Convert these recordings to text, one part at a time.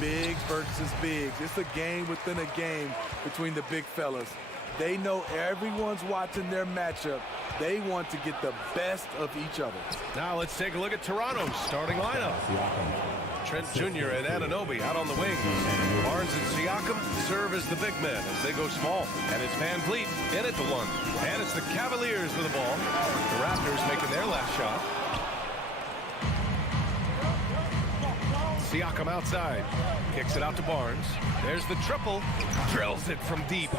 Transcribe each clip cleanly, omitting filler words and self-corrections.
big versus big. It's a game within a game between the big fellas. They know everyone's watching their matchup. They want to get the best of each other. Now let's take a look at Toronto's starting lineup. Trent Jr. and Anunoby out on the wing. Barnes and Siakam serve as the big men as they go small. And it's Van Vliet in at the one. And it's the Cavaliers with the ball. The Raptors making their last shot. Siakam outside. Kicks it out to Barnes. There's the triple. Drills it from deep.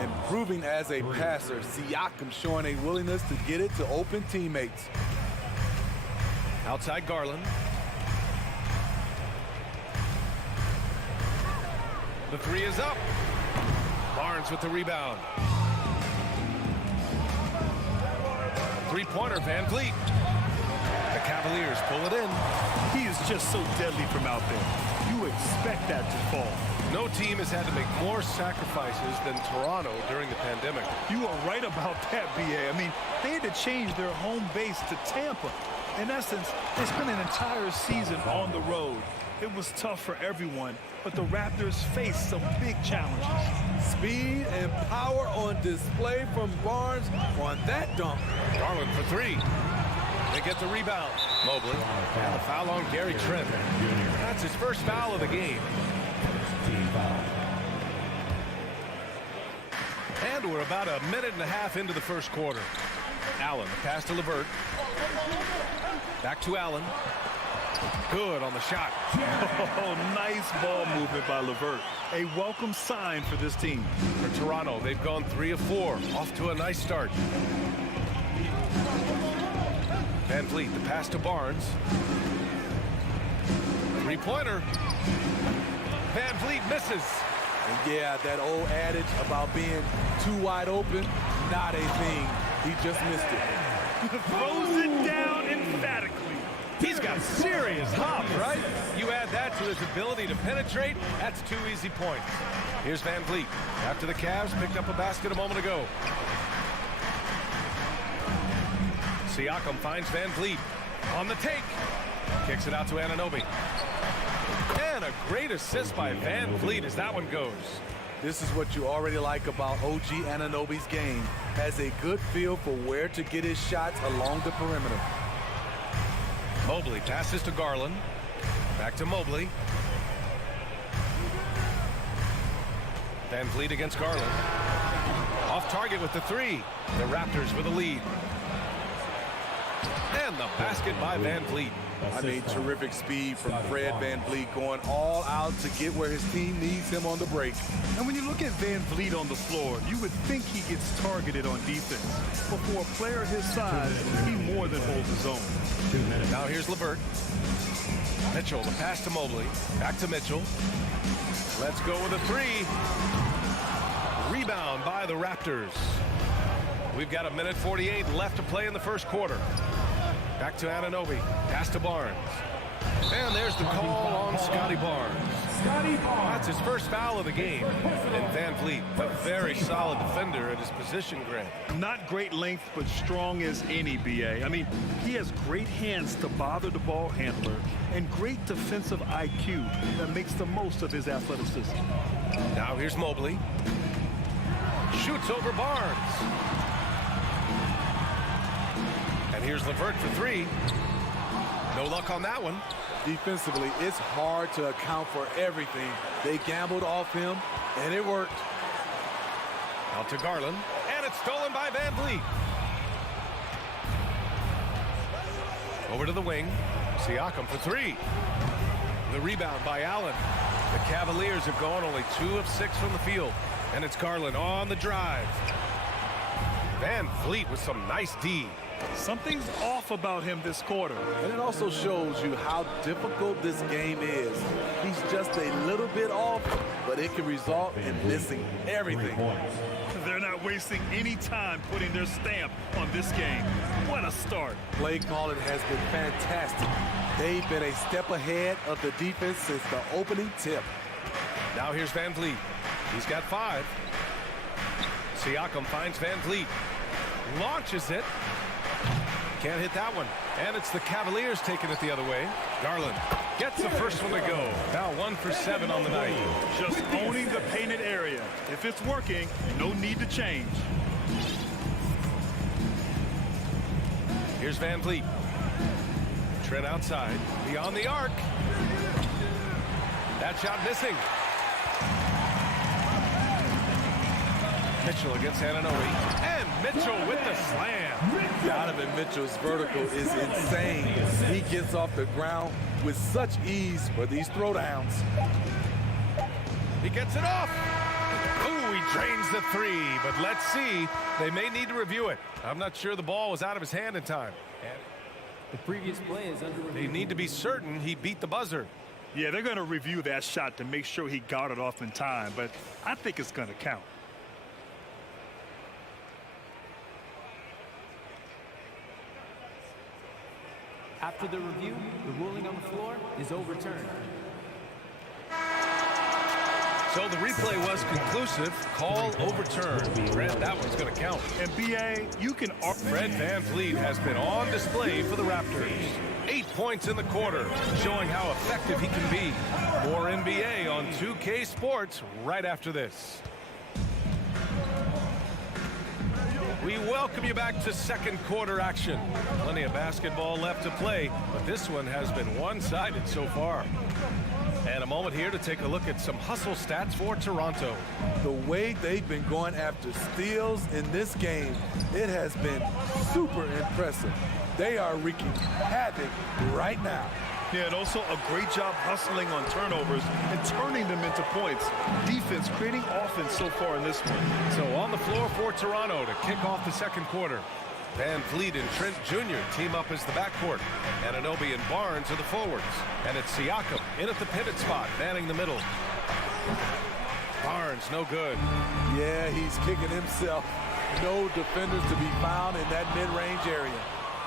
Improving as a passer, Siakam showing a willingness to get it to open teammates. Outside Garland. The three is up. Barnes with the rebound. Three-pointer, Van Vliet. The Cavaliers pull it in. He is just so deadly from out there. You expect that to fall. No team has had to make more sacrifices than Toronto during the pandemic. You are right about that, B.A. I mean, they had to change their home base to Tampa. In essence, they spent an entire season on the road. It was tough for everyone, but the Raptors faced some big challenges. Speed and power on display from Barnes on that dunk. Garland for three. They get the rebound. Mobley. And the foul on Gary Trent. That's his first foul of the game. And we're about a minute and a half into the first quarter. Allen, pass to LeVert. Back to Allen. Good on the shot. Oh, nice ball movement by LeVert. A welcome sign for this team. For Toronto, they've gone 3 of 4. Off to a nice start. Van Vliet, the pass to Barnes. Three-pointer. Van Vliet misses. And yeah, that old adage about being too wide open, not a thing. He just missed it. Throws it down emphatically. He's got serious hops, right? You add that to his ability to penetrate, that's 2 easy points. Here's Van Vliet. After the Cavs picked up a basket a moment ago. Siakam finds Van Vliet on the take. Kicks it out to Anunoby. And a great assist by Van Vliet as that one goes. This is what you already like about OG Anunoby's game. Has a good feel for where to get his shots along the perimeter. Mobley passes to Garland. Back to Mobley. Van Vliet against Garland. Off target with the three. The Raptors with a lead. And the basket by Van Vliet. I mean, terrific speed from Fred Van Vliet, going all out to get where his team needs him on the break. And when you look at Van Vliet on the floor, you would think he gets targeted on defense. But for a player his size, he more than holds his own. Now here's LeVert. Mitchell, the pass to Mobley. Back to Mitchell. Let's go with a three. Rebound by the Raptors. We've got 1:48 left to play in the first quarter. Back to Anunoby. Pass to Barnes. And there's the call on Scotty Barnes. That's his first foul of the game. And Van Vliet, a very solid defender at his position grade. Not great length, but strong as any, B.A. I mean, he has great hands to bother the ball handler and great defensive IQ that makes the most of his athleticism. Now here's Mobley. Shoots over Barnes. And here's LeVert for three. No luck on that one. Defensively, it's hard to account for everything. They gambled off him, and it worked. Out to Garland, and it's stolen by Van Vliet. Over to the wing. Siakam for three. The rebound by Allen. The Cavaliers have gone only 2 of 6 from the field. And it's Garland on the drive. Van Vliet with some nice D. Something's off about him this quarter. And it also shows you how difficult this game is. He's just a little bit off, but it can result in missing everything. They're not wasting any time putting their stamp on this game. What a start. Play calling has been fantastic. They've been a step ahead of the defense since the opening tip. Now here's Van Vliet. He's got 5. Siakam finds Van Vliet. Launches it. Can't hit that one. And it's the Cavaliers taking it the other way. Garland gets the first one to go. Now 1 for 7 on the night. Just owning the painted area. If it's working, no need to change. Here's Van Vliet. Trent outside. Beyond the arc. That shot missing. Mitchell against Anunoby. And Mitchell with the slam. Donovan Mitchell's vertical is insane. He gets off the ground with such ease for these throwdowns. He gets it off. Ooh, he drains the three. But let's see. They may need to review it. I'm not sure the ball was out of his hand in time. The previous play is under review. They need to be certain he beat the buzzer. Yeah, they're going to review that shot to make sure he got it off in time, but I think it's going to count. After the review, the ruling on the floor is overturned. So the replay was conclusive. Call overturned. Brent, that one's going to count. And B.A., you can... Fred Van Vliet has been on display for the Raptors. 8 points in the quarter, showing how effective he can be. More NBA on 2K Sports right after this. We welcome you back to second quarter action. Plenty of basketball left to play, but this one has been one-sided so far. And a moment here to take a look at some hustle stats for Toronto. The way they've been going after steals in this game, it has been super impressive. They are wreaking havoc right now. Yeah, and also a great job hustling on turnovers and turning them into points. Defense creating offense so far in this one. So on the floor for Toronto to kick off the second quarter. Van Vliet and Trent Jr. team up as the backcourt. Anunoby and Barnes are the forwards. And it's Siakam in at the pivot spot, manning the middle. Barnes, no good. Yeah, he's kicking himself. No defenders to be found in that mid-range area.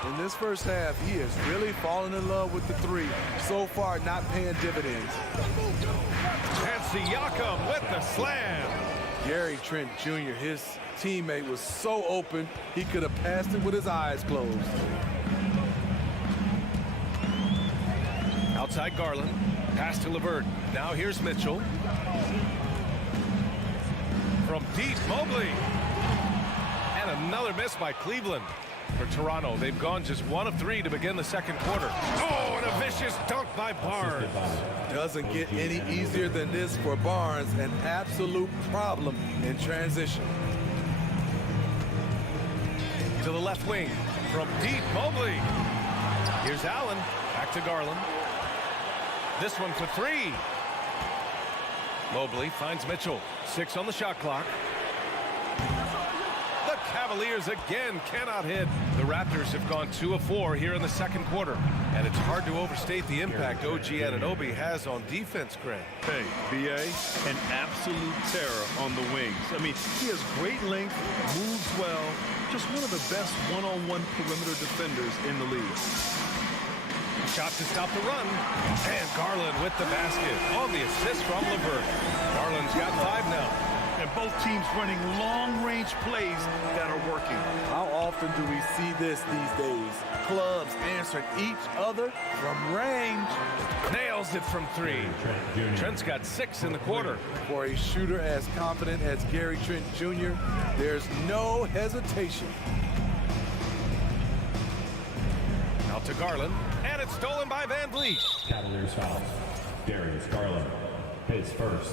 In this first half, he has really fallen in love with the three. So far, not paying dividends. And Siakam with the slam. Gary Trent Jr., his teammate, was so open, he could have passed it with his eyes closed. Outside Garland. Pass to LeVert. Now here's Mitchell. From deep, Mobley. And another miss by Cleveland. For Toronto, they've gone just 1 of 3 to begin the second quarter. Oh, and a vicious dunk by Barnes. Doesn't get any easier than this for Barnes. An absolute problem in transition. To the left wing. From deep, Mobley. Here's Allen. Back to Garland. This one for 3. Mobley finds Mitchell. 6 on the shot clock. The Cavaliers again cannot hit. The Raptors have gone 2 of 4 here in the second quarter. And it's hard to overstate the impact OG Anunoby has on defense, Greg. Hey, B.A., an absolute terror on the wings. I mean, he has great length, moves well, just one of the best one-on-one perimeter defenders in the league. Shot to stop the run. And Garland with the basket on the assist from LeVert. Garland's got 5 now. And both teams running long-range plays that are working. How often do we see this these days? Clubs answering each other from range. Nails it from 3. Trent's got 6 in the quarter. For a shooter as confident as Gary Trent Jr., there's no hesitation. Out to Garland, and it's stolen by Van Vliet. Cavaliers foul. Darius Garland, his first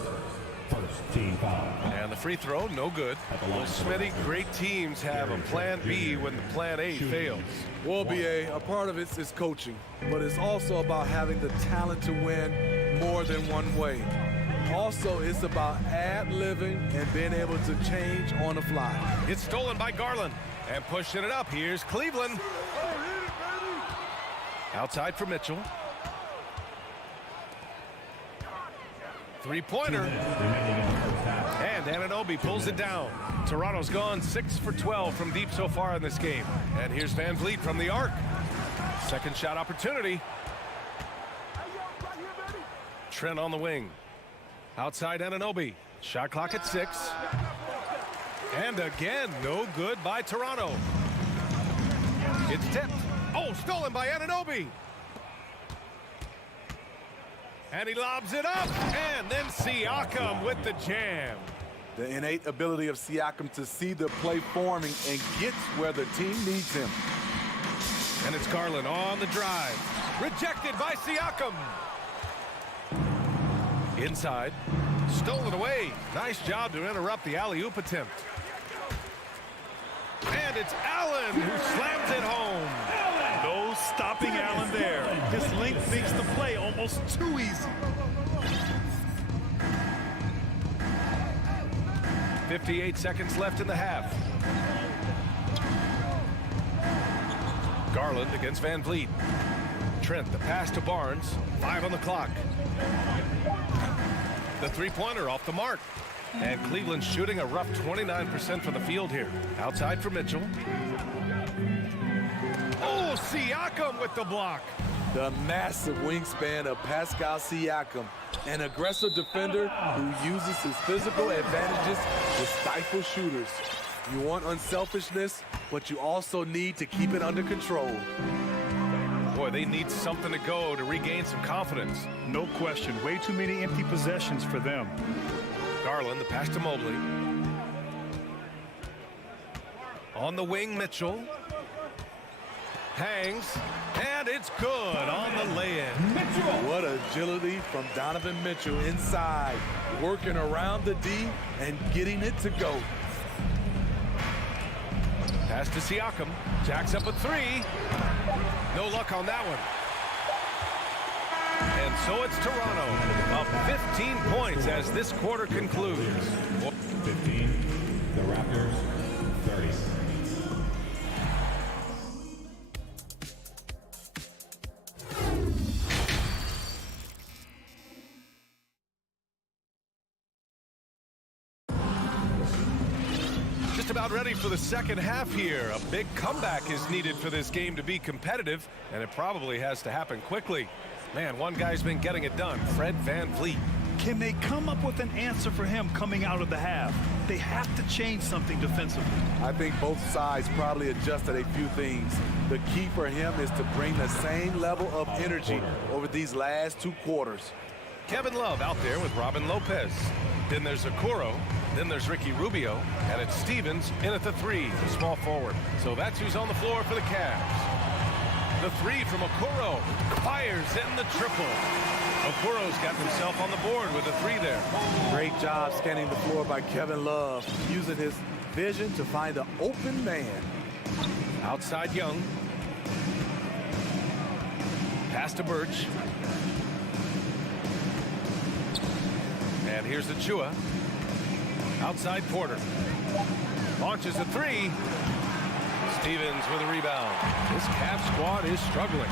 team foul. And the free throw, no good. Well, Smitty, great teams have a plan B when the plan A fails. Well, B.A., a part of it is coaching, but it's also about having the talent to win more than one way. Also, it's about ad-libbing and being able to change on the fly. It's stolen by Garland, and pushing it up, here's Cleveland. Outside for Mitchell. Three-pointer. And Anunoby pulls it down. Toronto's gone 6 for 12 from deep so far in this game. And here's Van Vliet from the arc. Second shot opportunity. Trent on the wing. Outside Anunoby. Shot clock at 6. And again, no good by Toronto. It's tipped. Oh, stolen by Anunoby. And he lobs it up. And then Siakam with the jam. The innate ability of Siakam to see the play forming and gets where the team needs him. And it's Garland on the drive. Rejected by Siakam. Inside. Stolen away. Nice job to interrupt the alley-oop attempt. And it's Allen who slams it home. No stopping Allen there. His length makes the play almost too easy. 58 seconds left in the half. Garland against Van Vliet. Trent, the pass to Barnes. 5 on the clock. The three-pointer off the mark. And Cleveland shooting a rough 29% from the field here. Outside for Mitchell. Oh, Siakam with the block. The massive wingspan of Pascal Siakam, an aggressive defender who uses his physical advantages to stifle shooters. You want unselfishness, but you also need to keep it under control. Boy, they need something to go to regain some confidence. No question. Way too many empty possessions for them. Garland, the pass to Mobley. On the wing, Mitchell. Hangs, and it's good on the lay-in. What agility from Donovan Mitchell inside, working around the D and getting it to go. Pass to Siakam. Jacks up a three. No luck on that one. And so it's Toronto, up 15 points as this quarter concludes. 15, the Raptors, 30. Just about ready for the second half here. A big comeback is needed for this game to be competitive, and it probably has to happen quickly. Man, one guy's been getting it done, Fred Van Vliet. Can they come up with an answer for him coming out of the half? They have to change something defensively. I think both sides probably adjusted a few things. The key for him is to bring the same level of energy over these last 2 quarters. Kevin Love out there with Robin Lopez. Then there's Okoro. Then there's Ricky Rubio. And it's Stevens in at the 3, the small forward. So that's who's on the floor for the Cavs. The 3 from Okoro. Fires in the triple. Okoro's got himself on the board with a 3 there. Great job scanning the floor by Kevin Love, using his vision to find an open man. Outside Young. Pass to Birch. And here's Achua. Outside Porter. Launches a 3. Stevens with a rebound. This Cavs squad is struggling.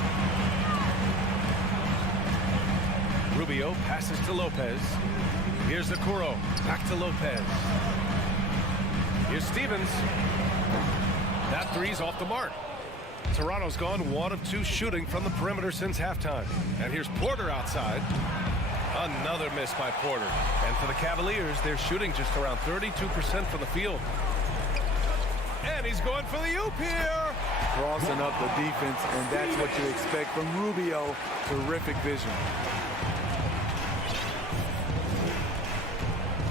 Rubio passes to Lopez. Here's Okoro. Back to Lopez. Here's Stevens. That 3's off the mark. Toronto's gone 1 of 2 shooting from the perimeter since halftime. And here's Porter outside. Another miss by Porter. And for the Cavaliers, they're shooting just around 32% from the field. And he's going for the oop here. Crossing up the defense, and that's what you expect from Rubio. Terrific vision.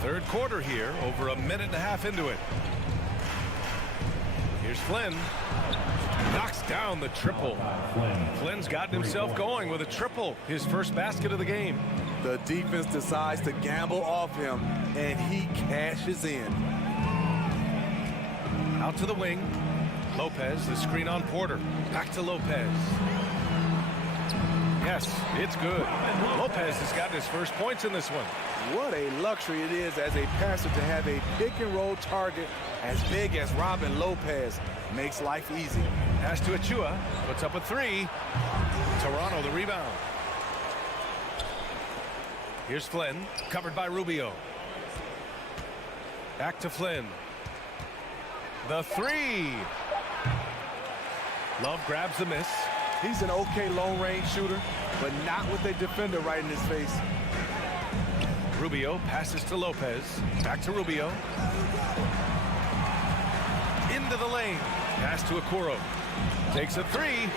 Third quarter here, over a minute and a half into it. Here's Flynn. Knocks down the triple. Flynn's gotten himself going with a triple, his first basket of the game. The defense decides to gamble off him, and he cashes in. Out to the wing. Lopez, the screen on Porter. Back to Lopez. Yes, it's good. Lopez has gotten his first points in this one. What a luxury it is as a passer to have a pick-and-roll target as big as Robin Lopez. Makes life easy. Pass to Achua. Puts up a 3. Toronto the rebound. Here's Flynn. Covered by Rubio. Back to Flynn. The 3. Love grabs the miss. He's an okay long-range shooter, but not with a defender right in his face. Rubio passes to Lopez. Back to Rubio. Into the lane. Pass to Okoro. Takes a three.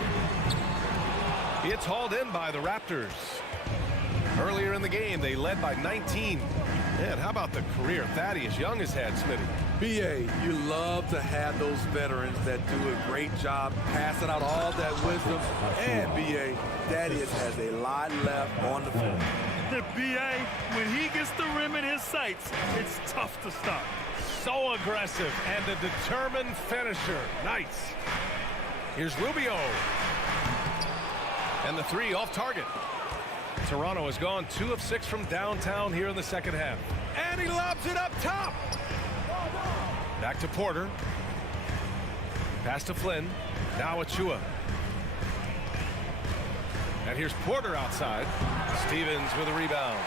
It's hauled in by the Raptors. Earlier in the game, they led by 19. And how about the career Thaddeus Young has had, Smitty? BA, you love to have those veterans that do a great job passing out all that wisdom. And BA, Thaddeus has a lot left on the floor. The BA, when he gets the rim in his sights, it's tough to stop. So aggressive and a determined finisher. Nice. Here's Rubio. And the three off target. Toronto has gone 2 of 6 from downtown here in the second half. And he lobs it up top. Back to Porter. Pass to Flynn. Now Achua. And here's Porter outside. Stevens with a rebound.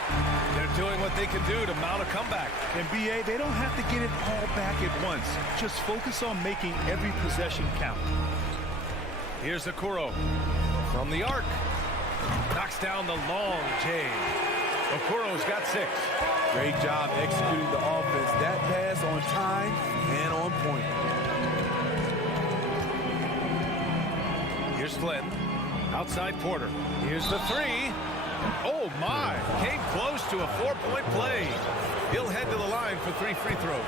They're doing what they can do to mount a comeback. And BA, they don't have to get it all back at once. Just focus on making every possession count. Here's Okoro from the arc. Knocks down the long J. Okoro's got 6. Great job executing the offense. That pass on time and on point. Here's Flynn. Outside Porter. Here's the three. Oh, my. Came close to a 4-point play. He'll head to the line for 3 free throws.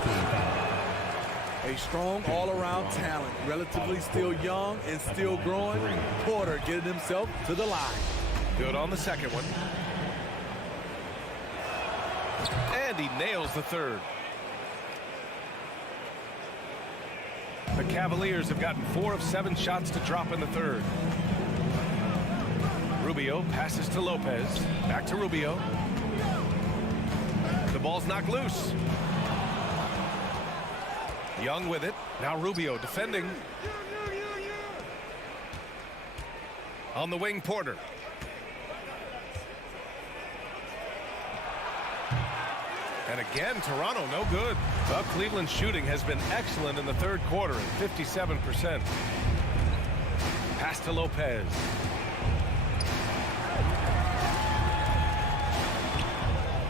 A strong all-around talent, relatively still young and still growing. Porter getting himself to the line. Good on the second one. And he nails the third. The Cavaliers have gotten 4 of 7 shots to drop in the third. Rubio passes to Lopez. Back to Rubio. The ball's knocked loose. Young with it. Now Rubio defending. On the wing, Porter. And again, Toronto no good. Well, Cleveland's shooting has been excellent in the third quarter at 57%. Pass to Lopez.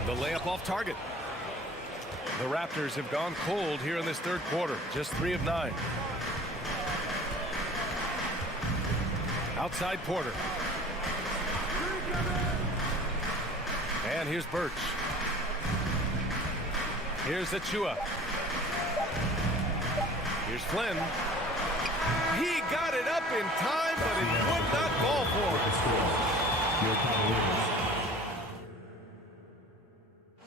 The layup off target. The Raptors have gone cold here in this third quarter. Just 3 of 9. Outside Porter. And here's Birch. Here's Achua. Here's Flynn. He got it up in time, but it would not fall for him.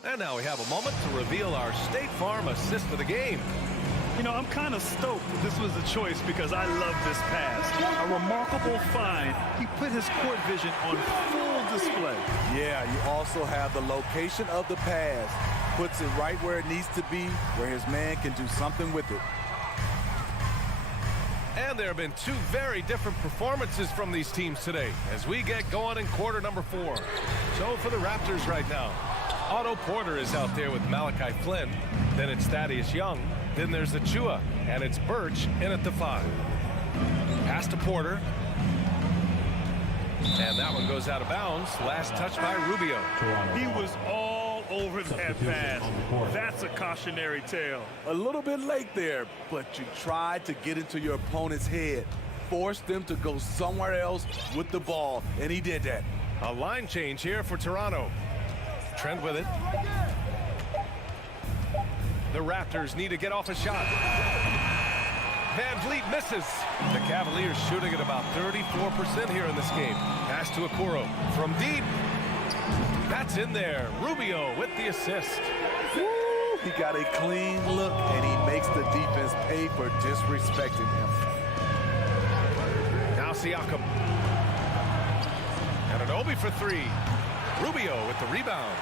And now we have a moment to reveal our State Farm assist of the game. You know, I'm kind of stoked that this was a choice because I love this pass. A remarkable find. He put his court vision on full display. Yeah, you also have the location of the pass. Puts it right where it needs to be, where his man can do something with it. And there have been 2 very different performances from these teams today as we get going in quarter number 4. So for the Raptors right now, Otto Porter is out there with Malachi Flynn. Then it's Thaddeus Young. Then there's Achua, and it's Birch in at the 5. Pass to Porter. And that one goes out of bounds. Last touch by Rubio. He was all over that pass. That's a cautionary tale. A little bit late there, but you tried to get into your opponent's head. Force them to go somewhere else with the ball, and he did that. A line change here for Toronto. Trent with it. The Raptors need to get off a shot. Van Vliet misses. The Cavaliers shooting at about 34% here in this game. Pass to Okoro from deep. That's in there. Rubio with the assist. Woo! He got a clean look, and he makes the defense pay for disrespecting him. Now Siakam. And Anunoby for 3. Rubio with the rebound.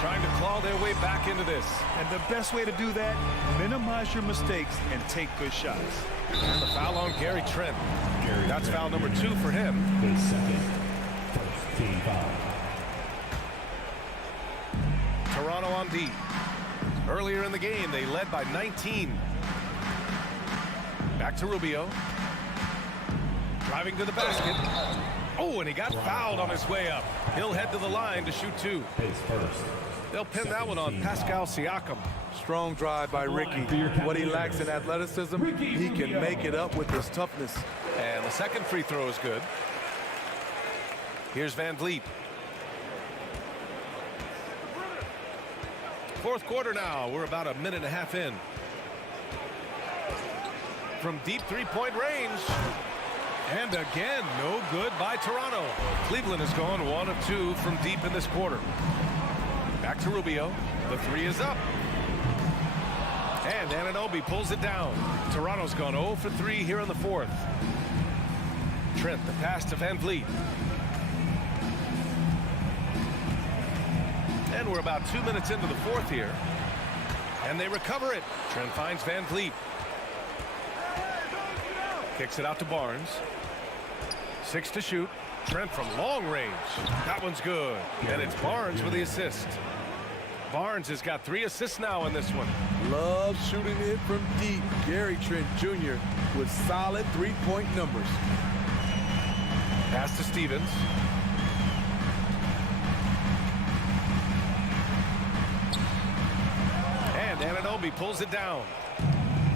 Trying to claw their way back into this. And the best way to do that, minimize your mistakes and take good shots. And the foul on Gary Trent. That's foul number 2 for him. His second. First team foul. Toronto on D. Earlier in the game, they led by 19. Back to Rubio. Driving to the basket. Oh, and he got fouled on his way up. He'll head to the line to shoot 2. His first. They'll pin that one on Pascal Siakam. Strong drive by Ricky. What he lacks in athleticism, he can make it up with his toughness. And the second free throw is good. Here's Van Vliet. Fourth quarter now. We're about a minute and a half in. From deep three-point range. And again, no good by Toronto. Cleveland has gone 1 of 2 from deep in this quarter. Back to Rubio. The three is up. And Anunoby pulls it down. Toronto's gone 0 for 3 here in the fourth. Trent, the pass to Van Vliet. And we're about 2 minutes into the fourth here. And they recover it. Trent finds Van Vliet. Kicks it out to Barnes. 6 to shoot. Trent from long range. That one's good. And it's Barnes with the assist. Barnes has got 3 assists now in this one. Loves shooting it from deep. Gary Trent Jr. with solid three-point numbers. Pass to Stevens. And Anunoby pulls it down.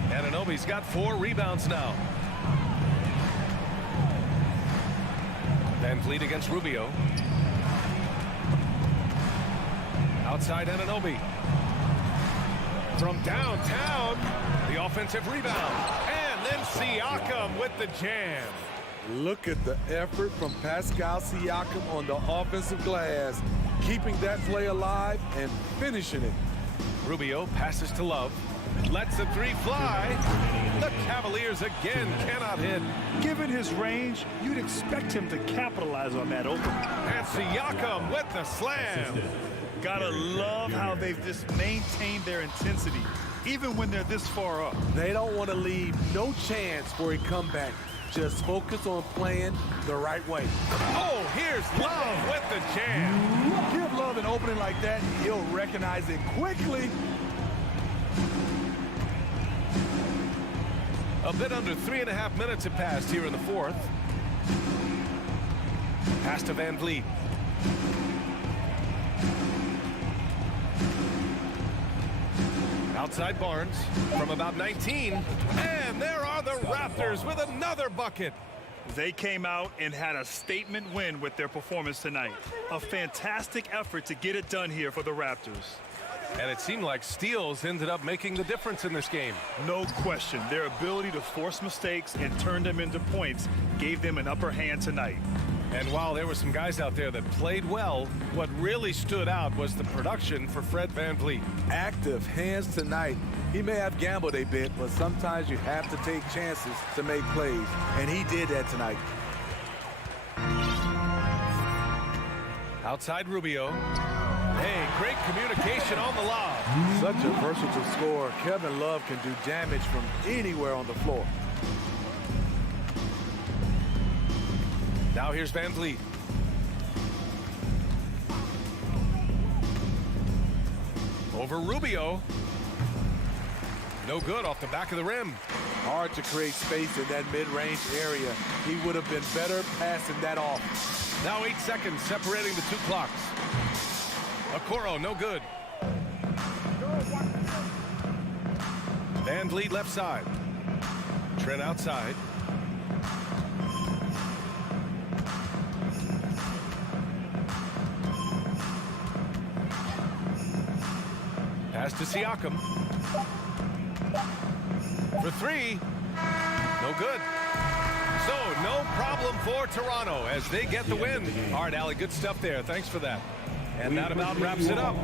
Anunoby's got 4 rebounds now. Van Vliet against Rubio. Outside Anunoby. From downtown, the offensive rebound. And then Siakam with the jam. Look at the effort from Pascal Siakam on the offensive glass, keeping that play alive and finishing it. Rubio passes to Love. Lets the three fly. The Cavaliers again cannot hit. Given his range, you'd expect him to capitalize on that open. And Siakam with the slam. Gotta love how they've just maintained their intensity, even when they're this far up. They don't want to leave no chance for a comeback. Just focus on playing the right way. Oh, here's Love with the jam. Give Love an opening like that, he'll recognize it quickly. A bit under 3.5 minutes have passed here in the fourth. Pass to Van Vliet. Outside Barnes from about 19. And there are the Raptors with another bucket. They came out and had a statement win with their performance tonight. A fantastic effort to get it done here for the Raptors. And it seemed like steals ended up making the difference in this game. No question. Their ability to force mistakes and turn them into points gave them an upper hand tonight. And while there were some guys out there that played well, what really stood out was the production for Fred Van Vliet. Active hands tonight. He may have gambled a bit, but sometimes you have to take chances to make plays. And he did that tonight. Outside Rubio. Hey, great communication on the lob. Such a versatile scorer. Kevin Love can do damage from anywhere on the floor. Now here's Van Vliet. Over Rubio. No good off the back of the rim. Hard to create space in that mid-range area. He would have been better passing that off. Now 8 seconds separating the two clocks. Okoro, no good. Van Vliet left side. Trent outside. Pass to Siakam. For 3. No good. So, no problem for Toronto as they get the win. All right, Allie, good stuff there. Thanks for that. And that about wraps it up.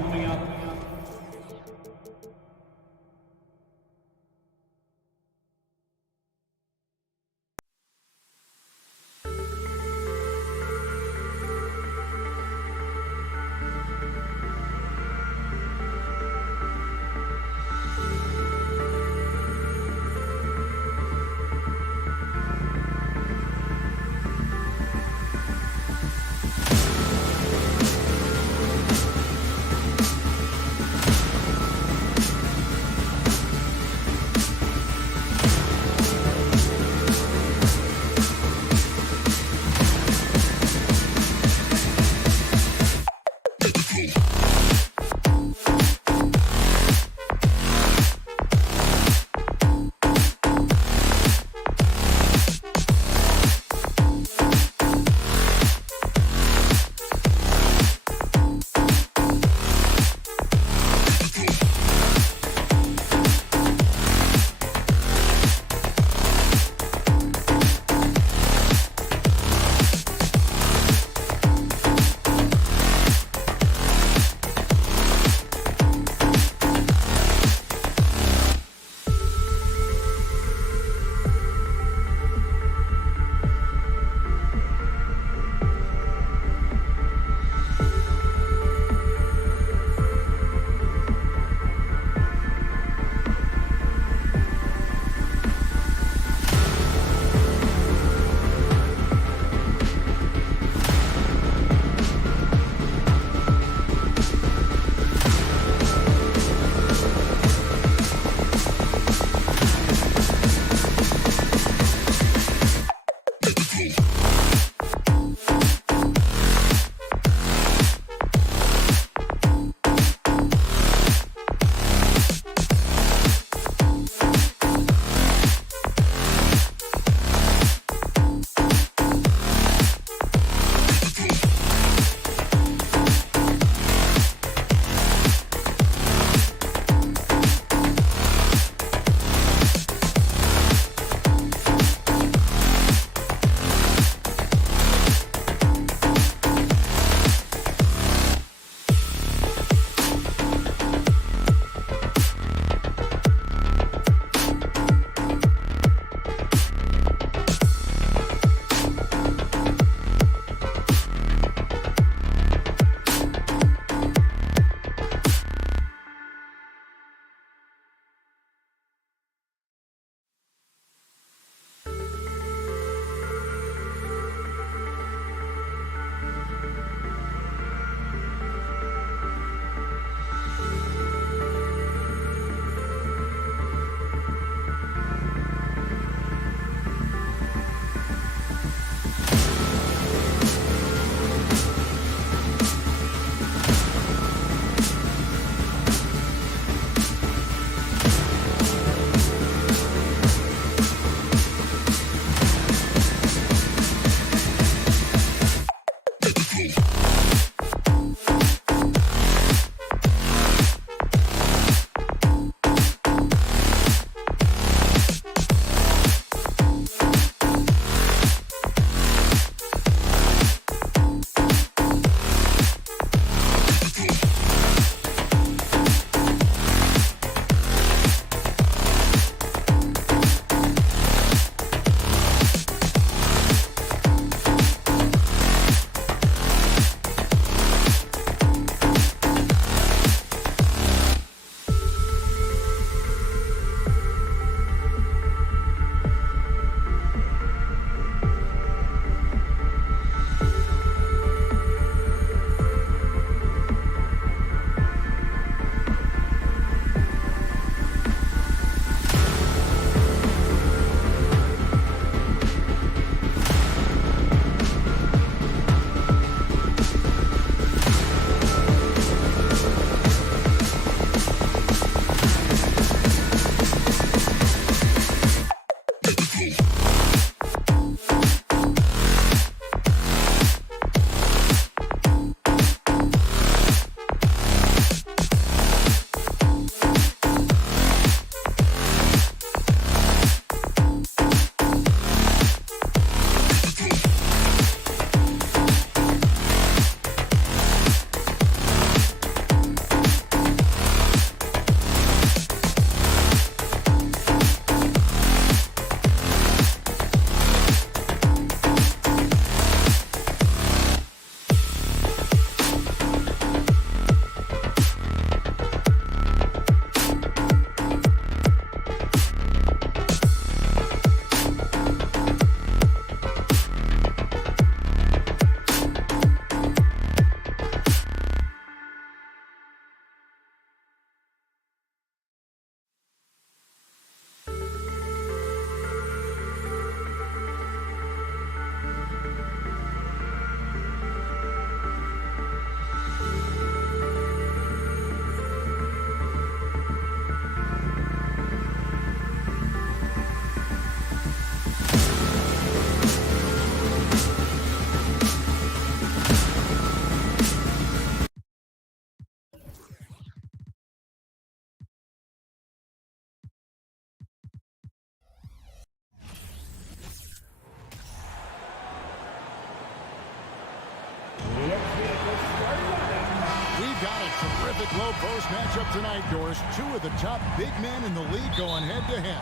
low post matchup tonight, Doris. Two of the top big men in the league going head-to-head.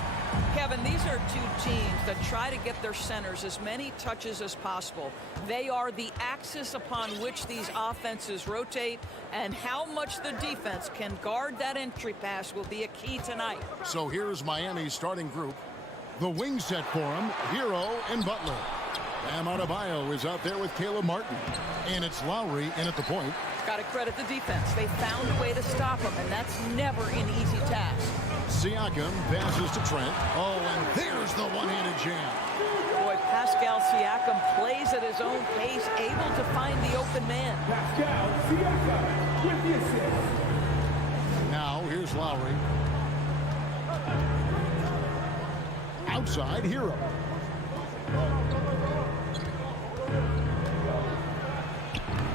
Kevin, these are two teams that try to get their centers as many touches as possible. They are the axis upon which these offenses rotate, and how much the defense can guard that entry pass will be a key tonight. So here's Miami's starting group. The wing set for him, Hero and Butler. Bam Adebayo is out there with Caleb Martin. And it's Lowry in at the point. Got to credit the defense. They found a way to stop him, and that's never an easy task. Siakam passes to Trent. Oh, and there's the one-handed jam. Boy, Pascal Siakam plays at his own pace, able to find the open man. Pascal Siakam with the assist. Now, here's Lowry. Outside, Hero.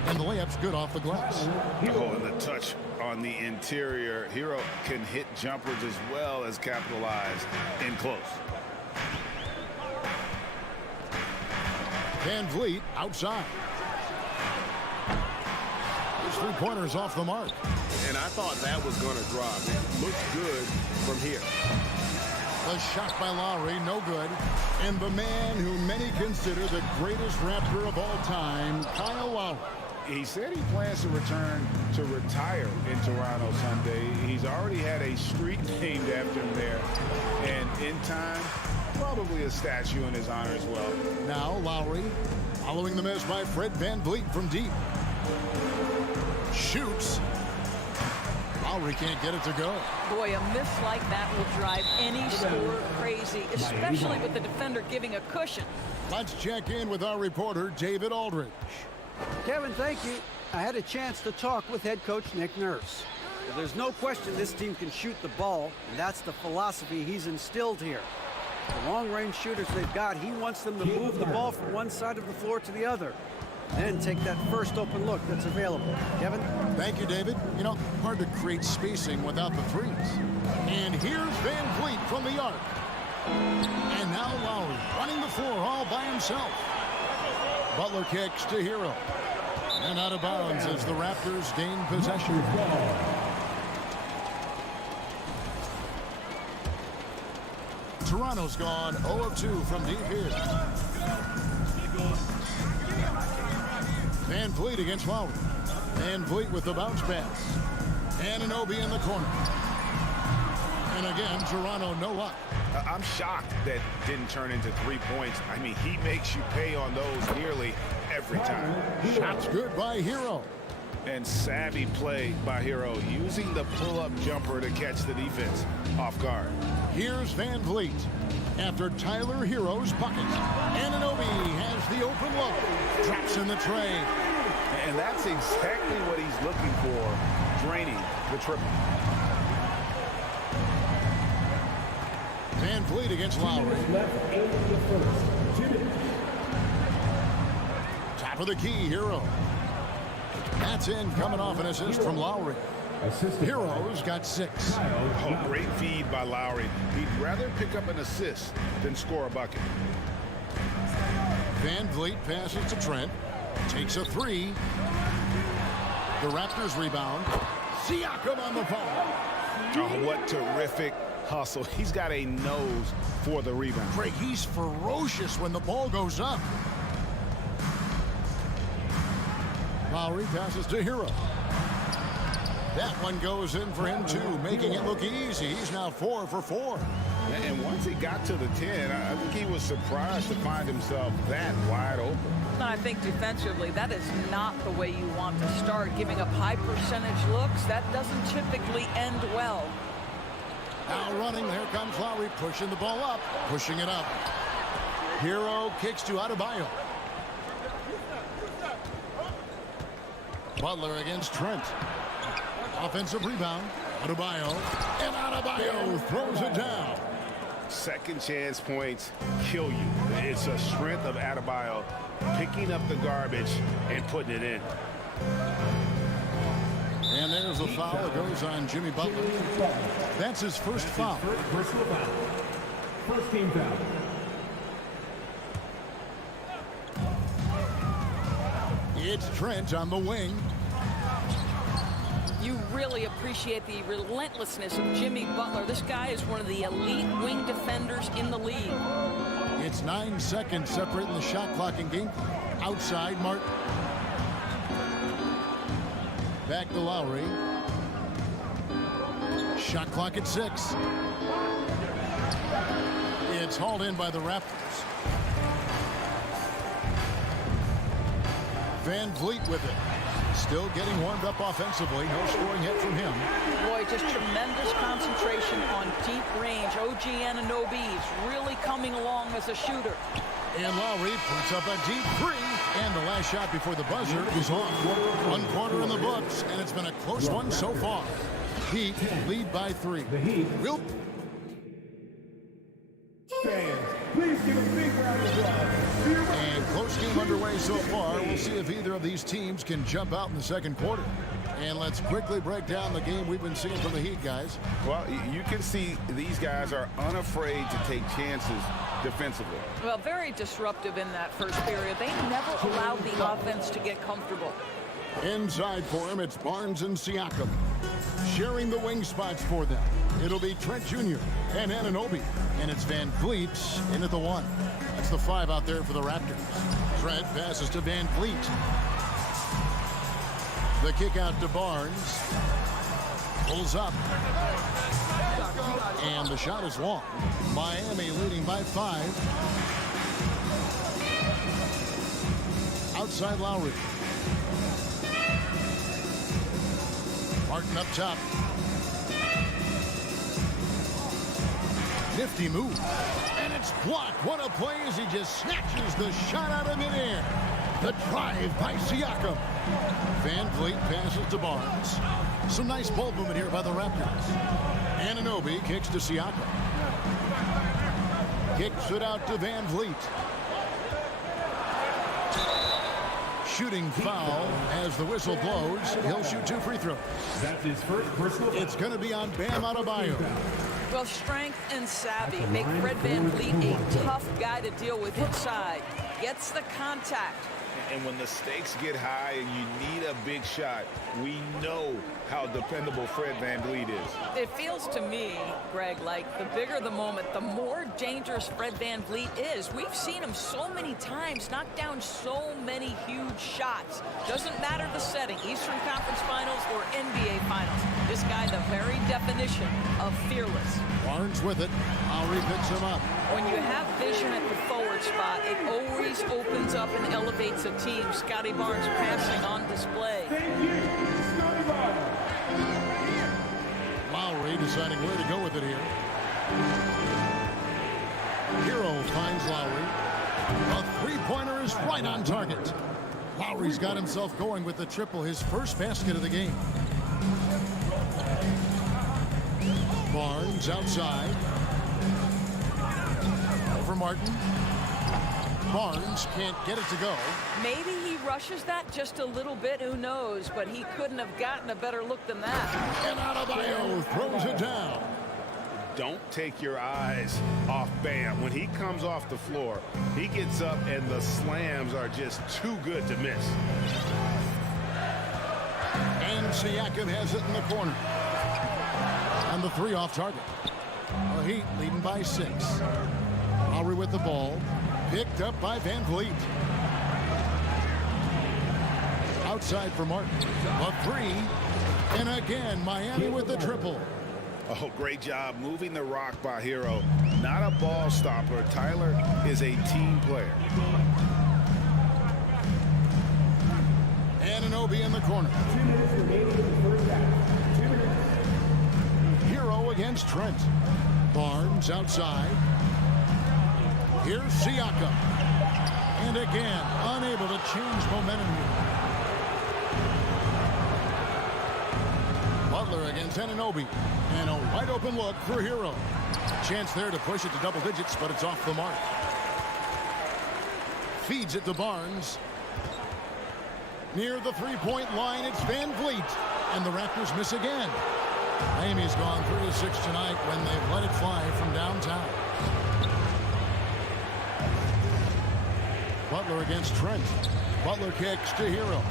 And the layup's good off the glass. Oh, and the touch on the interior. Hero can hit jumpers as well as capitalize in close. Van Vliet outside. His three-pointers off the mark. And I thought that was going to drop. It looks good from here. A shot by Lowry, no good. And the man who many consider the greatest Raptor of all time, Kyle Lowry. He said he plans to return to retire in Toronto Sunday. He's already had a street named after him there. And in time, probably a statue in his honor as well. Now Lowry, following the miss by Fred Van Vliet from deep. Shoots. Lowry can't get it to go. Boy, a miss like that will drive any scorer crazy, especially with the defender giving a cushion. Let's check in with our reporter, David Aldridge. Kevin, thank you. I had a chance to talk with head coach Nick Nurse. There's no question this team can shoot the ball, and that's the philosophy he's instilled here. The long-range shooters they've got, he wants them to move the ball from one side of the floor to the other, then take that first open look that's available. Kevin? Thank you, David. You know, hard to create spacing without the threes. And here's Van Vliet from the arc. And now Lowry running the floor all by himself. Butler kicks to Hero. And out of bounds as the Raptors gain possession. Toronto's gone 0 of 2 from deep here. Van Vliet against Lowry. Van Vliet with the bounce pass. Anunoby in the corner. And again, Toronto no luck. I'm shocked that didn't turn into 3 points. I mean, he makes you pay on those nearly every time. Shots good by Hero. And savvy play by Hero, using the pull-up jumper to catch the defense off guard. Here's Van Vliet. After Tyler Hero's bucket, Anunoby has the open look. Drops in the tray. And that's exactly what he's looking for, draining the triple. Van Vliet against Lowry. Top of the key, Hero. That's in, coming off an assist from Lowry. Hero's got 6. Oh, great feed by Lowry. He'd rather pick up an assist than score a bucket. Van Vliet passes to Trent. Takes a 3. The Raptors rebound. Siakam on the foul. Oh, what terrific hustle. He's got a nose for the rebound. Craig, he's ferocious when the ball goes up. Lowry passes to Hero. That one goes in for him too, making it look easy. He's now 4 for 4. And once he got to the 10, I think he was surprised to find himself that wide open. I think defensively, that is not the way you want to start. Giving up high percentage looks, that doesn't typically end well. Now running, there comes Lowry, pushing the ball up, pushing it up. Hero kicks to Adebayo. Butler against Trent. Offensive rebound, Adebayo, and Adebayo throws it down. Second chance points kill you. It's a strength of Adebayo picking up the garbage and putting it in. And there's a foul that goes on Jimmy Butler. That's his first foul. First team foul. It's Trent on the wing. You really appreciate the relentlessness of Jimmy Butler. This guy is one of the elite wing defenders in the league. It's 9 seconds separating the shot clock and game. Outside, Martin. Back to Lowry. Shot clock at 6. It's hauled in by the Raptors. Van Vliet with it. Still getting warmed up offensively. No scoring hit from him. Boy, just tremendous concentration on deep range. OG Anunoby is really coming along as a shooter. And Lowry puts up a deep 3. And the last shot before the buzzer is off. 1 quarter in the books, and it's been a close one so far. Heat lead by 3. Real Fans, please give a big round of applause. And close game underway so far. We'll see if either of these teams can jump out in the second quarter. And let's quickly break down the game we've been seeing from the Heat, guys. Well, you can see these guys are unafraid to take chances defensively. Well, very disruptive in that first period. They never allowed the offense to get comfortable. Inside for him, it's Barnes and Siakam. Sharing the wing spots for them. It'll be Trent Jr. and Anunoby. And it's Van Vliet in at the 1. That's the 5 out there for the Raptors. Trent passes to Van Vliet. The kick out to Barnes. Pulls up. And the shot is long. Miami leading by 5. Outside Lowry. Martin up top. Nifty move. And it's blocked. What a play as he just snatches the shot out of midair. The drive by Siakam. Van Vliet passes to Barnes. Some nice ball movement here by the Raptors. Anunoby kicks to Siakam. Kicks it out to Van Vliet. Shooting foul as the whistle blows. He'll shoot 2 free throws. That's his first personal. It's going to be on Bam Adebayo. Well, strength and savvy make Fred Van Vliet a tough guy to deal with inside. Gets the contact. And when the stakes get high and you need a big shot, we know how dependable Fred Van Vliet is. It feels to me, Greg, like the bigger the moment, the more dangerous Fred Van Vliet is. We've seen him so many times knock down so many huge shots. Doesn't matter the setting, Eastern Conference Finals or NBA Finals. This guy, the very definition of fearless. Barnes with it. Lowry picks him up. When you have vision at the forward spot, it always opens up and elevates a team. Scotty Barnes passing on display. Thank you, Scotty Barnes. Lowry deciding where to go with it here. Hero finds Lowry. A three-pointer is right on target. Lowry's got himself going with the triple, his first basket of the game. Barnes outside. Over Martin. Barnes can't get it to go. Maybe he rushes that just a little bit, who knows, but he couldn't have gotten a better look than that. And Adebayo throws it down. Don't take your eyes off Bam. When he comes off the floor, he gets up and the slams are just too good to miss. And Siakam has it in the corner. And the 3 off target. The Heat leading by 6. Lowry with the ball. Picked up by Van Vliet. Outside for Martin. A 3. And again, Miami with the triple. Oh, great job moving the rock by Hero. Not a ball stopper. Tyler is a team player. Anunoby in the corner. 2 minutes remaining in the first half. 2 minutes. Hero against Trent. Barnes outside. Here's Siakam. And again, unable to change momentum here. Butler against Anunoby. And a wide open look for Hero. Chance there to push it to double digits, but it's off the mark. Feeds it to Barnes. Near the three-point line, it's Van Vliet. And the Raptors miss again. Miami's gone 3 of 6 tonight when they've let it fly from downtown. Butler against Trent. Butler kicks to Hero.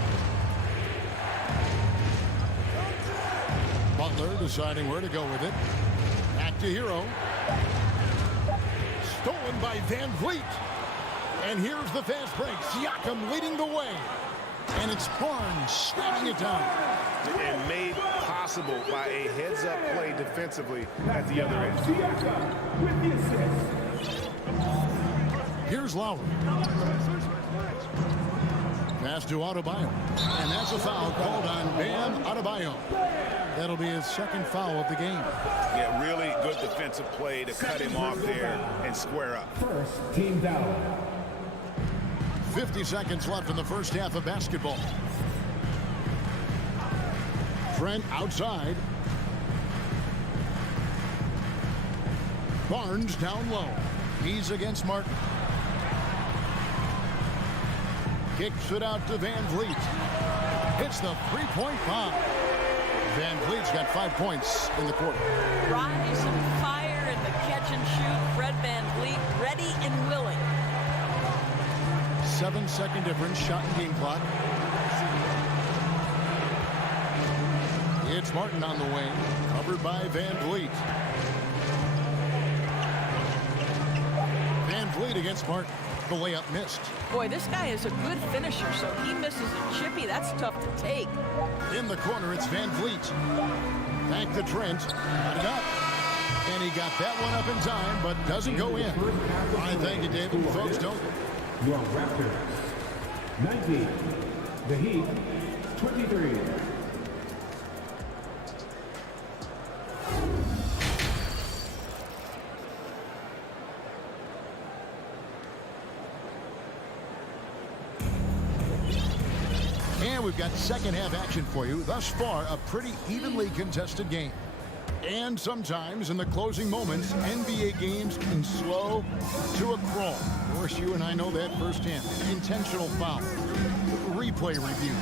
Butler deciding where to go with it. Back to Hero. Stolen by Van Vliet. And here's the fast break. Siakam leading the way. And it's Barnes slamming it down. And made possible by a heads-up play defensively at the other end. Siakam with the assist. Here's Lowry. Pass to Adebayo. And that's a foul called on Bam Adebayo. That'll be his second foul of the game. Yeah, really good defensive play to cut him off there and square up. First team foul. 50 seconds left in the first half of basketball. Trent outside. Barnes down low. He's against Martin. Kicks it out to Van Vliet. Hits the three-point bomb. Van Vliet's got 5 points in the quarter. Rise and fire in the catch and shoot. Fred Van Vliet ready and willing. 7-second difference, shot and game clock. It's Martin on the wing, covered by Van Vliet. Van Vliet against Martin. The layup missed. Boy, this guy is a good finisher, so he misses a chippy. That's tough to take. In the corner, it's Van Vliet. Back to Trent. Got it up. And he got that one up in time, but doesn't go in. I thank you, David. Folks, don't. Your Raptors. 19. The Heat. 23. And we've got second half action for you. Thus far, a pretty evenly contested game. And sometimes in the closing moments, NBA games can slow to a crawl. Of course, you and I know that firsthand. Intentional foul. Replay review.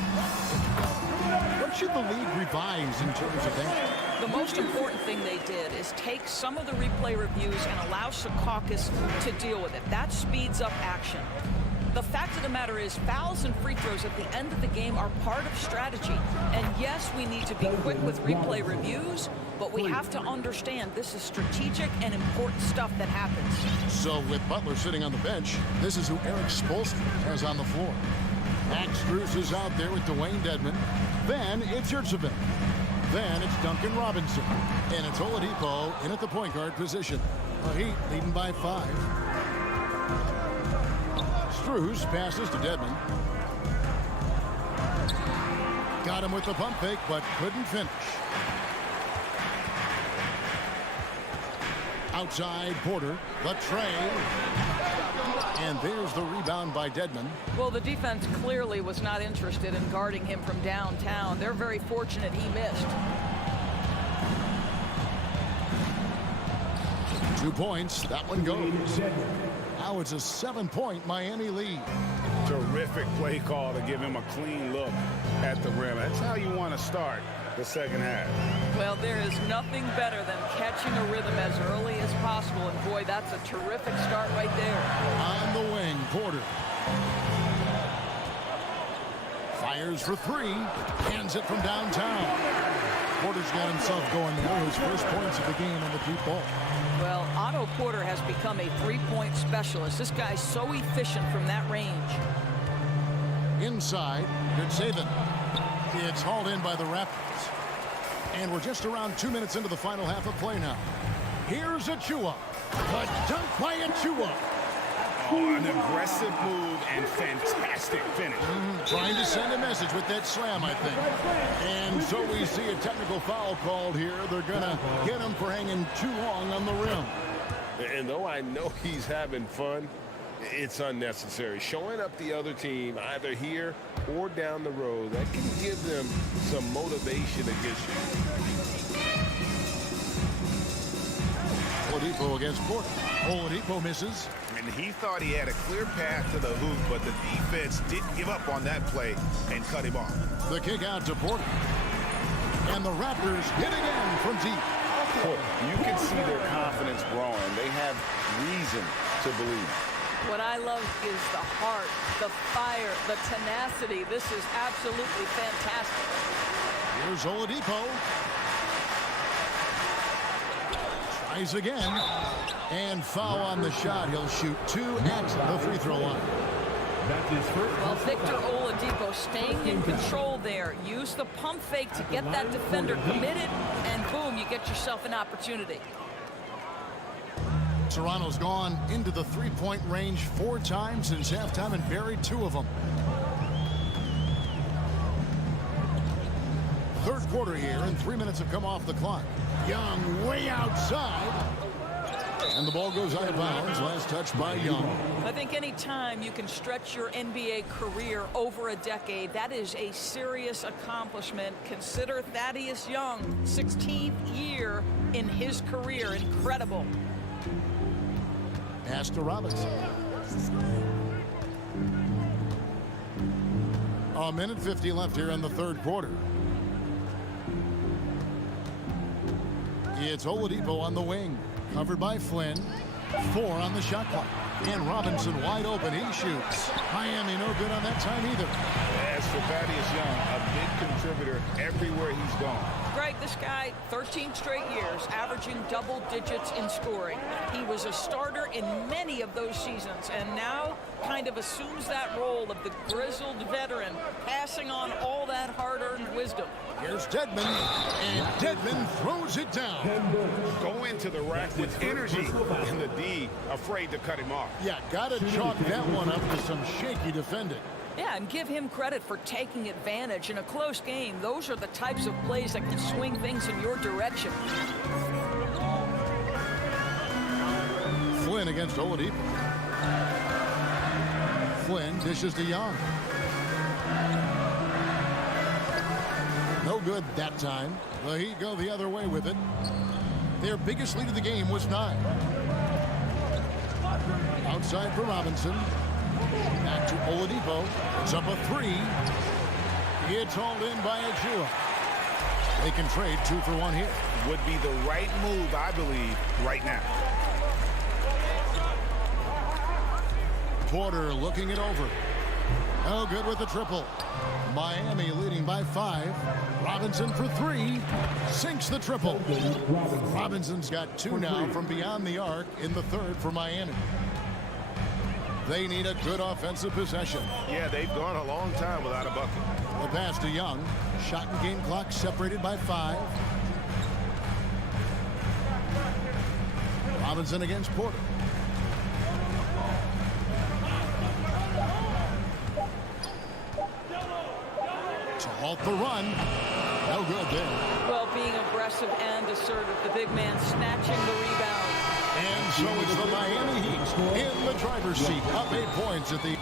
What should the league revise in terms of that? The most important thing they did is take some of the replay reviews and allow Secaucus to deal with it. That speeds up action. The fact of the matter is fouls and free throws at the end of the game are part of strategy. And yes, we need to be quick with replay reviews, but we have to understand this is strategic and important stuff that happens. So with Butler sitting on the bench, this is who Eric Spoelstra has on the floor. Max Strus is out there with Dwayne Dedmon. Then it's Yurtseven. Then it's Duncan Robinson. And it's Oladipo in at the point guard position. The Heat leading by 5. Strus passes to Dedmon. Got him with the pump fake, but couldn't finish. Outside Porter, the tray. And there's the rebound by Dedmon. Well, the defense clearly was not interested in guarding him from downtown. They're very fortunate he missed. 2 points. That one goes. Now it's a 7-point Miami lead. Terrific play call to give him a clean look at the rim. That's how you want to start the second half. Well, there is nothing better than catching a rhythm as early as possible. And boy, that's a terrific start right there. On the wing, Porter. Fires for 3. Hands it from downtown. Porter's got himself going there. His first points of the game on the deep ball. Well, Otto Porter has become a three-point specialist. This guy's so efficient from that range. Inside, Yurtseven. It's hauled in by the Raptors. And we're just around 2 minutes into the final half of play now. Here's Achua. A dunk by Achua. Oh, an aggressive move and fantastic finish. Trying to send a message with that slam, I think. And so we see a technical foul called here. They're going to get him for hanging too long on the rim. And though I know he's having fun, it's unnecessary. Showing up the other team, either here or down the road, that can give them some motivation against you. Oladipo against Porter. Oladipo misses. And he thought he had a clear path to the hoop, but the defense didn't give up on that play and cut him off. The kick out to Porter. And the Raptors hit again from deep. You can see their confidence growing. They have reason to believe. What I love is the heart, the fire, the tenacity. This is absolutely fantastic. Here's Oladipo. Tries again. And foul on the shot. He'll shoot 2 at the free throw line. Well, Victor Oladipo staying in control there. Use the pump fake to get that defender committed, and boom, you get yourself an opportunity. Toronto's gone into the three-point range 4 times since halftime and buried 2 of them. Third quarter here, and 3 minutes have come off the clock. Young way outside. And the ball goes out of bounds. Last touch by Young. I think any time you can stretch your NBA career over a decade, that is a serious accomplishment. Consider Thaddeus Young, 16th year in his career. Incredible. Pass to Robinson. A minute 50 left here in the third quarter. It's Oladipo on the wing. Covered by Flynn. 4 on the shot clock. And Robinson wide open. He shoots. Miami no good on that time either. As for Thaddeus Young, a big contributor everywhere he's gone. Greg, this guy, 13 straight years, averaging double digits in scoring. He was a starter in many of those seasons, and now kind of assumes that role of the grizzled veteran, passing on all that hard-earned wisdom. Here's Dedmon, and Dedmon throws it down. Go into the rack with energy, and the D afraid to cut him off. Yeah, gotta chalk that one up to some shaky defending. Yeah, and give him credit for taking advantage in a close game. Those are the types of plays that can swing things in your direction. Flynn against Oladipo. Flynn dishes to Young. No good that time. The Heat go the other way with it. Their biggest lead of the game was 9. Outside for Robinson. Back to Oladipo. It's up a 3. It's hauled in by Achua. They can trade 2 for 1 here. Would be the right move, I believe, right now. Porter looking it over. No good with the triple. Miami leading by 5. Robinson for 3. Sinks the triple. Robinson's got 2 now from beyond the arc in the third for Miami. They need a good offensive possession. Yeah, they've gone a long time without a bucket. The pass to Young. Shot and game clock separated by 5. Robinson against Porter. To halt the run. No good there. Well, being aggressive and assertive, the big man snatching the rebound. And so it's the Miami Heat in the driver's seat, up 8 points at the...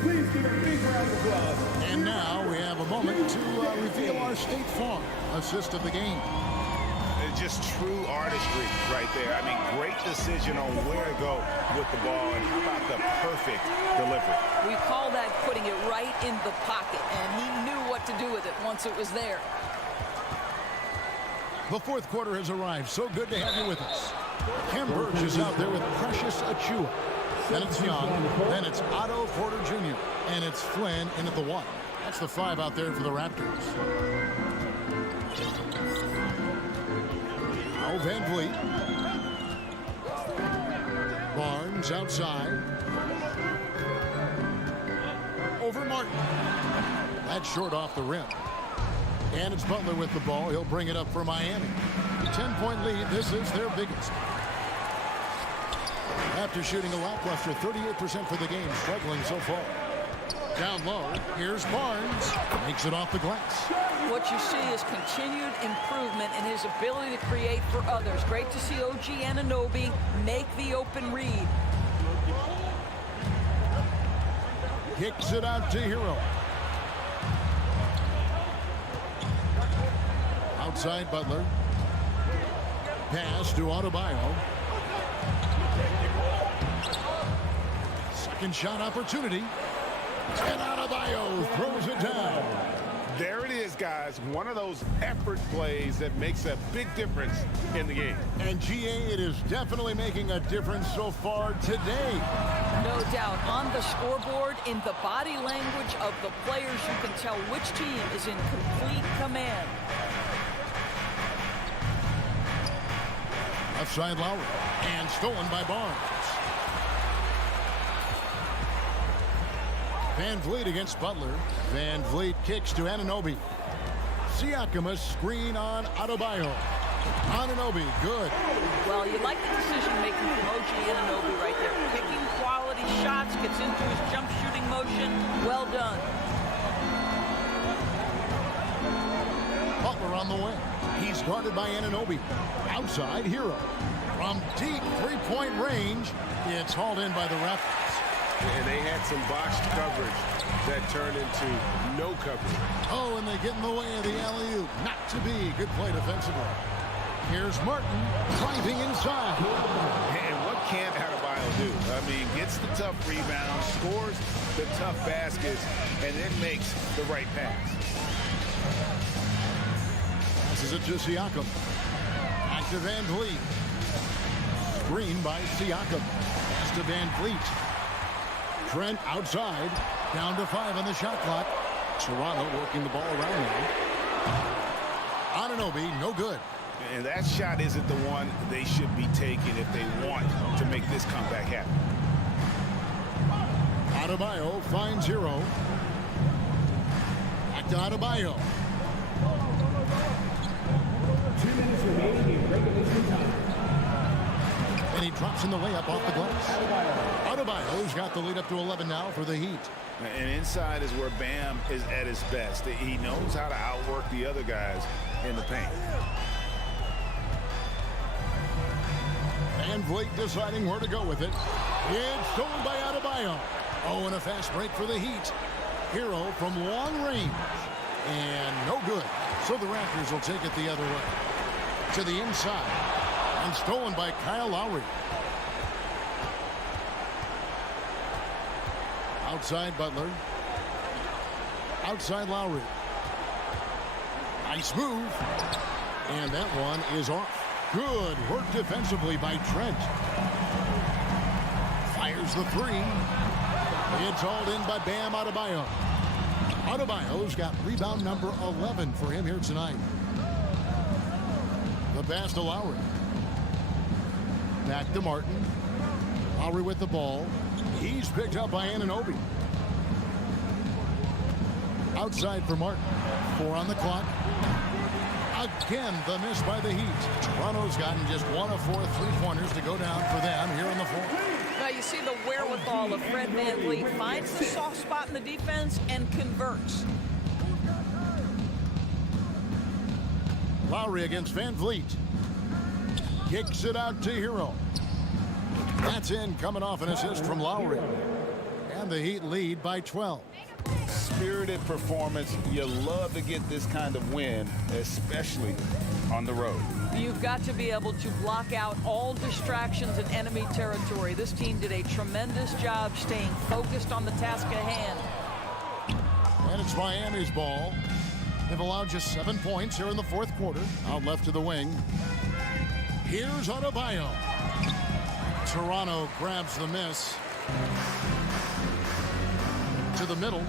Please give a big round of applause. And now we have a moment to reveal our State Farm assist of the game. It's just true artistry right there. I mean, great decision on where to go with the ball, and how about the perfect delivery? We call that putting it right in the pocket, and he knew what to do with it once it was there. The fourth quarter has arrived. So good to have you with us. Cam Birch is out there with Precious Achua. Then it's Young. Then it's Otto Porter Jr. And it's Flynn in at the 1. That's the 5 out there for the Raptors. Now Van Vliet. Barnes outside. Over Martin. That's short off the rim. And it's Butler with the ball. He'll bring it up for Miami. 10-point lead. This is their biggest. After shooting a lackluster 38% for the game, struggling so far. Down low, here's Barnes. Makes it off the glass. What you see is continued improvement in his ability to create for others. Great to see OG Anunoby make the open read. Kicks it out to Hero. Outside Butler. Pass to Adebayo. Second shot opportunity. And Adebayo throws it down. There it is, guys. One of those effort plays that makes a big difference in the game. And GA, it is definitely making a difference so far today. No doubt. On the scoreboard, in the body language of the players, you can tell which team is in complete command. Left side Lowry. And stolen by Barnes. Van Vliet against Butler. Van Vliet kicks to Anunoby. Siakam, a screen on Adebayo. Anunoby, good. Well, you like the decision-making from OG Anunoby right there. Picking quality shots, gets into his jump shooting motion. Well done. Butler on the wing. He's guarded by Anunoby. Outside, Hero. From deep three-point range, it's hauled in by the Raptors. And they had some botched coverage that turned into no coverage. Oh, and they get in the way of the alley-oop. Not to be. Good play defensively. Here's Martin driving inside. And what can't Adebayo do? I mean, gets the tough rebound, scores the tough baskets, and then makes the right pass. Passes it to Siakam. Back to Van Vliet. Screen by Siakam. Pass to Van Vliet. Trent outside. Down to 5 on the shot clock. Toronto working the ball around now. Anunoby, no good. And that shot isn't the one they should be taking if they want to make this comeback happen. Adebayo finds Hero. Back to Adebayo. 2 minutes remaining in regulation time. And he drops in the layup off the glass. Adebayo's got the lead up to 11 now for the Heat. And inside is where Bam is at his best. He knows how to outwork the other guys in the paint. Van Vliet deciding where to go with it. It's stolen by Adebayo. Oh, and a fast break for the Heat. Hero from long range. And no good. So the Raptors will take it the other way. To the inside. And stolen by Kyle Lowry. Outside Butler. Outside Lowry. Nice move. And that one is off. Good work defensively by Trent. Fires the three. It's hauled in by Bam Adebayo. Adebayo's got rebound number 11 for him here tonight. The pass to Lowry. Back to Martin. Lowry with the ball. He's picked up by Anunoby. Outside for Martin. 4 on the clock. Again, the miss by the Heat. Toronto's gotten just 1 of 4 3-pointers to go down for them here in the fourth. Now you see the wherewithal of Fred VanVleet. Finds the soft spot in the defense and converts. Lowry against Van Vliet. Kicks it out to Hero. That's in, coming off an assist from Lowry. And the Heat lead by 12. Spirited performance. You love to get this kind of win, especially on the road. You've got to be able to block out all distractions in enemy territory. This team did a tremendous job staying focused on the task at hand. And it's Miami's ball. They've allowed just 7 points here in the fourth quarter. Out left to the wing. Here's Adebayo. Toronto grabs the miss. To the middle.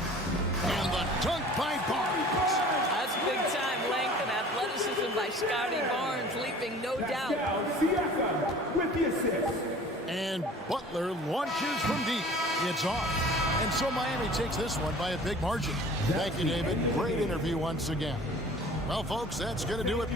And the dunk by Barnes. That's big time length and athleticism by Scotty Barnes, leaping no doubt. Siakam with the assist. And Butler launches from deep. It's off. And so Miami takes this one by a big margin. Thank you, David. Great interview once again. Well, folks, that's going to do it.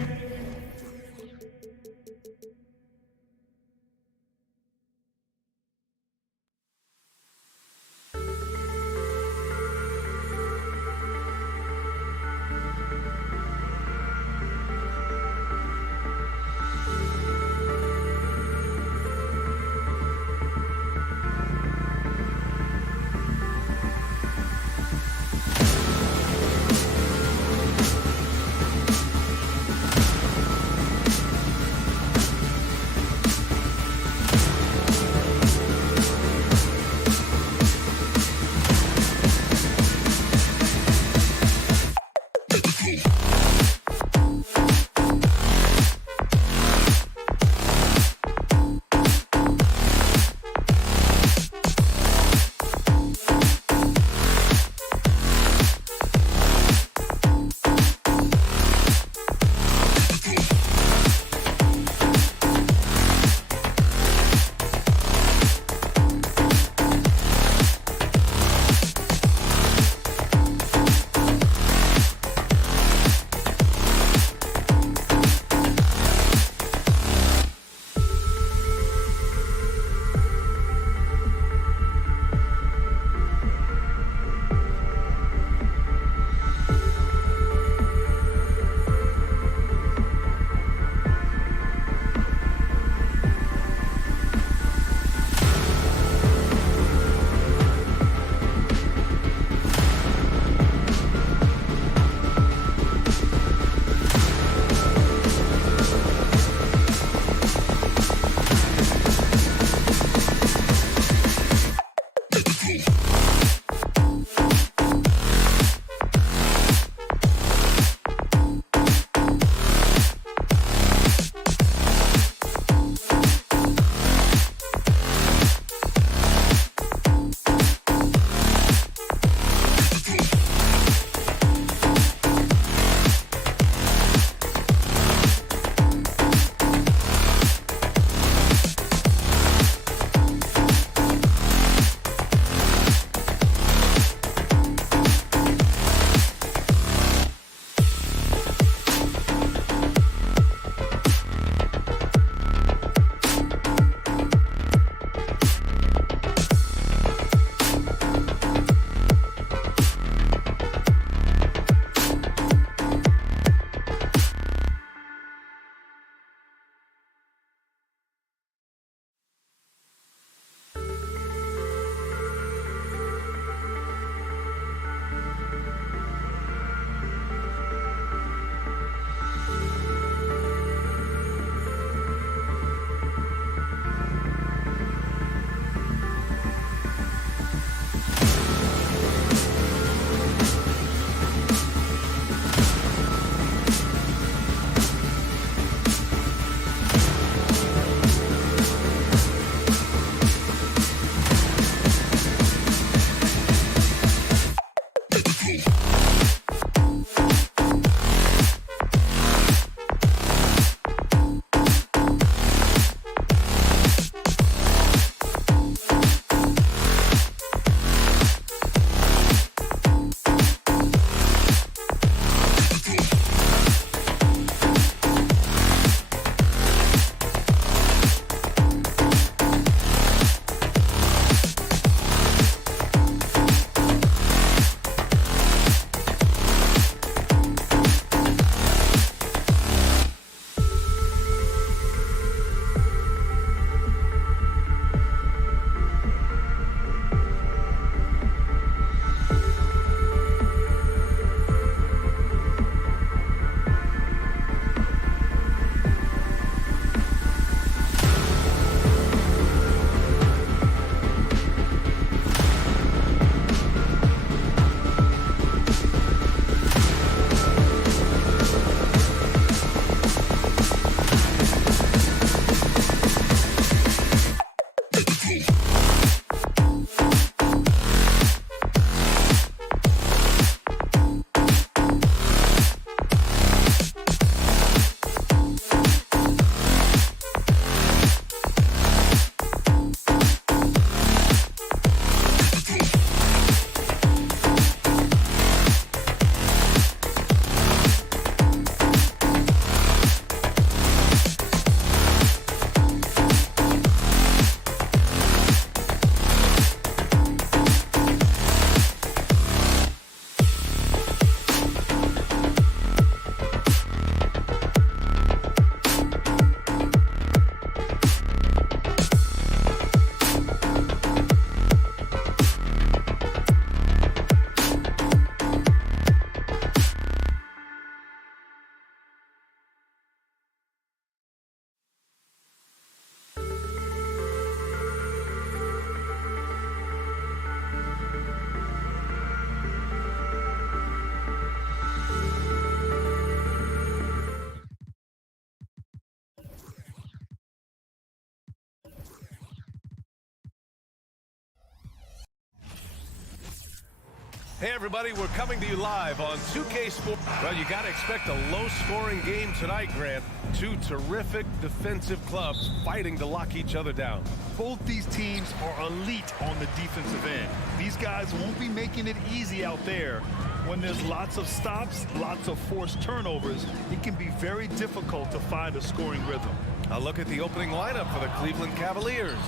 Hey, everybody, we're coming to you live on 2K Sports. Well, you got to expect a low-scoring game tonight, Grant. Two terrific defensive clubs fighting to lock each other down. Both these teams are elite on the defensive end. These guys won't be making it easy out there. When there's lots of stops, lots of forced turnovers, it can be very difficult to find a scoring rhythm. A look at the opening lineup for the Cleveland Cavaliers.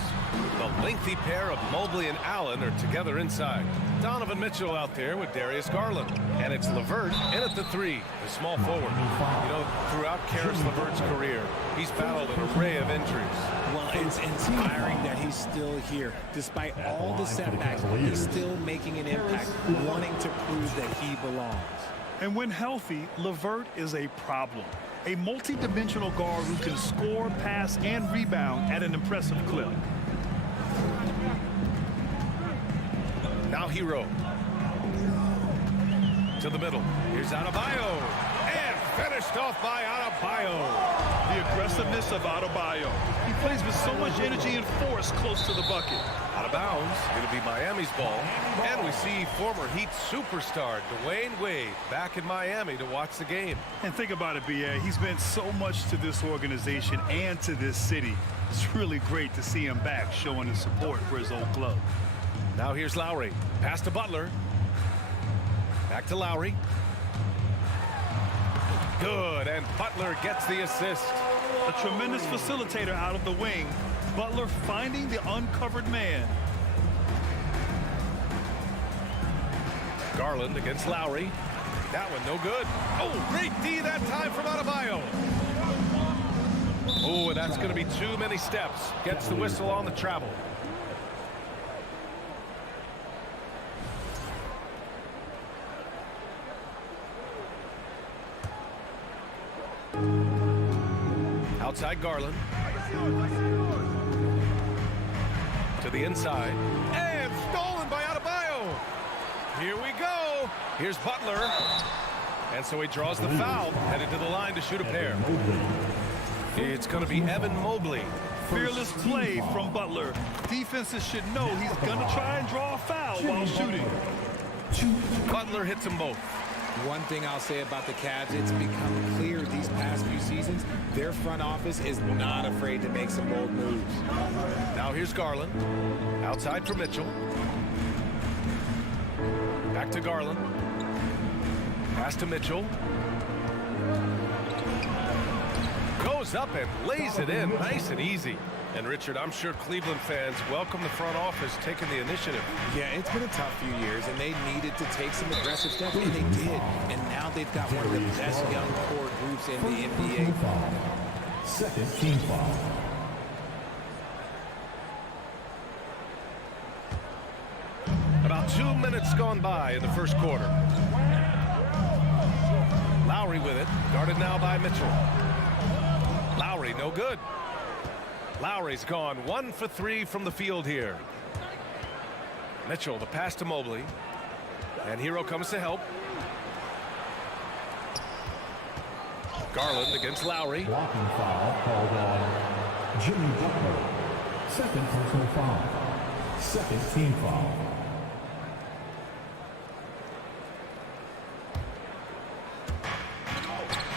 The lengthy pair of Mobley and Allen are together inside. Donovan Mitchell out there with Darius Garland. And it's LeVert in at the 3, the small forward. You know, throughout Karis LeVert's career, he's battled an array of injuries. Well, it's inspiring that he's still here. Despite all the setbacks, he's still making an impact, wanting to prove that he belongs. And when healthy, LeVert is a problem. A multi-dimensional guard who can score, pass, and rebound at an impressive clip. Now Hero. To the middle. Here's Adebayo. And finished off by Adebayo. The aggressiveness of Adebayo. He plays with so much energy and force close to the bucket. Out of bounds. It'll be Miami's ball. And we see former Heat superstar Dwayne Wade back in Miami to watch the game. And think about it, B.A. He's meant so much to this organization and to this city. It's really great to see him back showing his support for his old club. Now here's Lowry. Pass to Butler. Back to Lowry. Good, and Butler gets the assist. A tremendous facilitator out of the wing. Butler finding the uncovered man. Garland against Lowry. That one no good. Oh, great D that time from Adebayo. Oh, and that's going to be too many steps. Gets the whistle on the travel. Outside Garland. To the inside. And stolen by Adebayo. Here we go. Here's Butler. And so he draws the foul. Headed to the line to shoot a pair. It's going to be Evan Mobley. Fearless play from Butler. Defenses should know he's going to try and draw a foul while shooting. Butler hits them both. One thing I'll say about the Cavs, it's become clear these past few seasons, their front office is not afraid to make some bold moves. Now here's Garland. Outside for Mitchell. Back to Garland. Pass to Mitchell. Goes up and lays it in nice and easy. And Richard, I'm sure Cleveland fans welcome the front office taking the initiative. Yeah, it's been a tough few years, and they needed to take some aggressive steps, and they did. And now they've got one of the best young core groups in the NBA. Second team foul. About 2 minutes gone by in the first quarter. Lowry with it, guarded now by Mitchell. Lowry, no good. Lowry's gone 1 for 3 from the field here. Mitchell, the pass to Mobley. And Hero comes to help. Garland against Lowry. Blocking foul called on Jimmy Butler. Second personal foul. Second team foul.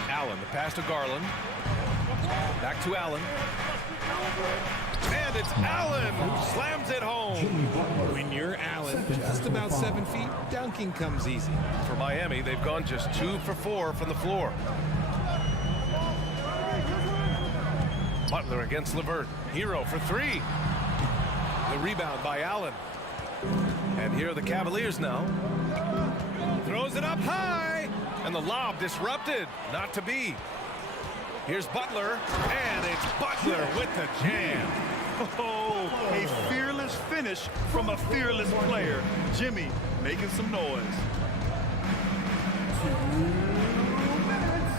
Allen, the pass to Garland. Back to Allen. And it's Allen who slams it home. When you're Allen, just about 7 feet, dunking comes easy. For Miami, they've gone just 2 for 4 from the floor. Butler against LeVert. Hero for 3. The rebound by Allen. And here are the Cavaliers now. Throws it up high. And the lob disrupted. Not to be. Here's Butler. And it's Butler with the jam. Oh, a fearless finish from a fearless player. Jimmy making some noise.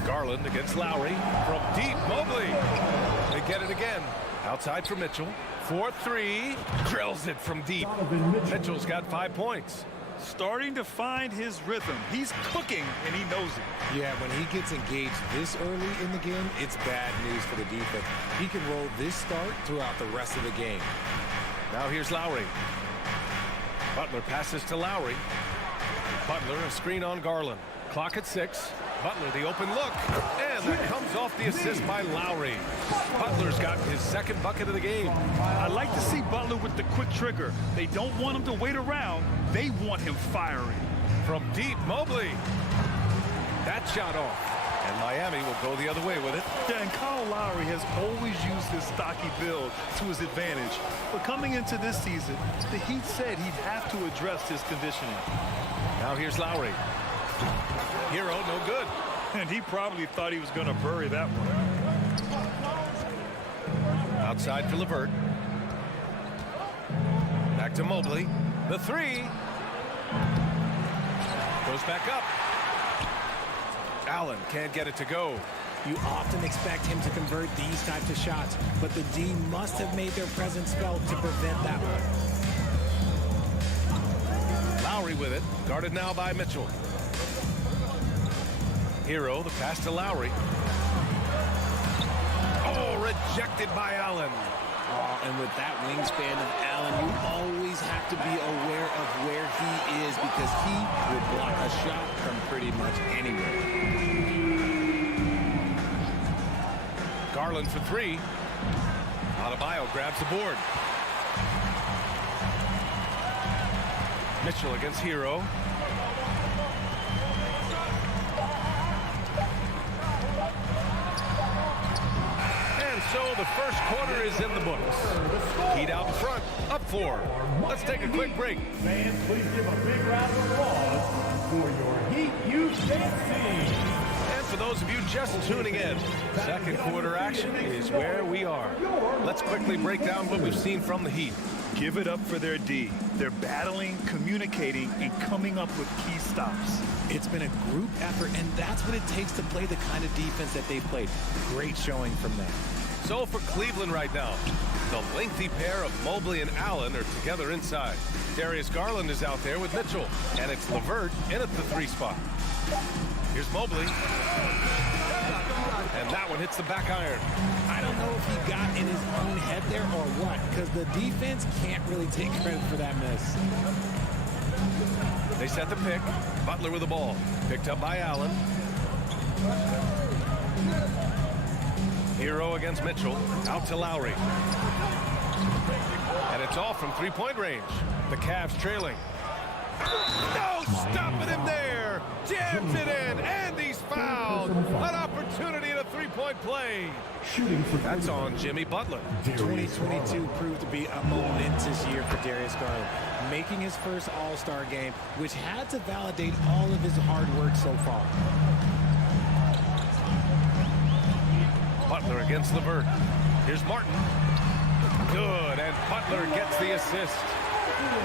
Garland against Lowry. From deep, Mobley. They get it again. Outside for Mitchell. 4-3. Drills it from deep. Mitchell's got 5 points. Starting to find his rhythm. He's cooking, and he knows it. Yeah, when he gets engaged this early in the game, it's bad news for the defense. He can roll this start throughout the rest of the game. Now here's Lowry. Butler passes to Lowry. Butler, a screen on Garland. Clock at 6. Butler, the open look. And that comes off the assist by Lowry. Butler's got his second bucket of the game. I like to see Butler with the quick trigger. They don't want him to wait around. They want him firing. From deep, Mobley. That shot off. And Miami will go the other way with it. Yeah, and Kyle Lowry has always used his stocky build to his advantage. But coming into this season, the Heat said he'd have to address his conditioning. Now here's Lowry. Hero, no good. And he probably thought he was going to bury that one. Outside for LeVert. Back to Mobley. The three. Goes back up. Allen can't get it to go. You often expect him to convert these types of shots, but the D must have made their presence felt to prevent that one. Lowry with it. Guarded now by Mitchell. Hero, the pass to Lowry. Oh, rejected by Allen. And with that wingspan of Allen, you always have to be aware of where he is because he will block a shot from pretty much anywhere. Garland for three. Adebayo grabs the board. Mitchell against Hero. So the first quarter is in the books. Heat out in front, up 4. Let's take a quick break. Fans, please give a big round of applause for your Heat UCC. And for those of you just tuning in, second quarter action is where we are. Let's quickly break down what we've seen from the Heat. Give it up for their D. They're battling, communicating, and coming up with key stops. It's been a group effort, and that's what it takes to play the kind of defense that they've played. Great showing from them. So for Cleveland right now, the lengthy pair of Mobley and Allen are together inside. Darius Garland is out there with Mitchell, and it's LeVert in at the 3 spot. Here's Mobley. And that one hits the back iron. I don't know if he got in his own head there or what, because the defense can't really take credit for that miss. They set the pick. Butler with the ball. Picked up by Allen. Hero against Mitchell. Out to Lowry. And it's off from 3-point range. The Cavs trailing. No stopping him there. Jams it in. And he's fouled. An opportunity in a 3-point play. That's on Jimmy Butler. 2022 proved to be a momentous year for Darius Garland, making his first All-Star game, which had to validate all of his hard work so far. Butler against LeVert. Here's Martin. Good, and Butler gets the assist.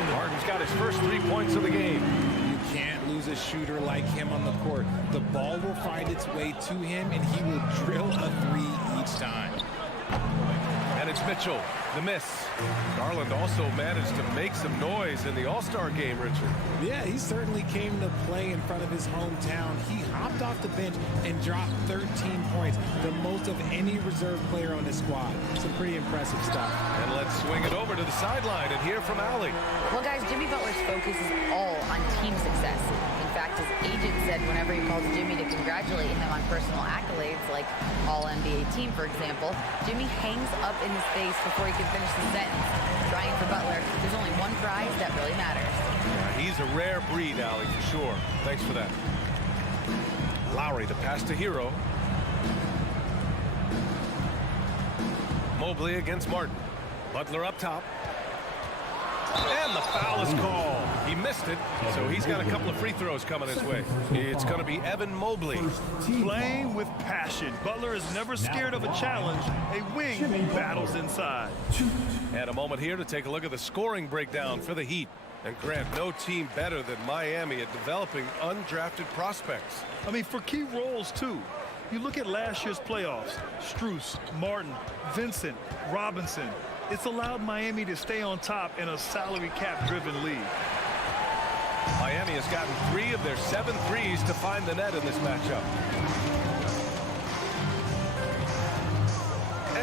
Martin's got his first 3 points of the game. You can't lose a shooter like him on the court. The ball will find its way to him, and he will drill a 3 each time. And it's Mitchell, the miss. Garland also managed to make some noise in the All-Star game, Richard. Yeah, he certainly came to play in front of his hometown. He hopped off the bench and dropped 13 points, the most of any reserve player on his squad. Some pretty impressive stuff. And let's swing it over to the sideline and hear from Allie. Well, guys, Jimmy Butler's focus is all on team success. In fact, his agent said whenever he calls Jimmy to congratulate him on personal accolades, like All-NBA team, for example, Jimmy hangs up in his face before he can finish the sentence. Trying for Butler, there's only one prize that really matters. Yeah, he's a rare breed, Allie, for sure. Thanks for that. Lowry, the pass to Hero. Mobley against Martin. Butler up top. And the foul is called. He missed it, so he's got a couple of free throws coming his way. It's going to be Evan Mobley. Playing with passion. Butler is never scared of a challenge. A wing battles inside. And a moment here to take a look at the scoring breakdown for the Heat. And Grant, no team better than Miami at developing undrafted prospects. I mean, for key roles, too. You look at last year's playoffs. Strus, Martin, Vincent, Robinson. It's allowed Miami to stay on top in a salary cap-driven league. Miami has gotten 3 of their 7 threes to find the net in this matchup.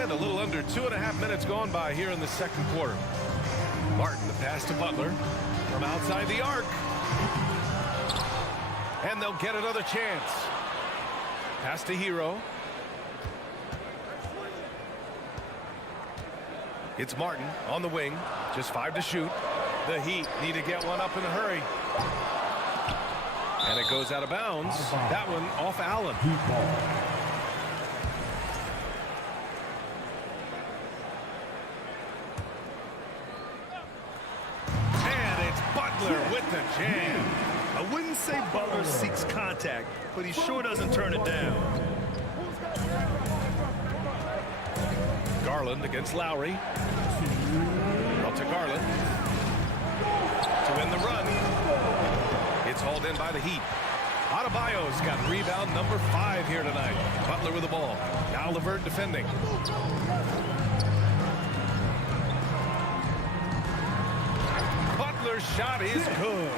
And a little under 2.5 minutes gone by here in the second quarter. Martin, the pass to Butler from outside the arc. And they'll get another chance. Pass to Hero. It's Martin on the wing. Just 5 to shoot. The Heat need to get one up in a hurry. And it goes out of bounds. That one off Allen. And it's Butler with the jam. I wouldn't say Butler seeks contact, but he sure doesn't turn it down. Garland against Lowry. Out to Garland. To win the run. It's hauled in by the Heat. Adebayo's got rebound number 5 here tonight. Butler with the ball. Now LeVert defending. Butler's shot is good.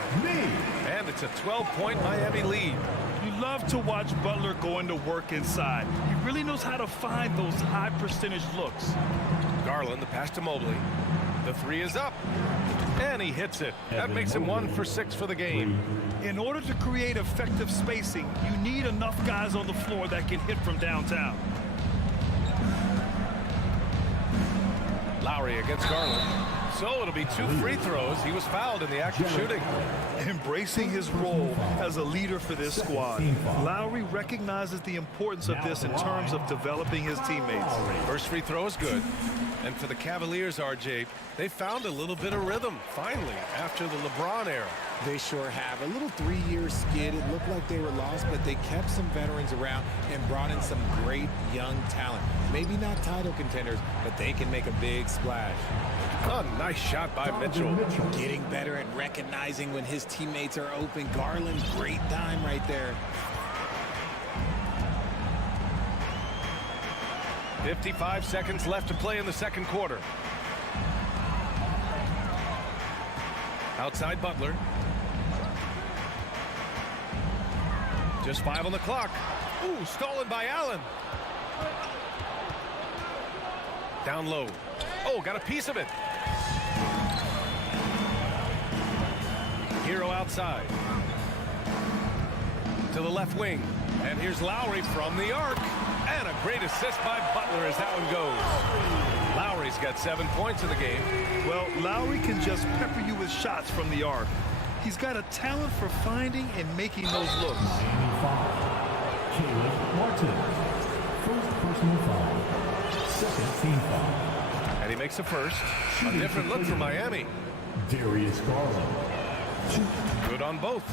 And it's a 12-point Miami lead. You love to watch Butler go into work inside. He really knows how to find those high percentage looks. Garland, the pass to Mobley. The 3 is up. And he hits it. That makes him 1 for 6 for the game. In order to create effective spacing, you need enough guys on the floor that can hit from downtown. Lowry against Garland. So it'll be 2 free throws. He was fouled in the act of shooting. Embracing his role as a leader for this squad, Lowry recognizes the importance of this in terms of developing his teammates. First free throw is good. And for the Cavaliers, RJ, they found a little bit of rhythm, finally, after the LeBron era. They sure have. A little 3-year skid. It looked like they were lost, but they kept some veterans around and brought in some great young talent. Maybe not title contenders, but they can make a big splash. Oh, nice shot by Mitchell. Getting better at recognizing when his teammates are open. Garland, great dime right there. 55 seconds left to play in the second quarter. Outside Butler. Just 5 on the clock. Ooh, stolen by Allen. Down low. Oh, got a piece of it. Hero outside. To the left wing. And here's Lowry from the arc. And a great assist by Butler as that one goes. Lowry's got 7 points in the game. Well, Lowry can just pepper you with shots from the arc. He's got a talent for finding and making those looks. Martin. First personal foul. Second team foul. And he makes the first. A different look for Miami. Darius Garland. Good on both.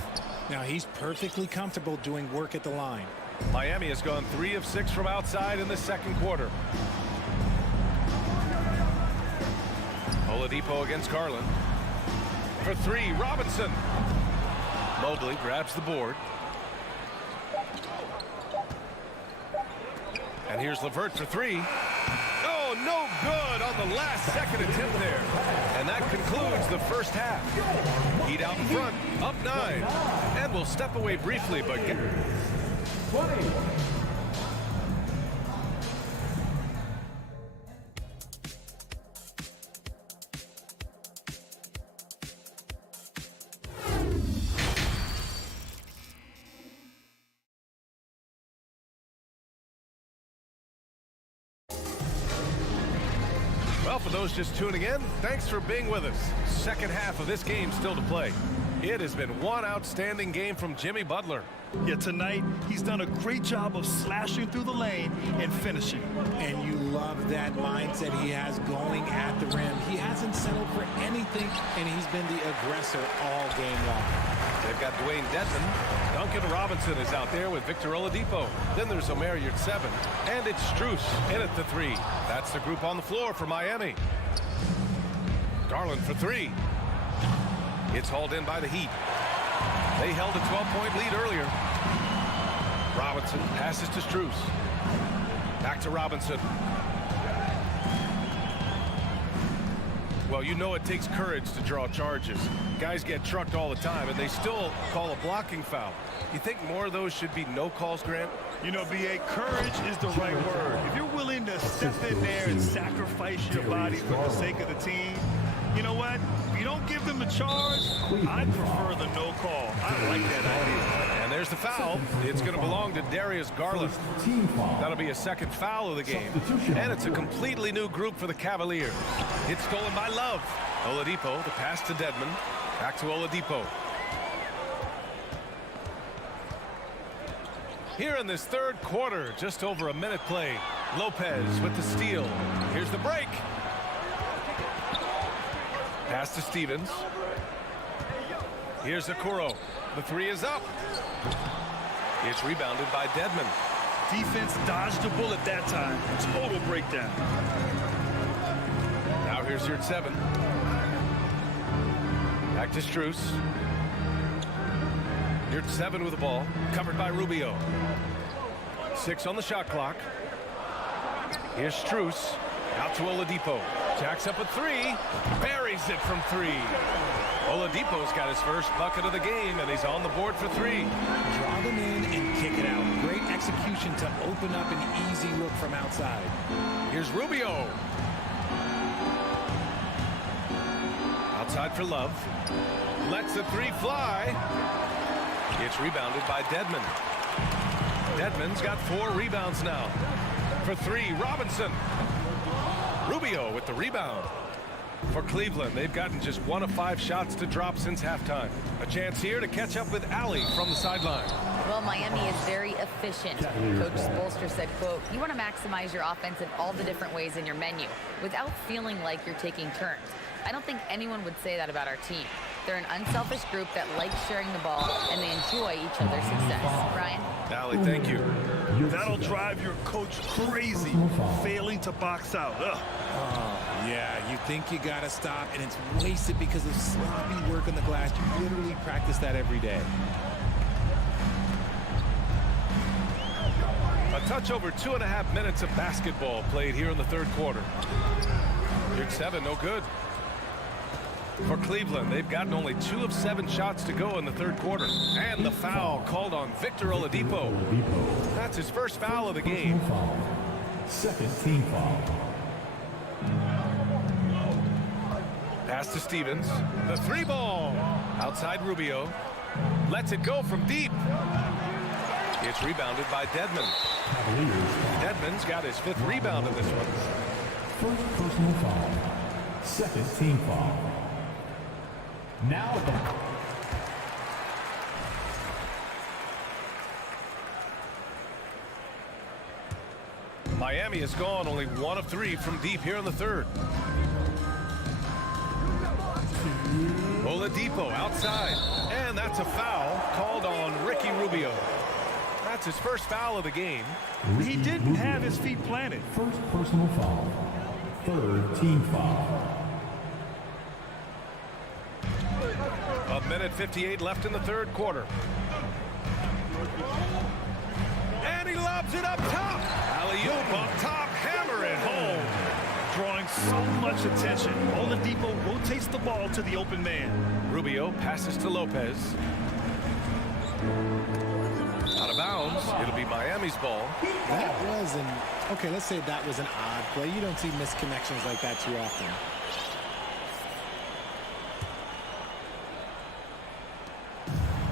Now he's perfectly comfortable doing work at the line. Miami has gone 3 of 6 from outside in the second quarter. Oladipo against Garland. For 3, Robinson. Mobley grabs the board. And here's LeVert for 3. Oh, no good on the last second attempt there. And that concludes the first half. Heat out in front, up 9. And we'll step away briefly, but get... 20. Well, for those just tuning in, thanks for being with us. Second half of this game still to play. It has been one outstanding game from Jimmy Butler. Yeah, tonight, he's done a great job of slashing through the lane and finishing. And you love that mindset he has going at the rim. He hasn't settled for anything, and he's been the aggressor all game long. They've got Dwayne Dedmon. Duncan Robinson is out there with Victor Oladipo. Then there's Omer Yurtseven. And it's Strus in at the 3. That's the group on the floor for Miami. Garland for 3. It's hauled in by the Heat. They held a 12-point lead earlier. Robinson passes to Strus. Back to Robinson. Well, you know it takes courage to draw charges. Guys get trucked all the time, and they still call a blocking foul. You think more of those should be no calls, Grant? You know, B.A., courage is the right word. If you're willing to step in there and sacrifice your body for the sake of the team, you know what? If you don't give them a charge, I prefer the no call. I like that idea. And There's the foul. It's going to belong to Darius Garland. That'll be a second foul of the game. And it's a completely new group for the Cavaliers. It's stolen by Love. Oladipo, the pass to Dedmon. Back to Oladipo. Here in this third quarter, just over a minute played. Lopez with the steal. Here's the break. Pass to Stevens. Here's Okoro. The three is up. It's rebounded by Dedmon. Defense dodged a bullet that time. Total breakdown. Now here's your 7. Back to Strus. Your 7 with the ball. Covered by Rubio. 6 on the shot clock. Here's Strus. Out to Oladipo. Jacks up a 3. Buries it from 3. Oladipo's got his first bucket of the game, and he's on the board for 3. Draw them in and kick it out. Great execution to open up an easy look from outside. Here's Rubio. Outside for Love. Lets the 3 fly. It's rebounded by Dedmon. Dedmon's got 4 rebounds now. For 3, Robinson. Rubio with the rebound. For Cleveland, they've gotten just 1 of 5 shots to drop since halftime. A chance here to catch up with Allie from the sideline. Well, Miami is very efficient. Coach Spoelstra said, quote, "You want to maximize your offense in all the different ways in your menu without feeling like you're taking turns." I don't think anyone would say that about our team. They're an unselfish group that likes sharing the ball, and they enjoy each other's success. Ryan? Allie, thank you. That'll drive your coach crazy, failing to box out. Yeah, you think you got to stop, and it's wasted because of sloppy work on the glass. You literally practice that every day. A touch over 2.5 minutes of basketball played here in the third quarter. Your 7, no good. For Cleveland, they've gotten only 2 of 7 shots to go in the third quarter. And the foul called on Victor Oladipo. That's his first foul of the game. Second team foul. Pass to Stevens. The 3 ball. Outside Rubio. Lets it go from deep. It's rebounded by Dedmon. Dedmon's got his 5th rebound in this one. First personal foul. Second team foul. Now Miami has gone only 1 of 3 from deep here in the third. Oladipo outside, and that's a foul called on Ricky Rubio. That's his first foul of the game. He didn't have his feet planted. First personal foul. Third team foul. A minute 58 left in the third quarter. And he lobs it up top. Alley-oop up top, hammer it home. Drawing so much attention. Oladipo rotates the ball to the open man. Rubio passes to Lopez. Out of bounds. It'll be Miami's ball. That was okay, let's say that was an odd play. You don't see misconnections like that too often.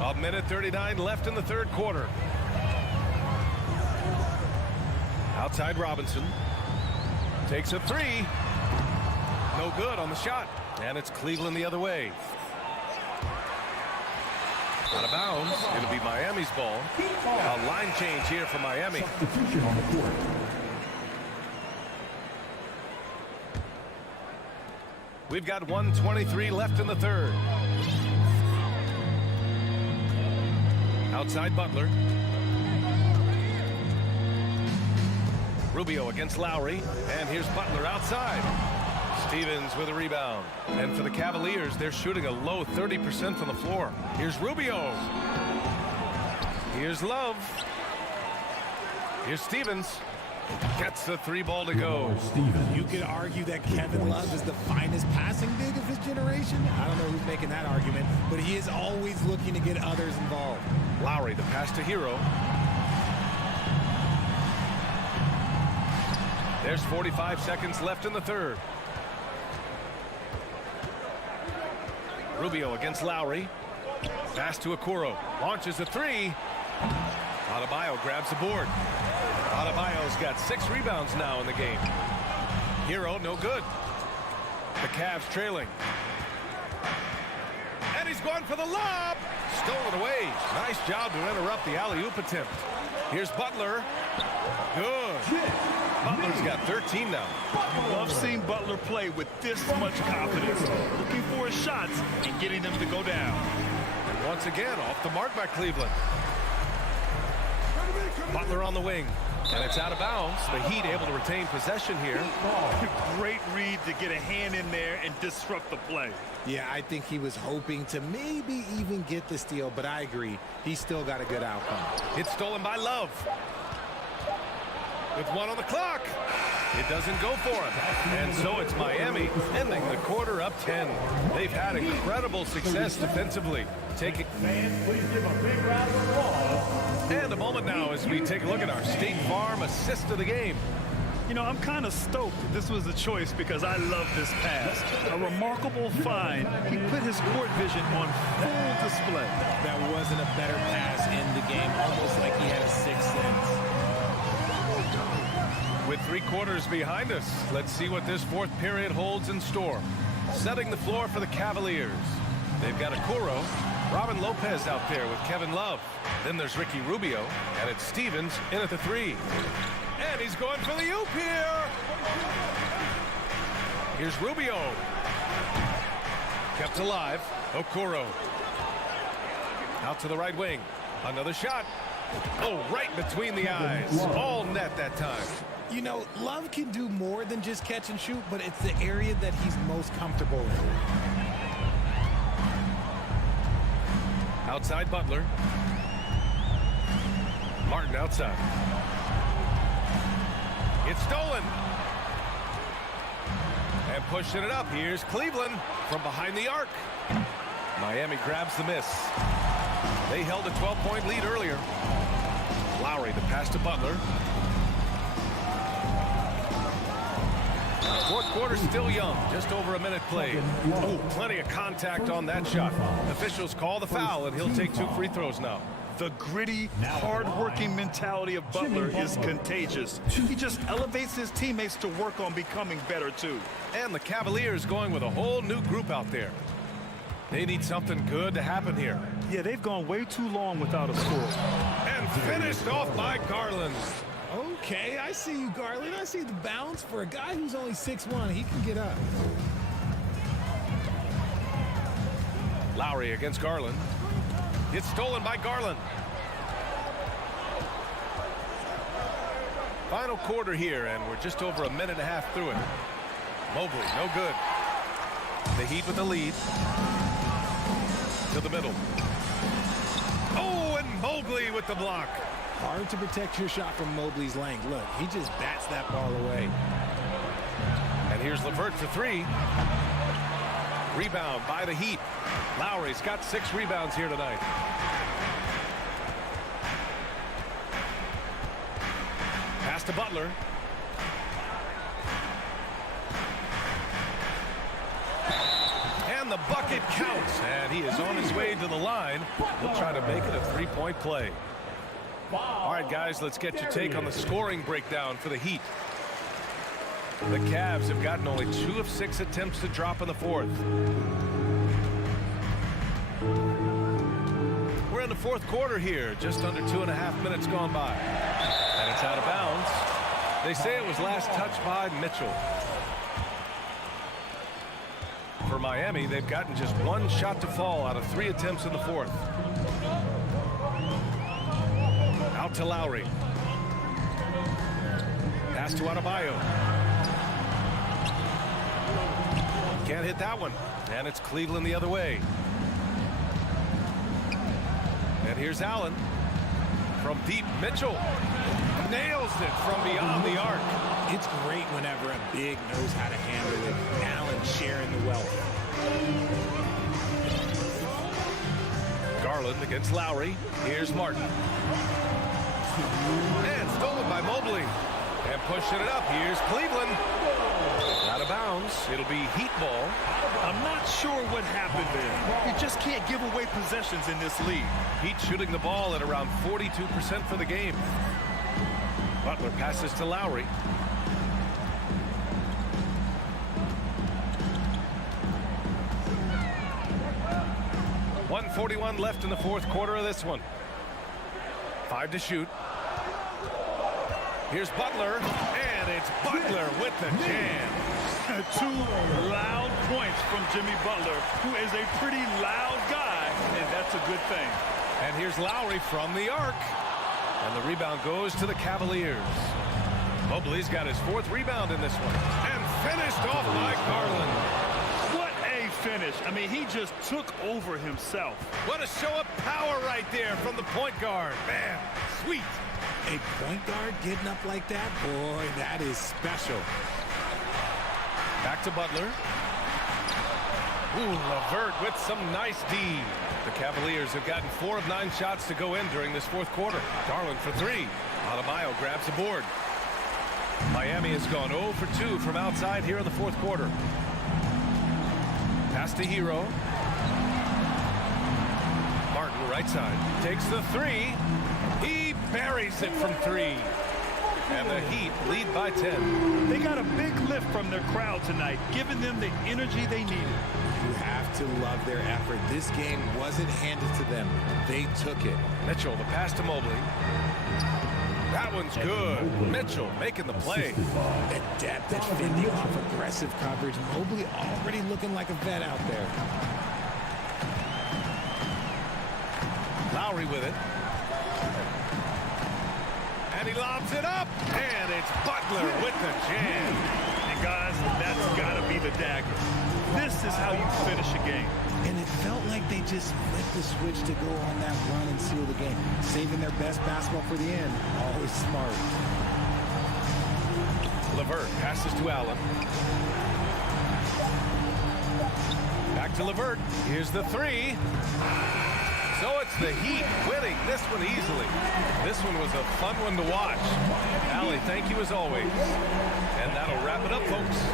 A minute 39 left in the third quarter. Outside Robinson. Takes a 3. No good on the shot. And it's Cleveland the other way. Out of bounds. It'll be Miami's ball. A line change here for Miami. Substitution on the court. We've got 1:23 left in the third. Outside Butler. Rubio against Lowry. And here's Butler outside. Stevens with a rebound. And for the Cavaliers, they're shooting a low 30% from the floor. Here's Rubio. Here's Love. Here's Stevens. Gets the 3 ball to go. You could argue that Kevin Love is the finest passing big of his generation. I don't know who's making that argument, but he is always looking to get others involved. Lowry, the pass to Hero. There's 45 seconds left in the third. Rubio against Lowry. Pass to Okoro. Launches a 3. Adebayo grabs the board. Adebayo's got 6 rebounds now in the game. Hero, no good. The Cavs trailing. And he's going for the lob. Stolen away. Nice job to interrupt the alley-oop attempt. Here's Butler. Good. Butler's got 13 now. Love seeing Butler play with this much confidence. Looking for his shots and getting them to go down. And once again, off the mark by Cleveland. Butler on the wing. And it's out of bounds. The Heat able to retain possession here. Great read to get a hand in there and disrupt the play. Yeah, I think he was hoping to maybe even get the steal, but I agree. He's still got a good outcome. It's stolen by Love. With 1 on the clock. It doesn't go for him. And so it's Miami ending the quarter up 10. They've had incredible success defensively. Taking fans, please give a big round of applause. And a moment now as we take a look at our State Farm assist of the game. You know, I'm kind of stoked this was a choice because I love this pass. A remarkable find. He put his court vision on full display. That wasn't a better pass in the game, almost like he had a sixth sense. With 3 quarters behind us, let's see what this 4th period holds in store. Setting the floor for the Cavaliers. They've got Okoro, Robin Lopez out there with Kevin Love. Then there's Ricky Rubio, and it's Stevens in at the 3. And he's going for the oop here. Here's Rubio. Kept alive. Okoro. Out to the right wing. Another shot. Oh, right between the eyes. All net that time. You know, Love can do more than just catch and shoot, but it's the area that he's most comfortable in. Outside Butler. Martin outside. It's stolen. And pushing it up. Here's Cleveland from behind the arc. Miami grabs the miss. They held a 12-point lead earlier. Lowry, the pass to Butler. 4th quarter still young. Just over a minute played. Ooh, plenty of contact on that shot. Officials call the foul, and he'll take 2 free throws now. The gritty, hard-working mentality of Butler is contagious. He just elevates his teammates to work on becoming better, too. And the Cavaliers going with a whole new group out there. They need something good to happen here. Yeah, they've gone way too long without a score. And finished off by Garland. Okay, I see you, Garland. I see the bounce. For a guy who's only 6'1", he can get up. Lowry against Garland. It's stolen by Garland. Final quarter here, and we're just over a minute and a half through it. Mobley, no good. The Heat with the lead. To the middle. Oh, and Mobley with the block. Hard to protect your shot from Mobley's length. Look, he just bats that ball away. And here's LeVert for 3. Rebound by the Heat. Lowry's got 6 rebounds here tonight. Pass to Butler. And the bucket counts. And he is on his way to the line. He'll try to make it a 3-point play. All right, guys, let's get your take on the scoring breakdown for the Heat. The Cavs have gotten only 2 of 6 attempts to drop in the 4th. We're in the 4th quarter here, just under 2.5 minutes gone by. And it's out of bounds. They say it was last touched by Mitchell. For Miami, they've gotten just 1 shot to fall out of 3 attempts in the 4th. Out to Lowry. Pass to Adebayo. Can't hit that one. And it's Cleveland the other way. And here's Allen. From deep, Mitchell nails it from beyond the arc. It's great whenever a big knows how to handle it. Allen sharing the wealth. Garland against Lowry. Here's Martin. And stolen by Mobley. And pushing it up. Here's Cleveland. Out of bounds. It'll be Heat ball. I'm not sure what happened there. You just can't give away possessions in this league. Heat shooting the ball at around 42% for the game. Butler passes to Lowry. .141 left in the fourth quarter of this one. 5 to shoot. Here's Butler, and it's Butler with the jam. 2 loud points from Jimmy Butler, who is a pretty loud guy, and that's a good thing. And here's Lowry from the arc. And the rebound goes to the Cavaliers. Mobley's got his 4th rebound in this one. And finished off by Garland. What a finish. I mean, he just took over himself. What a show of power right there from the point guard. Man, sweet. A point guard getting up like that? Boy, that is special. Back to Butler. Ooh, LeVert with some nice D. The Cavaliers have gotten 4 of 9 shots to go in during this fourth quarter. Garland for 3. Adebayo grabs the board. Miami has gone 0 for 2 from outside here in the fourth quarter. Pass to Hero. Martin, right side, takes the 3. He buries it from 3. And the Heat lead by 10. They got a big lift from their crowd tonight, giving them the energy they needed. You have to love their effort. This game wasn't handed to them. They took it. Mitchell, the pass to Mobley. That one's good. Mitchell making the play. The depth at fending off aggressive coverage. Mobley already looking like a vet out there. Lowry with it. And he lobs it up. And it's Butler with the jam. And guys, that's got to be the dagger. This is how you finish a game. And it felt like they just flipped the switch to go on that run and seal the game. Saving their best basketball for the end. Always smart. LeVert passes to Allen. Back to LeVert. Here's the 3. So it's the Heat winning this one easily. This one was a fun one to watch. Allie, thank you as always. And that'll wrap it up, folks.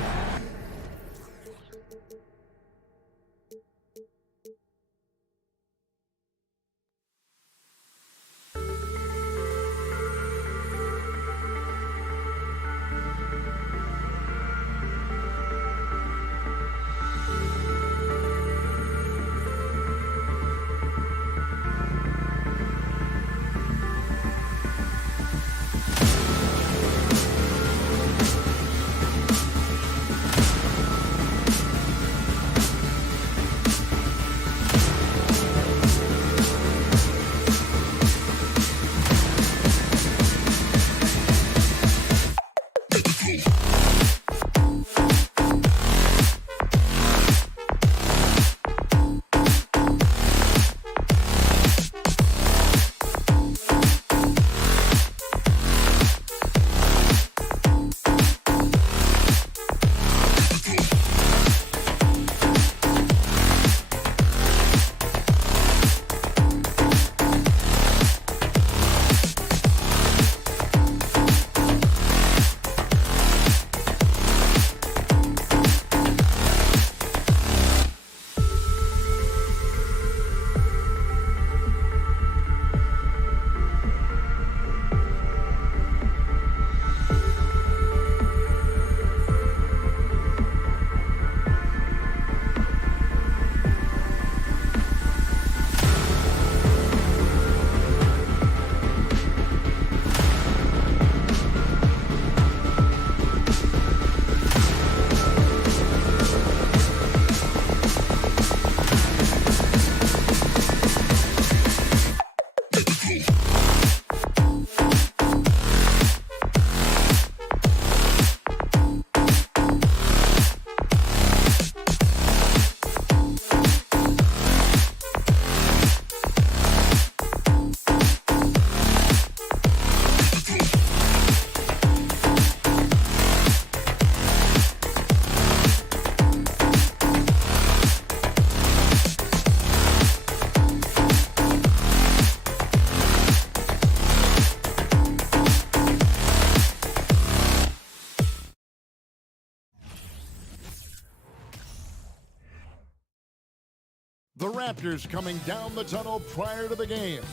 The Raptors coming down the tunnel prior to the game.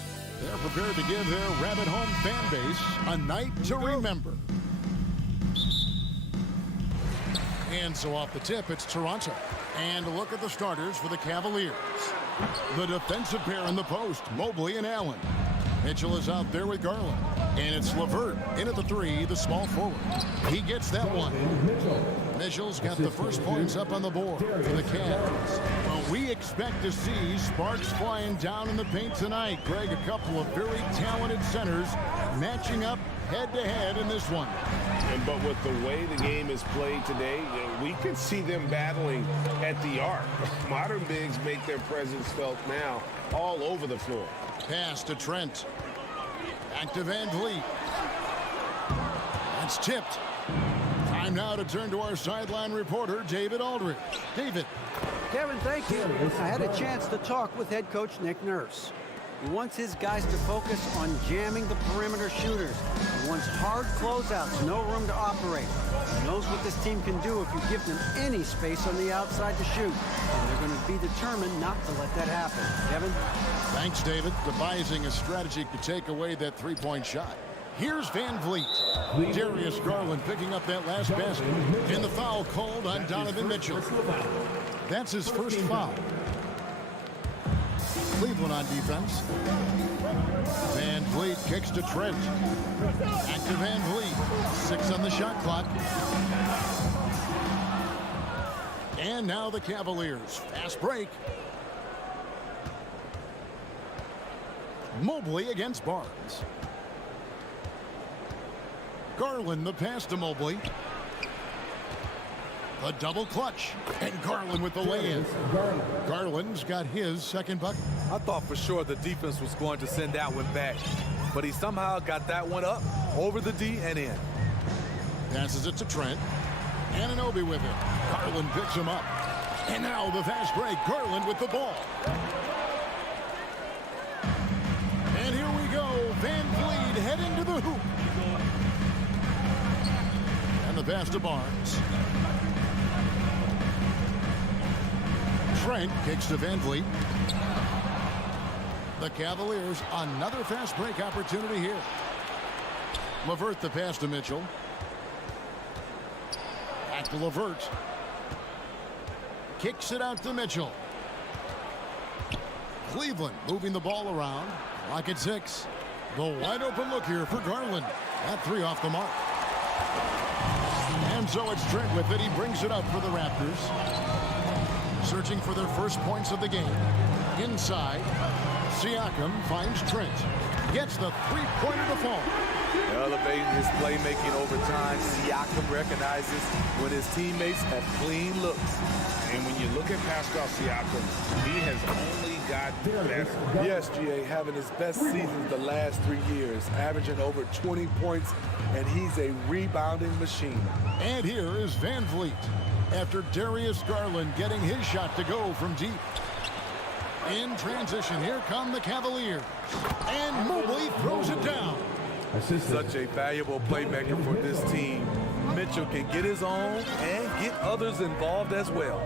They're prepared to give their rabid home fan base a night to remember. And so off the tip, it's Toronto. And a look at the starters for the Cavaliers. The defensive pair in the post, Mobley and Allen. Mitchell is out there with Garland. And it's LeVert in at the three, the small forward. He gets that one. Mitchell's got the first points up on the board for the Cavs. Well, we expect to see sparks flying down in the paint tonight. Greg, a couple of very talented centers matching up head-to-head in this one. But with the way the game is played today, we could see them battling at the arc. Modern bigs make their presence felt now all over the floor. Pass to Trent. Back to Van Vliet. That's tipped. Time now to turn to our sideline reporter, David Aldridge. David. Kevin, thank you. I had a chance to talk with head coach Nick Nurse. He wants his guys to focus on jamming the perimeter shooters. He wants hard closeouts, no room to operate. He knows what this team can do if you give them any space on the outside to shoot. And they're going to be determined not to let that happen. Kevin? Thanks, David. Devising a strategy to take away that three-point shot. Here's Van Vliet. Darius Garland picking up that last basket. And the foul called on Donovan Mitchell. That's his first foul. Cleveland on defense. Van Vliet kicks to Trent. Back to Van Vliet. 6 on the shot clock. And now the Cavaliers. Fast break. Mobley against Barnes. Garland the pass to Mobley. A double clutch. And Garland with the lay-in. Garland's got his second bucket. I thought for sure the defense was going to send that one back, but he somehow got that one up, over the D and in. Passes it to Trent. Anunoby with it. Garland picks him up. And now the fast break. Garland with the ball. And here we go. Van Vliet heading to the hoop. And the pass to Barnes. Trent kicks to Van Vliet. The Cavaliers, another fast break opportunity here. LeVert the pass to Mitchell. Back to LeVert. Kicks it out to Mitchell. Cleveland moving the ball around. Lock at 6. The wide open look here for Garland. That three off the mark. And so it's Trent with it. He brings it up for the Raptors. Searching for their first points of the game. Inside, Siakam finds Trent. Gets the three-pointer to fall. Elevating his playmaking over time, Siakam recognizes when his teammates have clean looks. And when you look at Pascal Siakam, he has only got better. Yes, GA, having his best seasons the last 3 years, averaging over 20 points, and he's a rebounding machine. And here is Van Vliet. After Darius Garland getting his shot to go from deep. In transition, here come the Cavaliers. And Mobley throws it down. Such a valuable playmaker for this team. Mitchell can get his own and get others involved as well.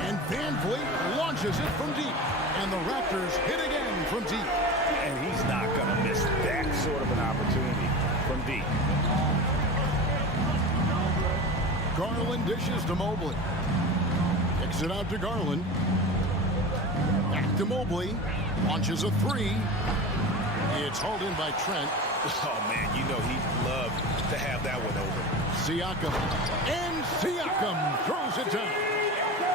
And Van Vliet launches it from deep. And the Raptors hit again from deep. And he's not going to miss that sort of an opportunity from deep. Garland dishes to Mobley. Kicks it out to Garland. Back to Mobley. Launches a three. It's hauled in by Trent. Oh, man, you know he'd love to have that one over. Siakam. And Siakam throws it down.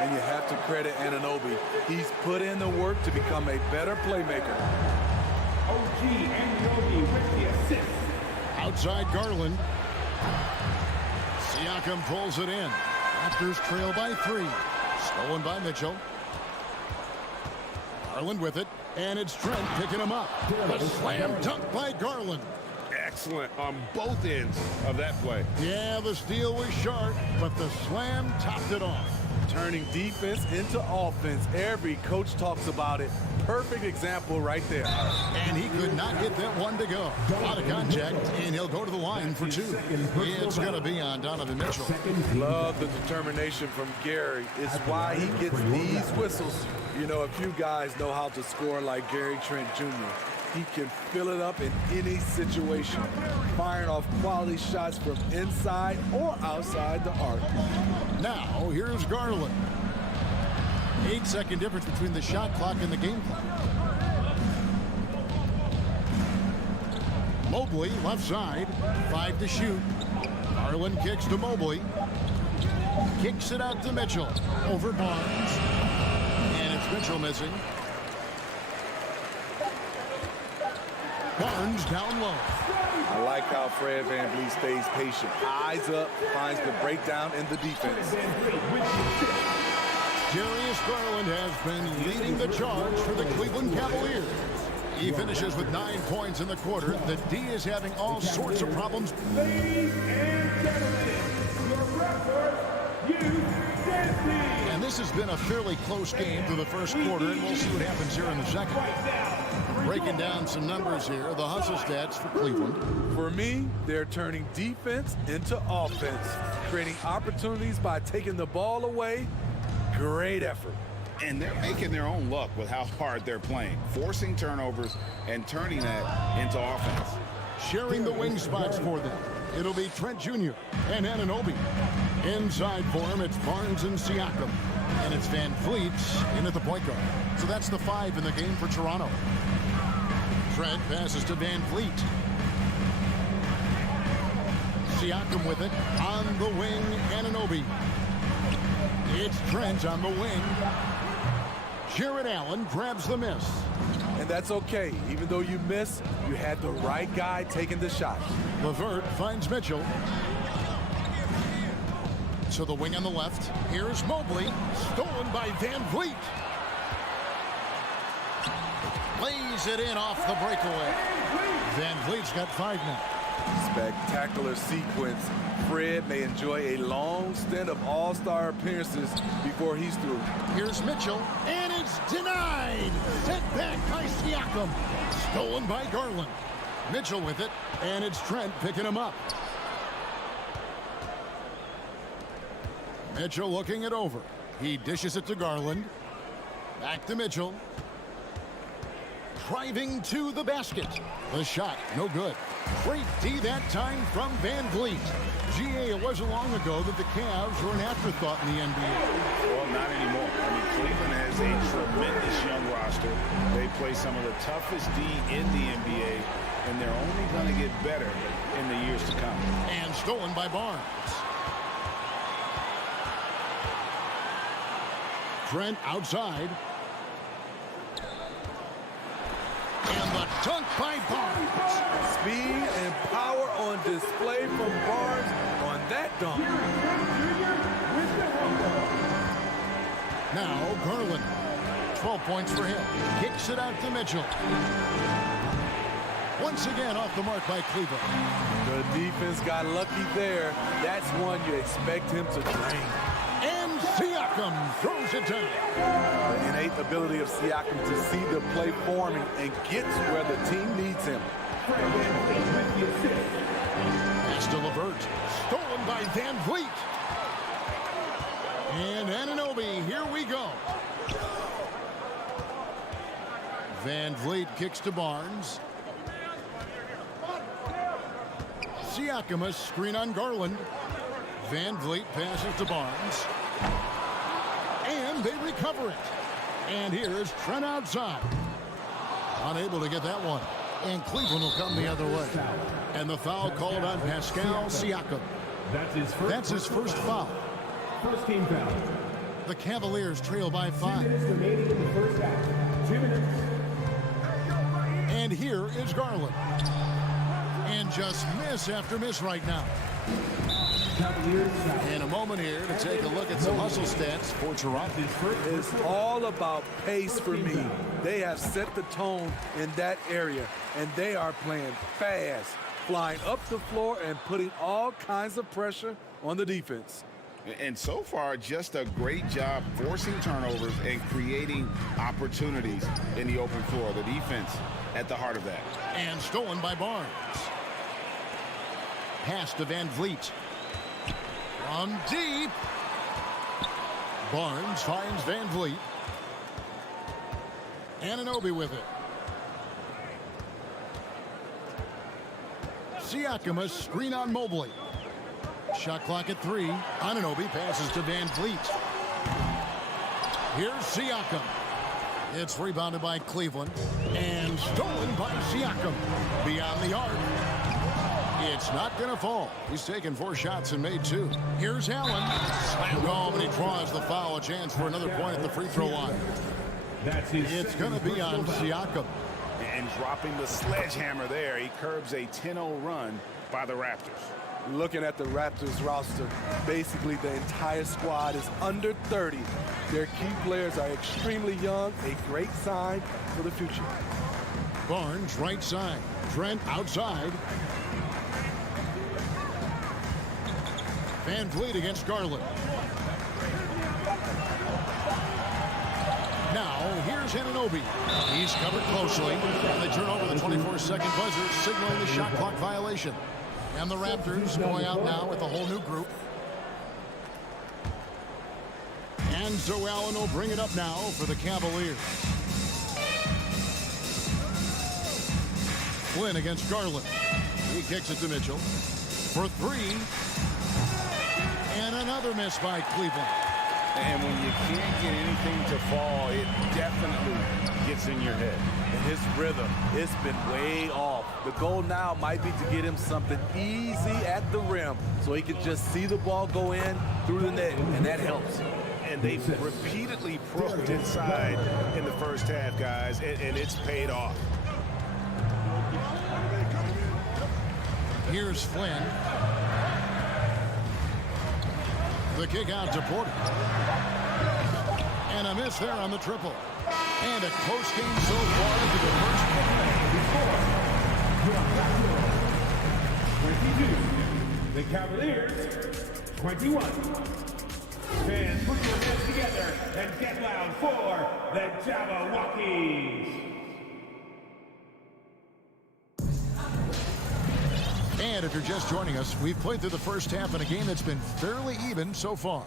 And you have to credit Anunoby. He's put in the work to become a better playmaker. OG Anunoby with the assist. Outside Garland. Siakam pulls it in. Raptors trail by 3. Stolen by Mitchell. Garland with it. And it's Trent picking him up. The slam dunk by Garland. Excellent on both ends of that play. Yeah, the steal was sharp, but the slam topped it off. Turning defense into offense. Every coach talks about it. perfect example right there. And he could not get that one to go. Out of contact, and he'll go to the line for two. It's going to be on Donovan Mitchell. Love the determination from Gary. It's why he gets these whistles. You know, a few guys know how to score like Gary Trent Jr. He can fill it up in any situation, firing off quality shots from inside or outside the arc. Now, here's Garland. 8-second difference between the shot clock and the game clock. Mobley, left side, 5 to shoot. Garland kicks to Mobley. Kicks it out to Mitchell. Over Barnes. And it's Mitchell missing. Barnes down low. I like how Fred VanVleet stays patient. Eyes up, finds the breakdown in the defense. Darius Garland has been leading the charge for the Cleveland Cavaliers. He finishes with 9 points in the quarter. The D is having all sorts of problems. Ladies and gentlemen, your Raptors, and this has been a fairly close game through the first quarter, and we'll see what happens here in the second. Breaking down some numbers here, the hustle stats for Cleveland. For me, they're turning defense into offense, creating opportunities by taking the ball away. Great effort. And they're making their own luck with how hard they're playing, forcing turnovers and turning that into offense. Sharing the wing spots for them. It'll be Trent Jr. and Anunoby. Inside for him, it's Barnes and Siakam. And it's VanVleet in at the point guard. So that's the 5 in the game for Toronto. Trent passes to VanVleet. Siakam with it. On the wing, Anunoby. It's Trent on the wing. Jared Allen grabs the miss. And that's okay. Even though you miss, you had the right guy taking the shot. LeVert finds Mitchell. So the wing on the left. Here's Mobley. Stolen by VanVleet. Lays it in off the breakaway. VanVleet's got 5 now. Spectacular sequence. Fred may enjoy a long stint of all-star appearances before he's through. Here's Mitchell, and it's denied. Sent back by Siakam. Stolen by Garland. Mitchell with it, and it's Trent picking him up. Mitchell looking it over. He dishes it to Garland. Back to Mitchell. Driving to the basket. The shot, no good. Great D that time from VanVleet. GA, it wasn't long ago that the Cavs were an afterthought in the NBA. Well, not anymore. I mean, Cleveland has a tremendous young roster. They play some of the toughest D in the NBA, and they're only going to get better in the years to come. And stolen by Barnes. Trent outside. And the dunk by Barnes. Speed and power on display from Barnes on that dunk. Now Garland. 12 points for him. Kicks it out to Mitchell. Once again off the mark by Cleveland. The defense got lucky there. That's one you expect him to drain. And Siakam throws it down. The innate ability of Siakam to see the play forming and get to where the team needs him. Pass to LeVert. Stolen by VanVleet. And Anunoby, here we go. VanVleet kicks to Barnes. Siakam, a screen on Garland. VanVleet passes to Barnes. And they recover it. And here's Trent outside. Unable to get that one. And Cleveland will come the other way. And the foul called on Pascal Siakam. That's his first foul. First team foul. The Cavaliers trail by 5. 2 minutes remaining in the first half. 2 minutes. And here is Garland. And just miss after miss right now. In a moment here to take a look at some hustle stats for Toronto. It's all about pace for me. They have set the tone in that area, and they are playing fast, flying up the floor and putting all kinds of pressure on the defense. And so far, just a great job forcing turnovers and creating opportunities in the open floor. The defense at the heart of that. And stolen by Barnes. Pass to Van Vliet. From deep. Barnes finds Van Vliet. Anunoby with it. Siakam, a screen on Mobley. Shot clock at 3. Anunoby passes to Van Vliet. Here's Siakam. It's rebounded by Cleveland and stolen by Siakam. Beyond the arc. It's not going to fall. He's taken 4 shots and made 2. Here's Allen. Slammed home, and he draws the foul. A chance for another point at the free throw line. It's going to be on Siakam. And dropping the sledgehammer there, he curbs a 10-0 run by the Raptors. Looking at the Raptors roster, basically the entire squad is under 30. Their key players are extremely young, a great sign for the future. Barnes right side. Trent outside. Van Vliet against Garland. Now, here's Anunoby. He's covered closely. And they turn over the 24-second buzzer, signaling the shot clock violation. And the Raptors going out now with a whole new group. And so Allen will bring it up now for the Cavaliers. Flynn against Garland. He kicks it to Mitchell. For 3. And another miss by Cleveland. And when you can't get anything to fall, it definitely gets in your head. And his rhythm, it's been way off. The goal now might be to get him something easy at the rim so he can just see the ball go in through the net, and that helps. And they've repeatedly probed inside in the first half, guys, and it's paid off. Here's Flynn. The kick out to Porter. And a miss there on the triple. And a close game so far into the first quarter. 22. The Cavaliers, 21. Fans, put your hands together and get loud for the Jabberwockies. And if you're just joining us, we've played through the first half in a game that's been fairly even so far.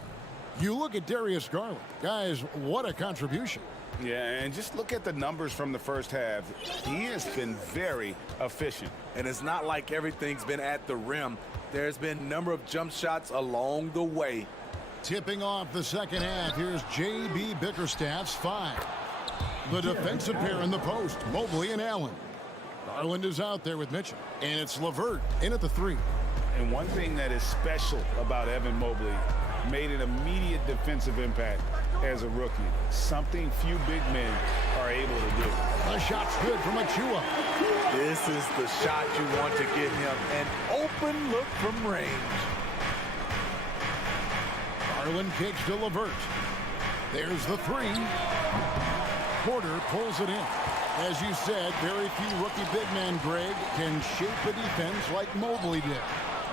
You look at Darius Garland. Guys, what a contribution. Yeah, and just look at the numbers from the first half. He has been very efficient. And it's not like everything's been at the rim. There's been a number of jump shots along the way. Tipping off the second half, here's J.B. Bickerstaff's 5. The defensive pair in the post, Mobley and Allen. Garland is out there with Mitchell, and it's LeVert in at the 3. And one thing that is special about Evan Mobley, made an immediate defensive impact as a rookie. Something few big men are able to do. The shot's good from Achua. This is the shot you want to get him. An open look from range. Garland kicks to LeVert. There's the 3. Porter pulls it in. As you said, very few rookie big men, Greg, can shape a defense like Mobley did.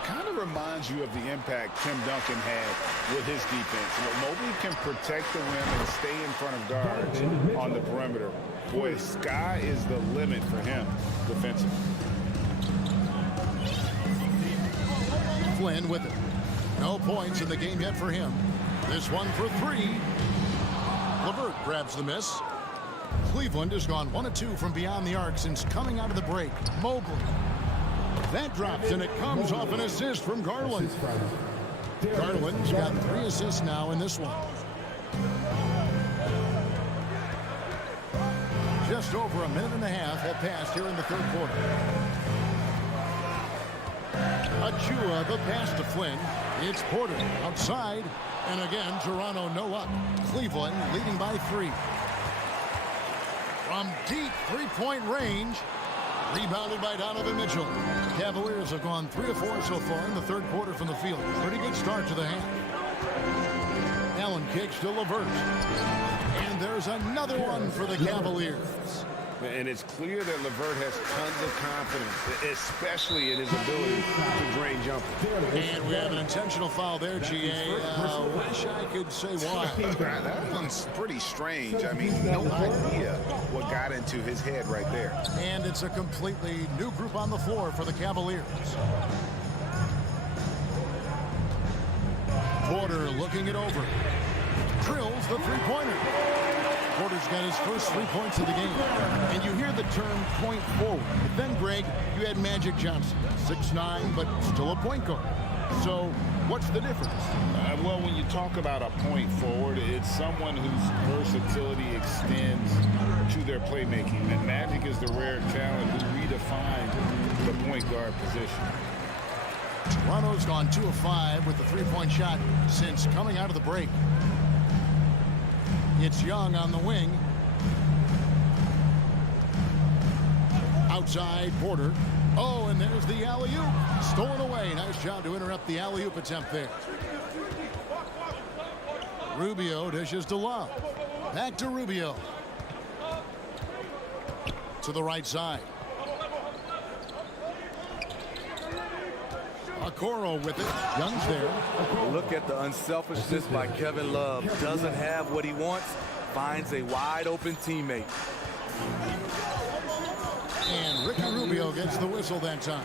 Kind of reminds you of the impact Tim Duncan had with his defense. Mobley can protect the rim and stay in front of guards on the perimeter. Boy, sky is the limit for him defensively. Flynn with it. No points in the game yet for him. This one for 3. LeVert grabs the miss. Cleveland has gone 1 of 2 from beyond the arc since coming out of the break. Mobley. That drops, and it comes off an assist from Garland. Garland's got 3 assists now in this one. Just over a minute and a half have passed here in the third quarter. Achua, the pass to Flynn. It's Porter outside. And again, Toronto no up. Cleveland leading by 3. From deep three-point range. Rebounded by Donovan Mitchell. Cavaliers have gone 3 of 4 so far in the third quarter from the field. Pretty good start to the half. Allen kicks to LeVert. And there's another one for the Cavaliers. And it's clear that LeVert has tons of confidence, especially in his ability to drain jumpers. And we have an intentional foul there, GA. Wish I could say why. That one's pretty strange. I mean, no idea what got into his head right there. And it's a completely new group on the floor for the Cavaliers. Porter looking it over. Drills the three-pointer. Porter's got his first 3 points of the game. And you hear the term point forward. But then, Greg, you had Magic Johnson, 6'9", but still a point guard. So what's the difference? Well, when you talk about a point forward, it's someone whose versatility extends to their playmaking. And Magic is the rare talent who redefined the point guard position. Toronto's gone 2 of 5 with the three-point shot since coming out of the break. It's Young on the wing. Outside, Porter. Oh, and there's the alley-oop. Stolen away. Nice job to interrupt the alley-oop attempt there. Rubio dishes to Love. Back to Rubio. To the right side. Okoro with it. Young's there. Look at the unselfishness by Kevin Love. Doesn't have what he wants. Finds a wide open teammate. And Ricky Rubio gets the whistle that time.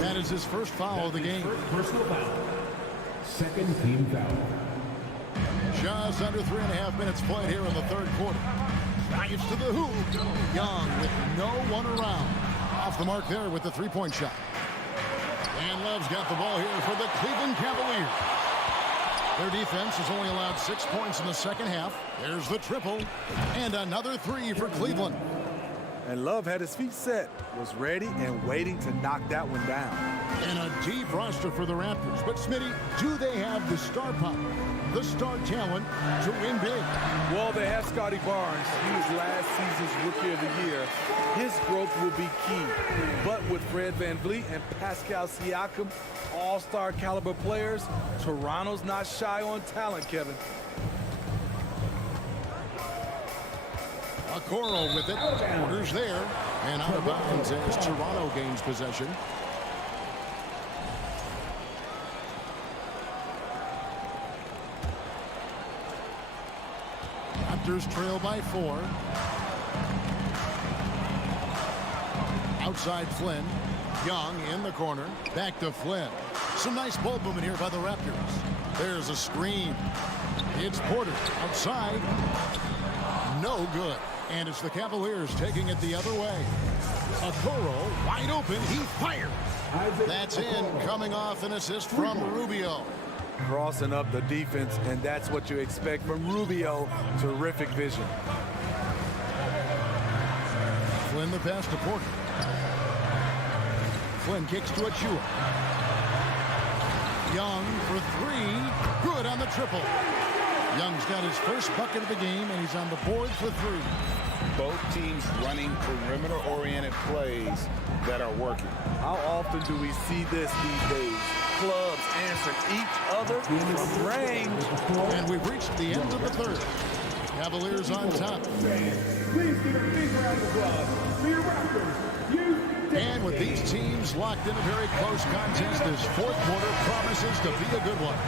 That is his first foul of the game. Personal foul. Second team foul. Just under 3.5 minutes played here in the third quarter. Drives to the hoop. Young with no one around. Off the mark there with the three-point shot. And Love's got the ball here for the Cleveland Cavaliers. Their defense has only allowed 6 points in the second half. There's the triple. And another three for Cleveland. And Love had his feet set, was ready and waiting to knock that one down. And a deep roster for the Raptors. But, Smitty, do they have the star power, the star talent to win big? Well, they have Scotty Barnes. He was last season's Rookie of the Year. His growth will be key. But with Fred VanVleet and Pascal Siakam, all-star caliber players, Toronto's not shy on talent, Kevin. Okoro with it. Porter's there. And out of bounds as Toronto gains possession. Raptors trail by 4. Outside Flynn. Young in the corner. Back to Flynn. Some nice ball movement here by the Raptors. There's a screen. It's Porter outside. No good. And it's the Cavaliers taking it the other way. Okoro wide open. He fired. That's in, coming off an assist from Rubio. Crossing up the defense, and that's what you expect from Rubio. Terrific vision. Flynn the pass to Porter. Flynn kicks to Achua. Young for 3. Good on the triple. Young's got his first bucket of the game, and he's on the board for 3. Both teams running perimeter-oriented plays that are working. How often do we see this these days? Clubs answering each other from range. And we've reached the end of the third. Cavaliers on top. Please give a big round of applause for your Raptors. And with these teams locked in a very close contest, this fourth quarter promises to be a good one.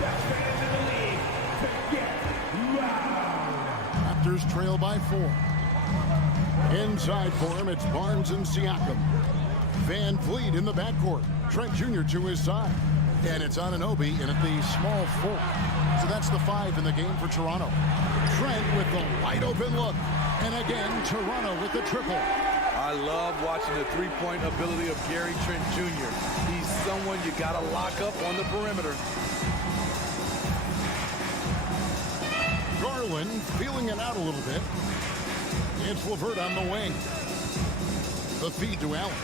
Raptors trail by 4. Inside for him, it's Barnes and Siakam. VanVleet in the backcourt. Trent Jr. to his side. And it's Anunoby in at the small 4. So that's the 5 in the game for Toronto. Trent with the wide open look. And again, Toronto with the triple. I love watching the three-point ability of Gary Trent Jr. He's someone you got to lock up on the perimeter. Garland feeling it out a little bit. It's LeVert on the wing. The feed to Allen.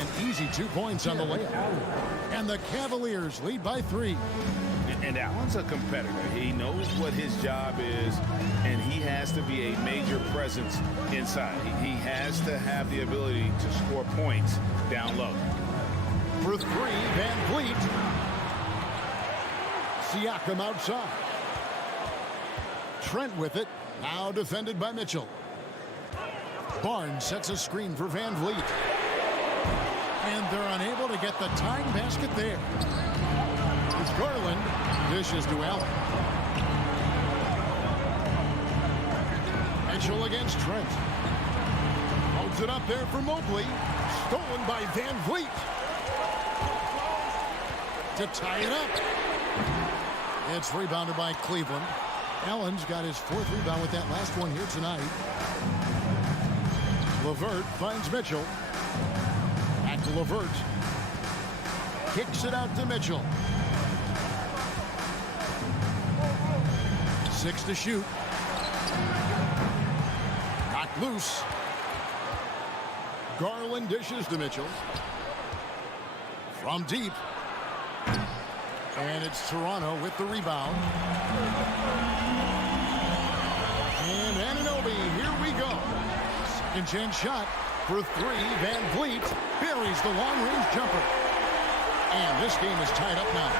An easy 2 points on the layup. And the Cavaliers lead by 3. And Allen's a competitor. He knows what his job is, and he has to be a major presence inside. He has to have the ability to score points down low. For 3, VanVleet. Siakam outside. Trent with it. Now defended by Mitchell. Barnes sets a screen for Van Vliet. And they're unable to get the tying basket there. It's Garland. Dishes to Allen. Mitchell against Trent. Holds it up there for Mobley. Stolen by Van Vliet. To tie it up. It's rebounded by Cleveland. Allen's got his 4th rebound with that last one here tonight. LeVert finds Mitchell. Back to LeVert. Kicks it out to Mitchell. 6 to shoot. Knocked loose. Garland dishes to Mitchell. From deep. And it's Toronto with the rebound. And Anunoby, here we go. Second chance shot for 3. Van Vliet buries the long-range jumper. And this game is tied up now.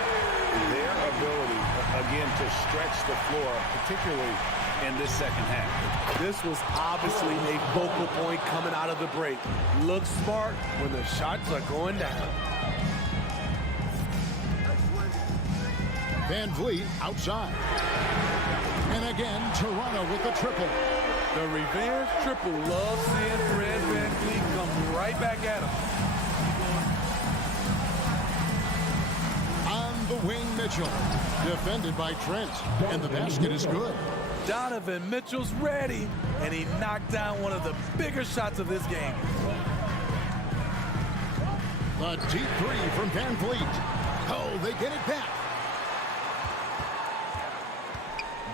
Their ability, again, to stretch the floor, particularly in this second half. This was obviously a focal point coming out of the break. Look smart when the shots are going down. Van Vliet outside. And again, Toronto with the triple. The revenge triple loves seeing Fred Van Vliet come right back at him. On the wing, Mitchell. Defended by Trent. And the basket is good. Donovan Mitchell's ready. And he knocked down one of the bigger shots of this game. The deep 3 from Van Vliet. Oh, they get it back.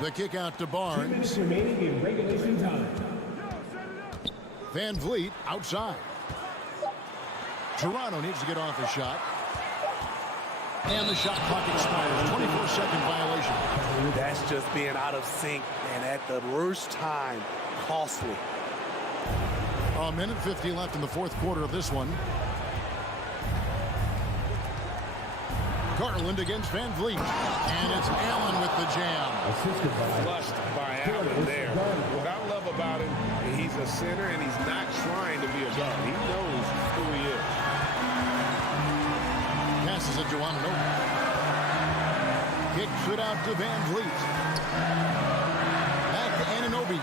The kick out to Barnes. 2 minutes remaining in regulation time. Van Vliet outside. Toronto needs to get off a shot. And the shot clock expires. 24-second violation. That's just being out of sync and at the worst time. Costly. A minute 50 left in the 4th quarter of this one. Garland against Van Vliet. And it's Allen with the jam. Flushed by Allen there. What I love about him, he's a center and he's not trying to be a guard. He knows who he is. Passes it to Anunoby. Kicks it out to Van Vliet. Back to Anunoby.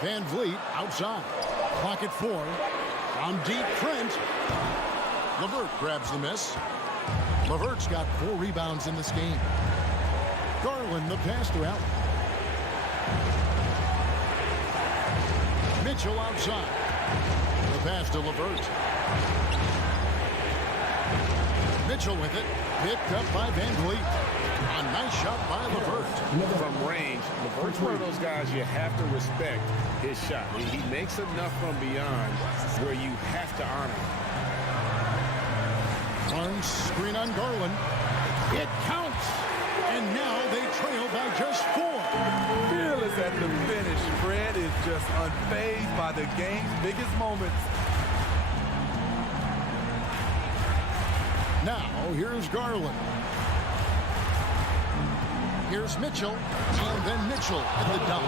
Van Vliet outside. Clock at 4. From deep, Trent. LeVert grabs the miss. LeVert's got 4 rebounds in this game. Garland the pass to Allen. Mitchell outside. The pass to LeVert. Mitchell with it. Picked up by Van Vliet. A nice shot by LeVert. From range, LeVert's one of those guys you have to respect his shot. He makes enough from beyond where you have to honor him. Barnes screen on Garland. It counts. And now they trail by just 4. Fearless at the finish. Fred is just unfazed by the game's biggest moments. Now, here's Garland. Here's Mitchell. And then Mitchell at the dunk.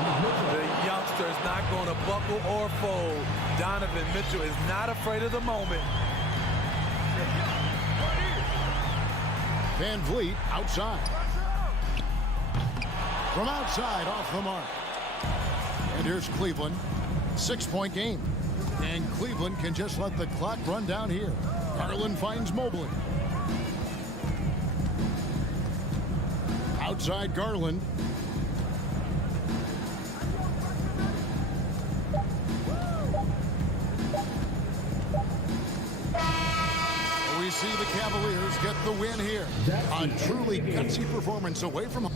The youngster is not going to buckle or fold. Donovan Mitchell is not afraid of the moment. Van Vliet outside. From outside, off the mark. And here's Cleveland. 6-point game. And Cleveland can just let the clock run down here. Garland finds Mobley. Outside Garland. We see the Cavaliers get the win here. A truly gutsy performance away from home.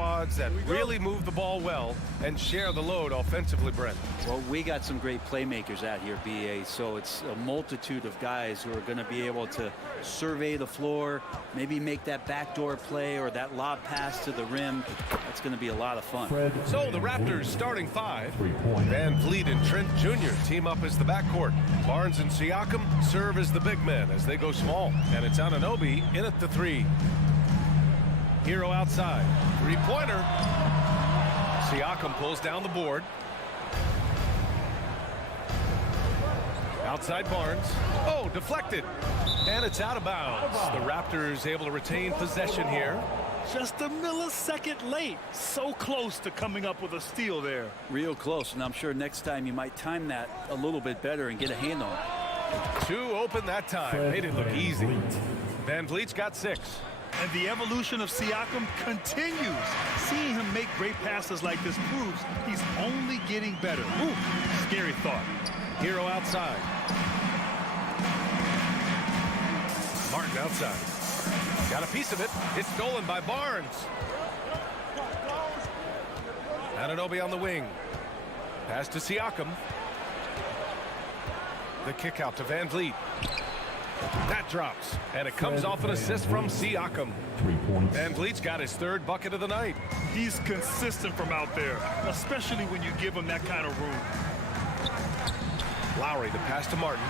squads that really move the ball well and share the load offensively, Brent. Well, we got some great playmakers out here, BA, so it's a multitude of guys who are going to be able to survey the floor, maybe make that backdoor play or that lob pass to the rim. That's going to be a lot of fun. So the Raptors starting five. Van Vliet and Trent Jr. team up as the backcourt. Barnes and Siakam serve as the big men as they go small. And it's Anunoby in at the three. Hero outside. Three-pointer. Siakam pulls down the board. Outside Barnes. Oh, deflected. And it's out of bounds. The Raptors able to retain possession here. Just a millisecond late. So close to coming up with a steal there. Real close, and I'm sure next time you might time that a little bit better and get a hand on it. Two open that time. Made it look easy. Van Vliet's got 6. And the evolution of Siakam continues. Seeing him make great passes like this proves he's only getting better. Ooh, scary thought. Hero outside. Martin outside. Got a piece of it. It's stolen by Barnes. Anunoby on the wing. Pass to Siakam. The kick out to Van Vliet. That drops, and it comes off an assist from Siakam. Van Vliet's got his 3rd bucket of the night. He's consistent from out there, especially when you give him that kind of room. Lowry, the pass to Martin.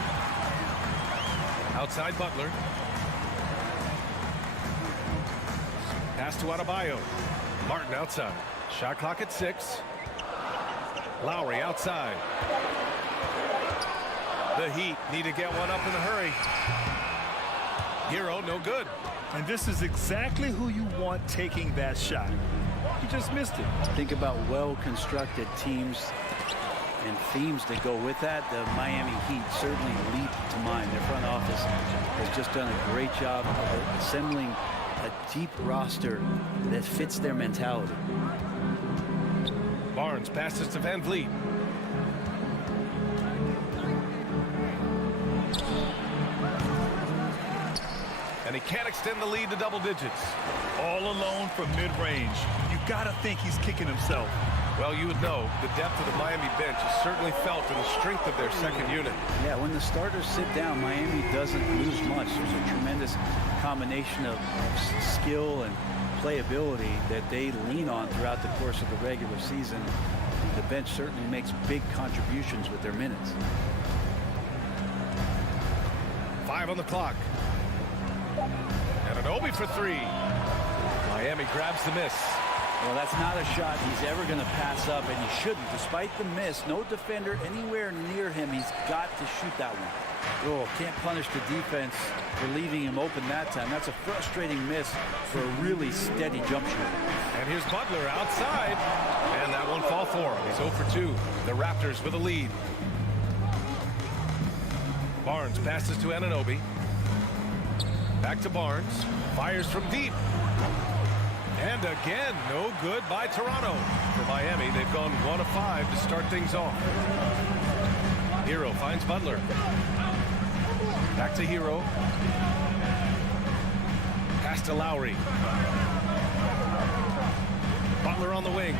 Outside Butler. Pass to Adebayo. Martin outside. Shot clock at 6. Lowry outside. The Heat need to get one up in a hurry. Hero, no good. And this is exactly who you want taking that shot. He just missed it. Think about well-constructed teams and themes that go with that. The Miami Heat certainly leap to mind. Their front office has just done a great job of assembling a deep roster that fits their mentality. Barnes passes to Van Vliet. And he can't extend the lead to double digits. All alone from mid-range. You gotta think he's kicking himself. Well, you would know the depth of the Miami bench is certainly felt in the strength of their second unit. Yeah, when the starters sit down, Miami doesn't lose much. There's a tremendous combination of skill and playability that they lean on throughout the course of the regular season. The bench certainly makes big contributions with their minutes. 5 on the clock. Anunoby for 3. Miami grabs the miss. Well, that's not a shot he's ever going to pass up, and he shouldn't. Despite the miss, no defender anywhere near him. He's got to shoot that one. Oh, can't punish the defense for leaving him open that time. That's a frustrating miss for a really steady jump shot. And here's Butler outside, and that one fall for him. He's 0 for 2. The Raptors with a lead. Barnes passes to Anunoby. Back to Barnes. Fires from deep. And again, no good by Toronto. For Miami, they've gone 1 of 5 to start things off. Hero finds Butler. Back to Hero. Pass to Lowry. Butler on the wing.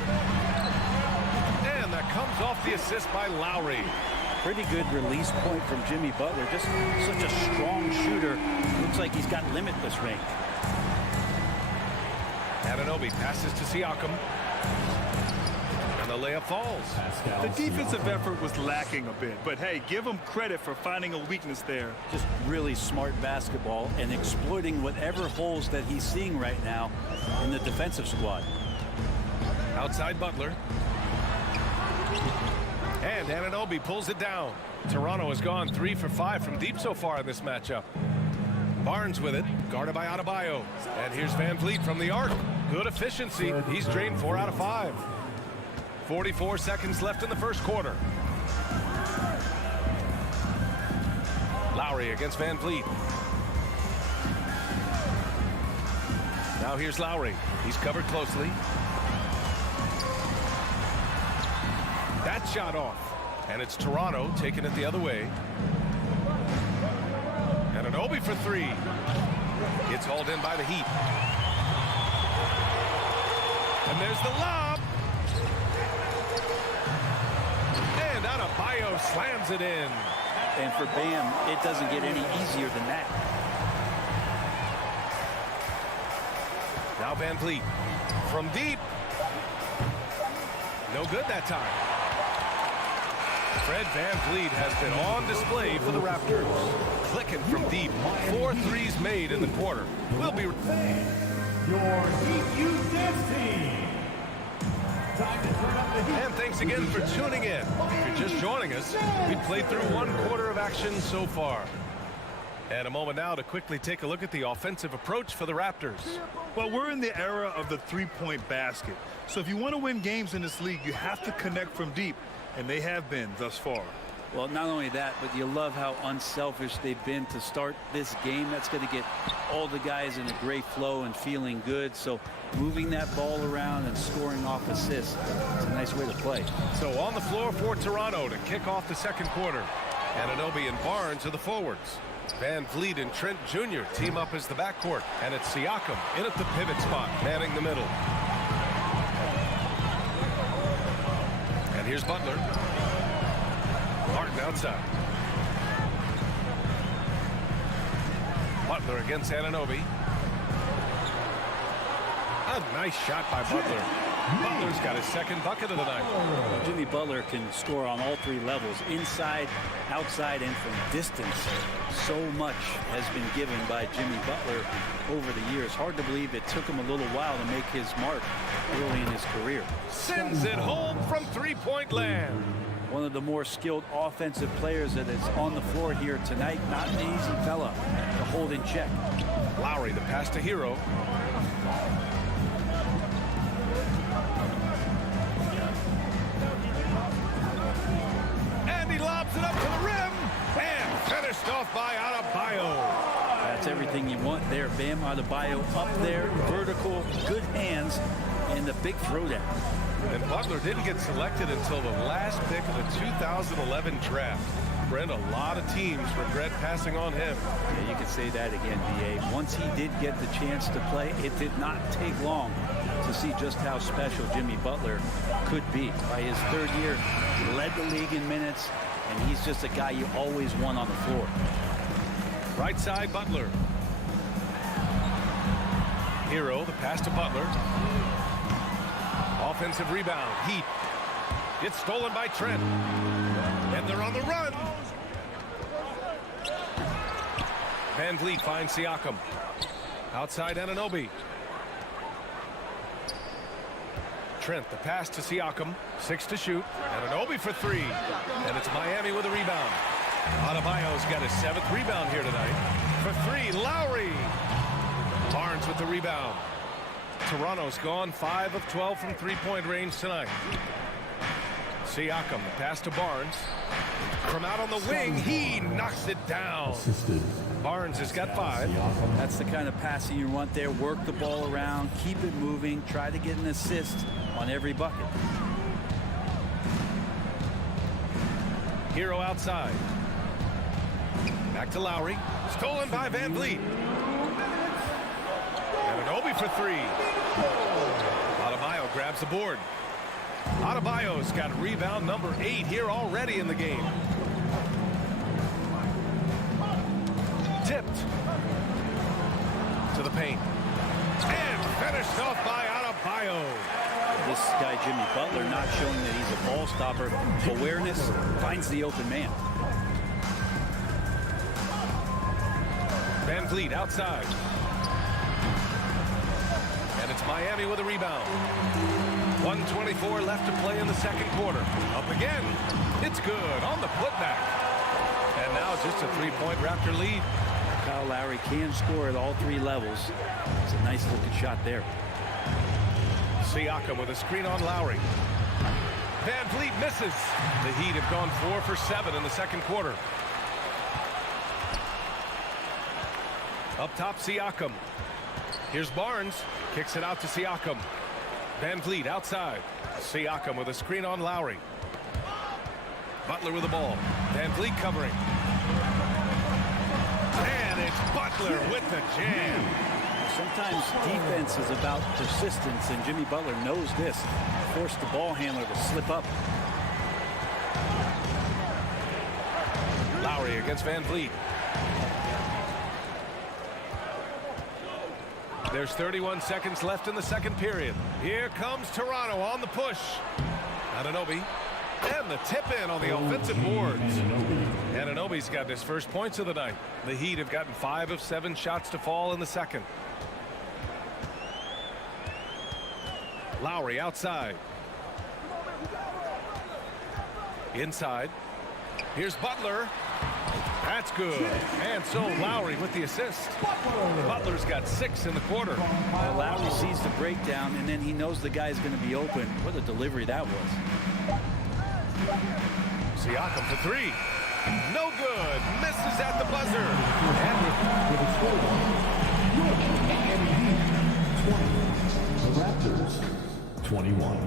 And that comes off the assist by Lowry. Pretty good release point from Jimmy Butler. Just such a strong shooter. Looks like he's got limitless range. Anunoby passes to Siakam. And the layup falls. The defensive effort was lacking a bit, but hey, give him credit for finding a weakness there. Just really smart basketball and exploiting whatever holes that he's seeing right now in the defensive squad. Outside Butler. And Anunoby pulls it down. Toronto has gone 3 for 5 from deep so far in this matchup. Barnes with it, guarded by Adebayo. And here's Van Vliet from the arc. Good efficiency. He's drained 4 out of 5. 44 seconds left in the first quarter. Lowry against Van Vliet. Now here's Lowry. He's covered closely. That shot off. And it's Toronto taking it the other way. And Anunoby for 3. It's hauled in by the Heat. And there's the lob. And Adebayo slams it in. And for Bam, it doesn't get any easier than that. Now Van Vliet from deep. No good that time. Fred VanVleet has been on display for the Raptors. Clicking from deep. 4 threes made in the quarter. We'll be... Your Heat Youth Dance Team. Time to turn up the heat. And thanks again for tuning in. If you're just joining us, we've played through 1 quarter of action so far. And a moment now to quickly take a look at the offensive approach for the Raptors. Well, we're in the era of the three-point basket. So if you want to win games in this league, you have to connect from deep. And they have been thus far. Well, not only that, but you love how unselfish they've been to start this game. That's going to get all the guys in a great flow and feeling good. So moving that ball around and scoring off assists, it's a nice way to play. So on the floor for Toronto to kick off the second quarter. Anunoby and Barnes are the forwards. Van Vliet and Trent Jr. team up as the backcourt. And it's Siakam in at the pivot spot, manning the middle. And here's Butler. Martin outside. Butler against Anunoby. A nice shot by Butler. Butler's got his second bucket of the night. Jimmy Butler can score on all 3 levels, inside, outside, and from distance. So much has been given by Jimmy Butler over the years. Hard to believe it took him a little while to make his mark early in his career. Sends it home from three-point land. One of the more skilled offensive players that is on the floor here tonight. Not an easy fella to hold in check. Lowry, the pass to Hero. And he lobs it up to the rim. And finished off by Adebayo. That's everything you want there. Bam Adebayo up there, vertical, good hands, and the big throwdown. And Butler didn't get selected until the last pick of the 2011 draft. Brent, a lot of teams regret passing on him. Yeah, you could say that again, B.A. Once he did get the chance to play, it did not take long to see just how special Jimmy Butler could be. By his 3rd year, he led the league in minutes, and he's just a guy you always want on the floor. Right side, Butler. Hero, the pass to Butler. Offensive rebound. Heat. It's stolen by Trent. And they're on the run. Van Vliet finds Siakam. Outside Anunoby. Trent, the pass to Siakam. 6 to shoot. Anunoby for 3. And it's Miami with a rebound. Adebayo's got his 7th rebound here tonight. For 3, Lowry. Barnes with the rebound. Toronto's gone 5 of 12 from three-point range tonight. Siakam, the pass to Barnes. From out on the wing, he knocks it down. Barnes has got 5. That's the kind of passing you want there. Work the ball around, keep it moving, try to get an assist on every bucket. Hero outside. Back to Lowry. Stolen by Van Vliet. Anunoby for 3. Adebayo grabs the board. Adebayo's got rebound number 8 here already in the game. Tipped to the paint. And finished off by Adebayo. This guy, Jimmy Butler, not showing that he's a ball stopper. Awareness, finds the open man. Van Vliet outside. And it's Miami with a rebound. 1:24 left to play in the second quarter. Up again. It's good on the putback. And now just a 3-point Raptor lead. Kyle Lowry can score at all 3 levels. It's a nice looking shot there. Siakam with a screen on Lowry. Van Vliet misses. The Heat have gone 4 for 7 in the second quarter. Up top, Siakam. Here's Barnes. Kicks it out to Siakam. Van Vliet outside. Siakam with a screen on Lowry. Butler with the ball. Van Vliet covering. And it's Butler with the jam. Sometimes defense is about persistence, and Jimmy Butler knows this. Forced the ball handler to slip up. Lowry against Van Vliet. There's 31 seconds left in the second period. Here comes Toronto on the push. Anunoby. And the tip in on the offensive boards. Anunoby's got his first points of the night. The Heat have gotten 5 of 7 shots to fall in the second. Lowry outside. Inside. Here's Butler. That's good. And so Lowry with the assist. Butler's got 6 in the quarter. Well, Lowry sees the breakdown, and then he knows the guy's going to be open. What a delivery that was. Siakam for 3. No good. Misses at the buzzer. The Raptors 21.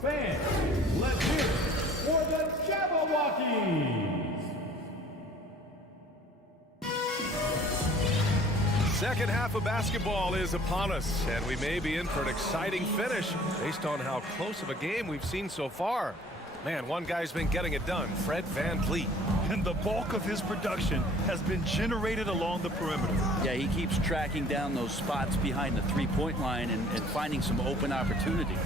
Fans, let's hear it for the Jabberwockies. Second half of basketball is upon us, and we may be in for an exciting finish based on how close of a game we've seen so far. Man, one guy's been getting it done, Fred VanVleet. And the bulk of his production has been generated along the perimeter. Yeah, he keeps tracking down those spots behind the three-point line and finding some open opportunities.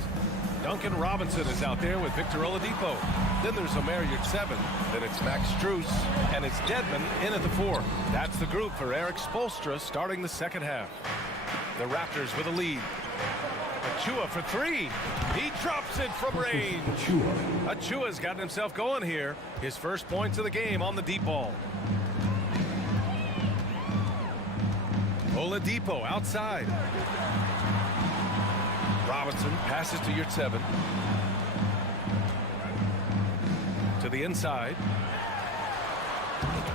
Duncan Robinson is out there with Victor Oladipo. Then there's Omer Yurtseven. Then it's Max Strus. And it's Dedmon in at the 4. That's the group for Eric Spoelstra starting the second half. The Raptors with a lead. Achua for 3. He drops it from range. Achua's gotten himself going here. His first points of the game on the deep ball. Oladipo outside. Robinson passes to Yurtseven. To the inside.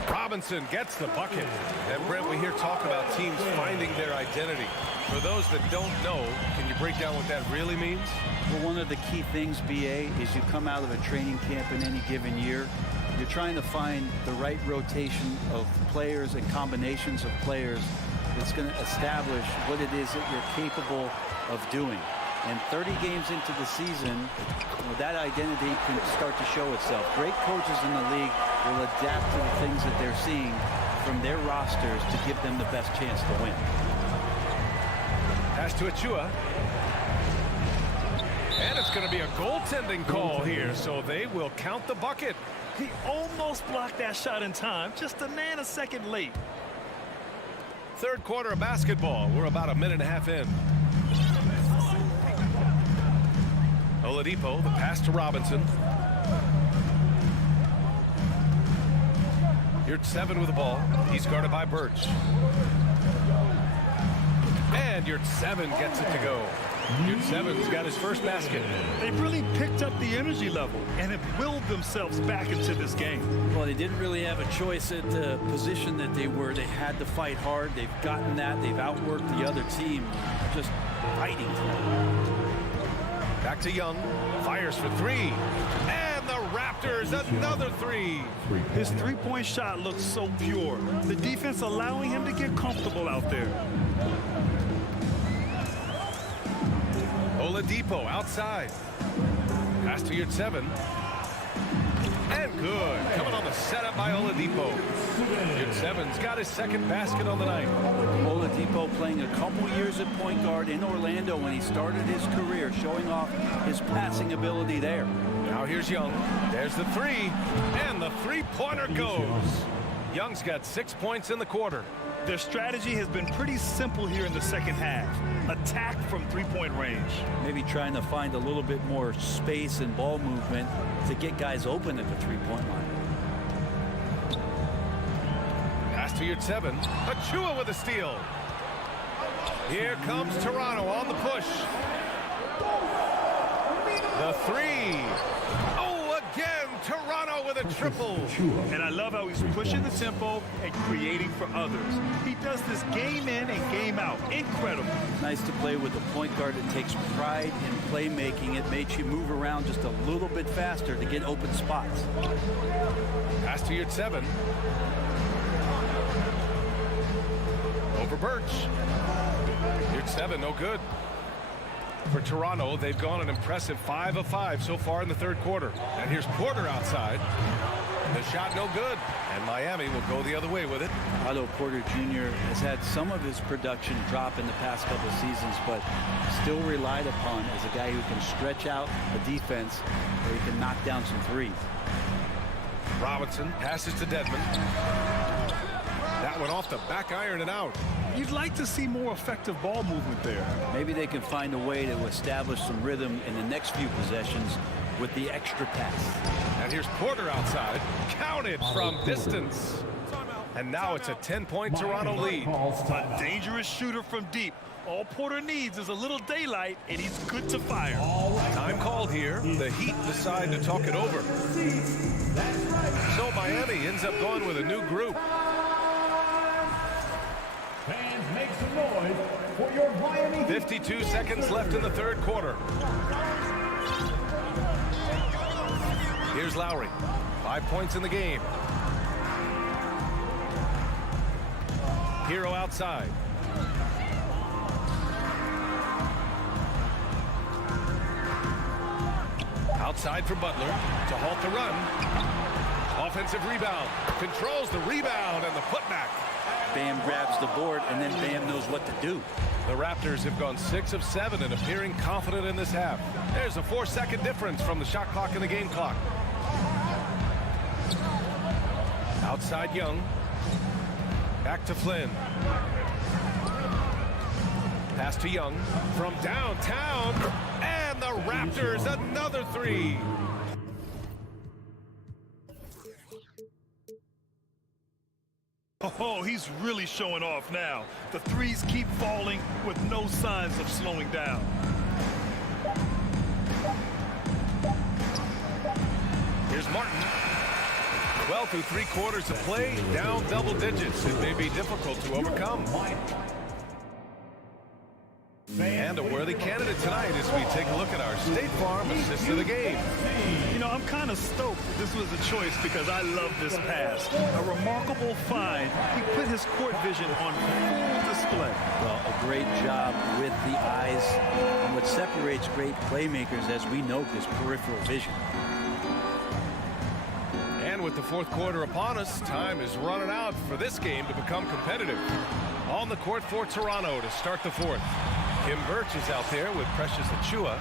Robinson gets the bucket. And Brent, we hear talk about teams finding their identity. For those that don't know, can you break down what that really means? Well, one of the key things, BA, is you come out of a training camp in any given year. You're trying to find the right rotation of players and combinations of players that's going to establish what it is that you're capable of doing. And 30 games into the season, that identity can start to show itself. Great coaches in the league will adapt to the things that they're seeing from their rosters to give them the best chance to win. Pass to Achua. And it's going to be a goaltending call here, so they will count the bucket. He almost blocked that shot in time, just a nanosecond late. Third quarter of basketball. We're about a minute and a half in. Oladipo, the pass to Robinson. Yurtseven with the ball. He's guarded by Birch. And Yurtseven gets it to go. Yurtseven's got his first basket. They've really picked up the energy level and have willed themselves back into this game. Well, they didn't really have a choice at the position that they were. They had to fight hard. They've gotten that. They've outworked the other team, just fighting for it. Back to Young. Fires for 3. And the Raptors, another 3. His three-point shot looks so pure. The defense allowing him to get comfortable out there. Oladipo outside. Pass to Yurtseven. And good. Coming on the setup by Oladipo. Yurtseven's got his second basket on the night. Oladipo playing a couple years at point guard in Orlando when he started his career, showing off his passing ability there. Now here's Young. There's the 3. And the three-pointer goes. Young's got 6 points in the quarter. Their strategy has been pretty simple here in the second half. Attack from three-point range. Maybe trying to find a little bit more space and ball movement to get guys open at the three-point line. Pass to Yurtseven. Achua with a steal. Here comes Toronto on the push. The 3. Oh, again, Toronto with a triple. And I love how he's pushing the tempo and creating for others. He does this game in and game out. Incredible. Nice to play with a point guard that takes pride in playmaking. It makes you move around just a little bit faster to get open spots. Pass to Yurtseven. over Birch. Here's 7, no good. For Toronto, they've gone an impressive 5 of 5 so far in the third quarter. And here's Porter outside. The shot no good. And Miami will go the other way with it. Otto Porter Jr. has had some of his production drop in the past couple seasons, but still relied upon as a guy who can stretch out a defense where he can knock down some threes. Robinson passes to Dedmon. That went off the back iron and out. You'd like to see more effective ball movement there. Maybe they can find a way to establish some rhythm in the next few possessions with the extra pass. And here's Porter outside. Counted from distance. And now it's a 10-point Toronto lead. A dangerous shooter from deep. All Porter needs is a little daylight, and he's good to fire. Time called here. The Heat decide to talk it over. So Miami ends up going with a new group. Fans, make some noise for your Miami. 52 seconds left in the third quarter. Here's Lowry. 5 points in the game. Hero outside. Outside for Butler to halt the run. Offensive rebound. Controls the rebound and the putback. Bam grabs the board, and then Bam knows what to do. The Raptors have gone 6 of 7 and appearing confident in this half. There's a 4-second difference from the shot clock and the game clock. Outside Young. Back to Flynn. Pass to Young from downtown. And the Raptors another 3. Oh, he's really showing off now. The threes keep falling with no signs of slowing down. Here's Martin. 12 through 3 quarters of play, down double digits. It may be difficult to overcome. And a worthy candidate tonight as we take a look at our State Farm assist of the game. You know, I'm kind of stoked this was a choice because I love this pass. A remarkable find. He put his court vision on full display. Well, a great job with the eyes. And what separates great playmakers, as we know, is peripheral vision. And with the fourth quarter upon us, time is running out for this game to become competitive. On the court for Toronto to start the fourth. Kim Birch is out there with Precious Achiuwa.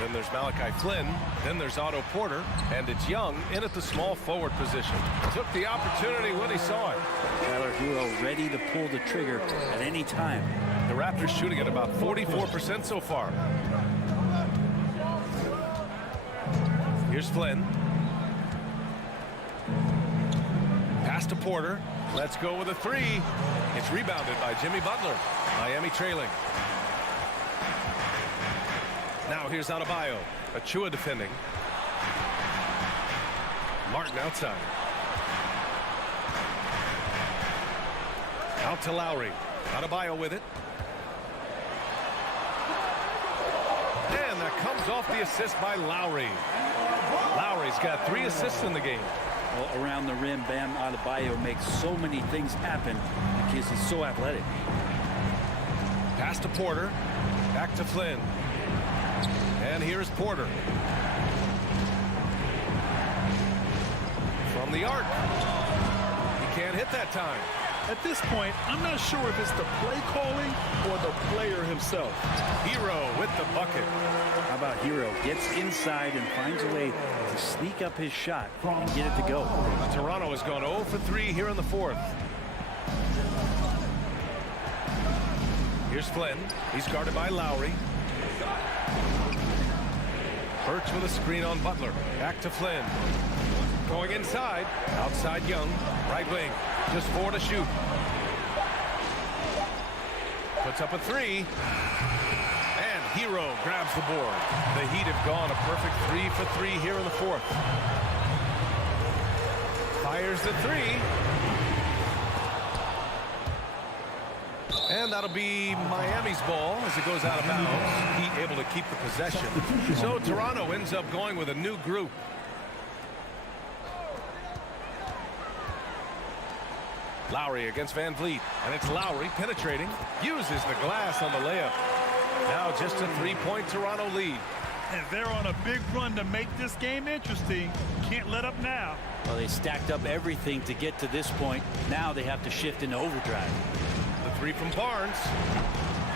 Then there's Malachi Flynn. Then there's Otto Porter. And it's Young in at the small forward position. Took the opportunity when he saw it. Tyler Hero ready to pull the trigger at any time. The Raptors shooting at about 44% so far. Here's Flynn. Pass to Porter. Let's go with a 3. It's rebounded by Jimmy Butler. Miami trailing. Now here's Adebayo. Achiuwa defending. Martin outside. Out to Lowry. Adebayo with it. And that comes off the assist by Lowry. Lowry's got 3 assists in the game. Well, around the rim, Bam Adebayo makes so many things happen because he's so athletic. Pass to Porter. Back to Flynn. And here's Porter. From the arc. He can't hit that time. At this point, I'm not sure if it's the play calling or the player himself. Hero with the bucket. How about Hero? Gets inside and finds a way to sneak up his shot and get it to go. Toronto has gone 0 for 3 here in the fourth. Here's Flynn. He's guarded by Lowry. Birch with a screen on Butler. Back to Flynn. Going inside. Outside Young. Right wing. Just 4 to shoot. Puts up a 3. And Hero grabs the board. The Heat have gone a perfect 3 for 3 here in the fourth. Fires the 3. And that'll be Miami's ball as it goes out of bounds. Heat able to keep the possession. So Toronto ends up going with a new group. Lowry against Van Vliet, and it's Lowry penetrating, uses the glass on the layup. Now just a 3-point Toronto lead. And they're on a big run to make this game interesting. Can't let up now. Well, they stacked up everything to get to this point. Now they have to shift into overdrive. The three from Barnes.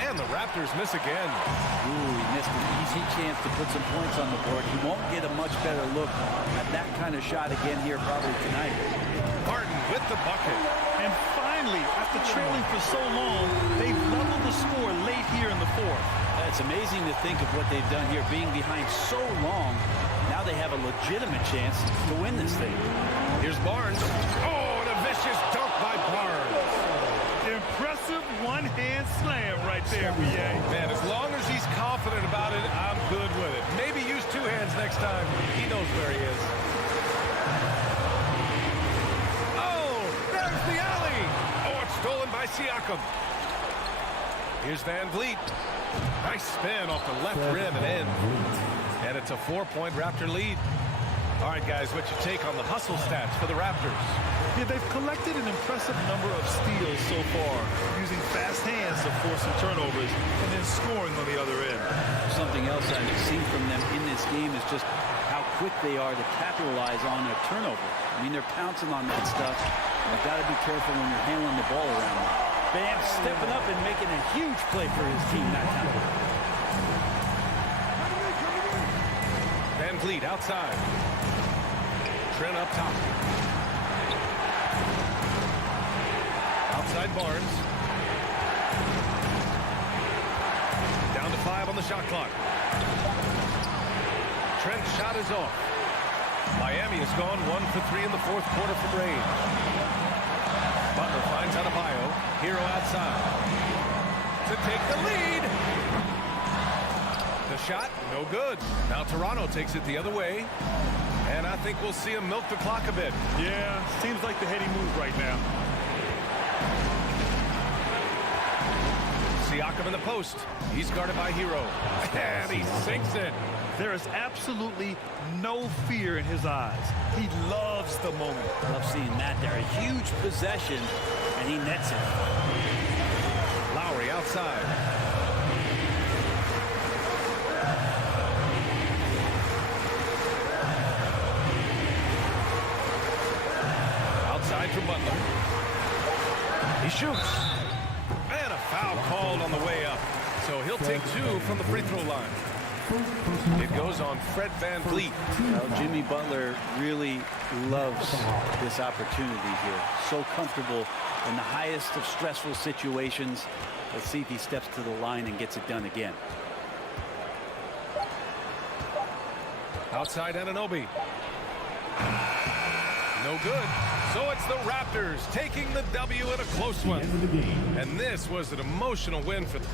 And the Raptors miss again. Ooh, he missed an easy chance to put some points on the board. He won't get a much better look at that kind of shot again here probably tonight. Martin with the bucket. And finally, after trailing for so long, they've leveled the score late here in the fourth. It's amazing to think of what they've done here, being behind so long. Now they have a legitimate chance to win this thing. Here's Barnes. Oh, and a vicious dunk by Barnes. Impressive one-hand slam right there, B.A. Man, as long as he's confident about it, I'm good with it. Maybe use two hands next time. He knows where he is. Oh, there's the alley. Oh, it's stolen by Siakam. Here's Van Vliet. Nice spin off the left rim and in. And it's a 4-point Raptor lead. All right, guys, what's your take on the hustle stats for the Raptors? Yeah, they've collected an impressive number of steals so far, using fast hands to force some turnovers and then scoring on the other end. Something else I've seen from them in this game is just how quick they are to capitalize on a turnover. I mean, they're pouncing on that stuff. You've got to be careful when you're handling the ball around them. Bam stepping up and making a huge play for his team that time. Van Vliet outside. Trent up top. Outside Barnes. Down to 5 on the shot clock. Trent's shot is off. Miami has gone 1 for 3 in the fourth quarter from range. Butler finds Adebayo. Hero outside. To take the lead. The shot, no good. Now Toronto takes it the other way. And I think we'll see him milk the clock a bit. Yeah, seems like the heady move right now. Siakam in the post. He's guarded by Hero. And he sinks it. There is absolutely no fear in his eyes. He loves the moment. Love seeing that there. A huge possession, and he nets it. Lowry outside. Outside from Butler. He shoots. And a foul called on the way up. So he'll take 2 from the free throw line. It goes on Fred Van Vliet. Well, Jimmy Butler really loves this opportunity here. So comfortable in the highest of stressful situations. Let's see if he steps to the line and gets it done again. Outside Anunoby. No good. So it's the Raptors taking the W in a close one. And this was an emotional win for them.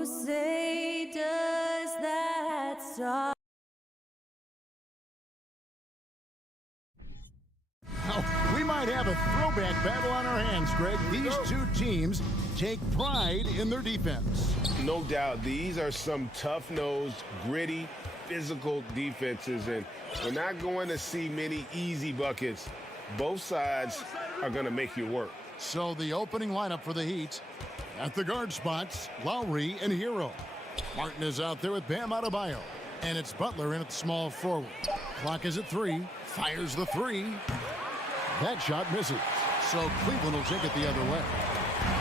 Who say does that stop? Oh, we might have a throwback battle on our hands, Greg. These two teams take pride in their defense. No doubt, these are some tough-nosed, gritty, physical defenses, and we're not going to see many easy buckets. Both sides are going to make you work. So the opening lineup for the Heat, at the guard spots, Lowry and Hero. Martin is out there with Bam Adebayo, and it's Butler in at the small forward. Clock is at 3, fires the 3. That shot misses, so Cleveland will take it the other way.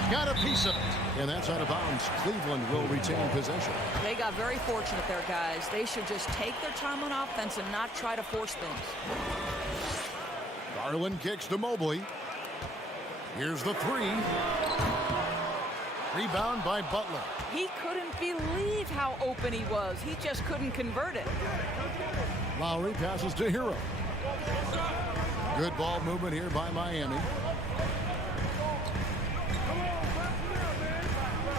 Got a piece of it, and that's out of bounds. Cleveland will retain possession. They got very fortunate there, guys. They should just take their time on offense and not try to force things. Garland kicks to Mobley. Here's the 3. Rebound by Butler. He couldn't believe how open he was. He just couldn't convert it. Lowry passes to Hero. Good ball movement here by Miami.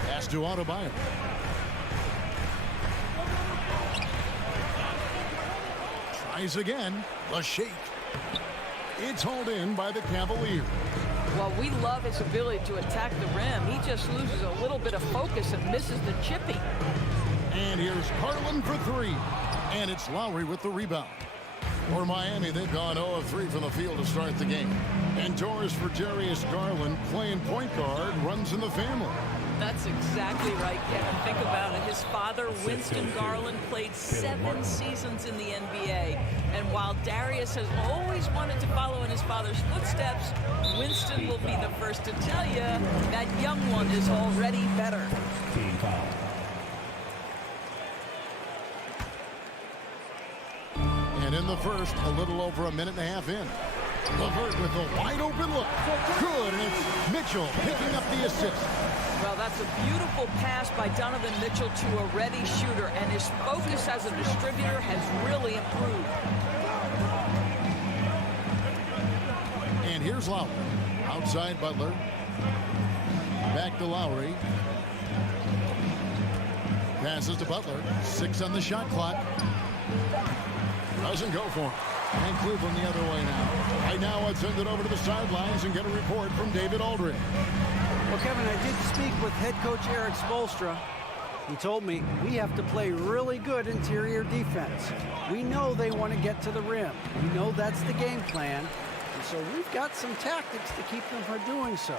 Pass to Adebayo. Tries again. The shake. It's hauled in by the Cavaliers. Well, we love his ability to attack the rim. He just loses a little bit of focus and misses the chippy. And here's Garland for 3. And it's Lowry with the rebound. For Miami, they've gone 0 of 3 from the field to start the game. And Torres for Darius Garland, playing point guard, runs in the family. That's exactly right, Kevin. Think about it. His father, Winston Garland, played 7 seasons in the NBA. And while Darius has always wanted to follow in his father's footsteps, Winston will be the first to tell you that young one is already better. And in the first, a little over a minute and a half in. LeVert with a wide open look. Good, and it's Mitchell picking up the assist. Well, that's a beautiful pass by Donovan Mitchell to a ready shooter, and his focus as a distributor has really improved. And here's Lowry. Outside Butler. Back to Lowry. Passes to Butler. 6 on the shot clock. Doesn't go for him. And Cleveland the other way now. Right now, I'd send it over to the sidelines and get a report from David Aldridge. Well, Kevin, I did speak with head coach Eric Spoelstra. He told me we have to play really good interior defense. We know they want to get to the rim. We know that's the game plan. And so we've got some tactics to keep them from doing so.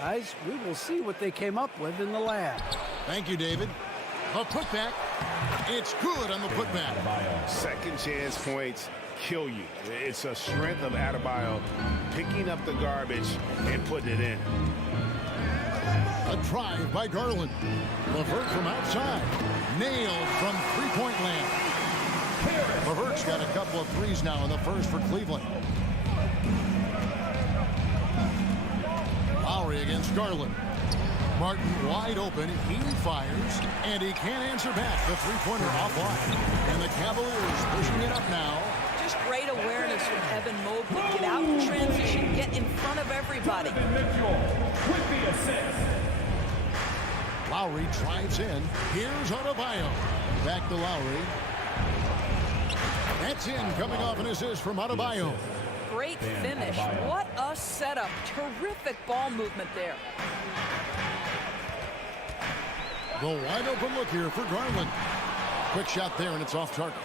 Guys, we will see what they came up with in the lab. Thank you, David. A putback. It's good on the putback. Second chance points kill you. It's a strength of Adebayo picking up the garbage and putting it in. A drive by Garland. LeVert from outside. Nailed from three-point land. LeVert's got a couple of threes now in the first for Cleveland. Lowry against Garland. Martin wide open. He fires, and he can't answer back. The three-pointer offline. And the Cavaliers pushing it up now. Just great awareness from Evan Mobley. Get out in transition. Get in front of everybody. Lowry drives in. Here's Adebayo. Back to Lowry. That's in, coming off an assist from Adebayo. Great finish. What a setup. Terrific ball movement there. The wide open look here for Garland. Quick shot there, and it's off target.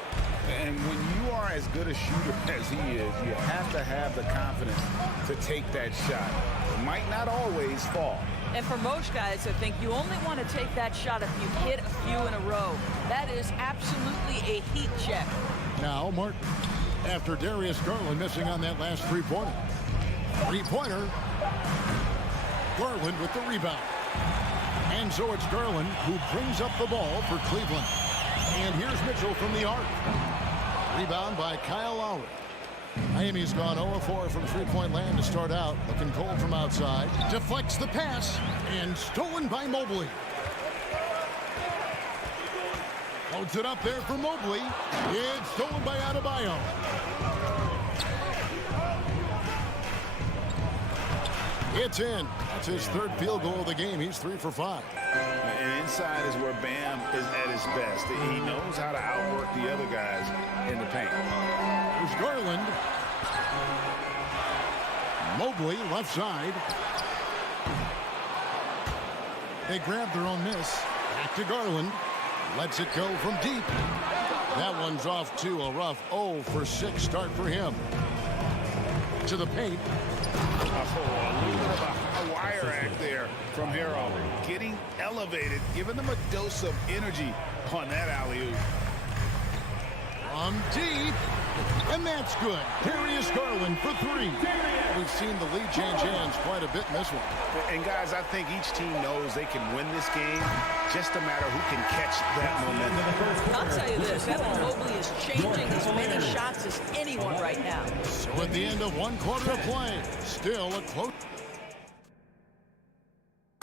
And when you are as good a shooter as he is, you have to have the confidence to take that shot. It might not always fall. And for most guys, I think you only want to take that shot if you hit a few in a row. That is absolutely a heat check. Now Martin, after Darius Garland missing on that last three-pointer. Three-pointer. Garland with the rebound. And so it's Garland who brings up the ball for Cleveland. And here's Mitchell from the arc. Rebound by Kyle Lowry. Miami's gone 0-4 from three-point land to start out. Looking cold from outside. Deflects the pass. And stolen by Mobley. Loads it up there for Mobley. It's stolen by Adebayo. It's in. That's his third field goal of the game. He's 3 for 5. And inside is where Bam is at his best. He knows how to outwork the other guys in the paint. There's Garland. Mobley, left side. They grab their own miss. Back to Garland. Lets it go from deep. That one's off to a rough 0 for 6 start for him. To the paint. A little bit of a wire act there from Hero. Getting elevated, giving them a dose of energy on that alley-oop. From deep. And that's good. Darius Garland for 3. We've seen the lead change hands quite a bit in this one. And guys, I think each team knows they can win this game. Just a matter who can catch that momentum. I'll tell you this, Evan Mobley is changing as many shots as anyone right now. So at the end of 1 quarter of play, still a close.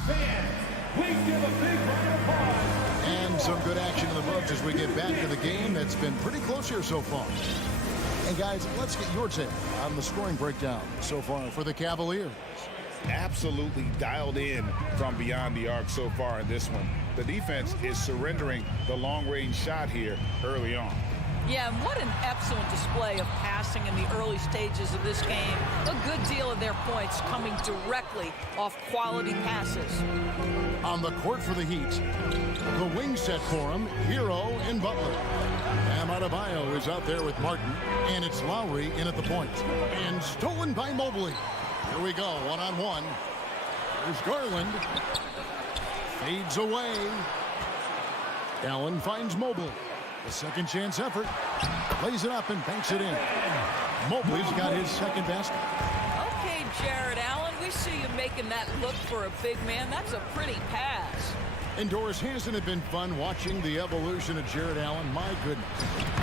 Fans, please give a big round of applause. And some good action in the Bucks as we get back to the game that's been pretty close here so far. And guys, let's get your take on the scoring breakdown so far for the Cavaliers. Absolutely dialed in from beyond the arc so far in this one. The defense is surrendering the long-range shot here early on. Yeah, and what an excellent display of passing in the early stages of this game. A good deal of their points coming directly off quality passes. On the court for the Heat, the wing set for him, Hero and Butler. Bam Adebayo is out there with Martin, and it's Lowry in at the point. And stolen by Mobley. Here we go, one-on-one. There's Garland. Fades away. Allen finds Mobley. The second chance effort. Plays it up and banks it in. Mobley's got his second basket. Okay, Jared Allen, we see you making that look for a big man. That's a pretty pass. And Doris, hasn't it been fun watching the evolution of Jared Allen? My goodness.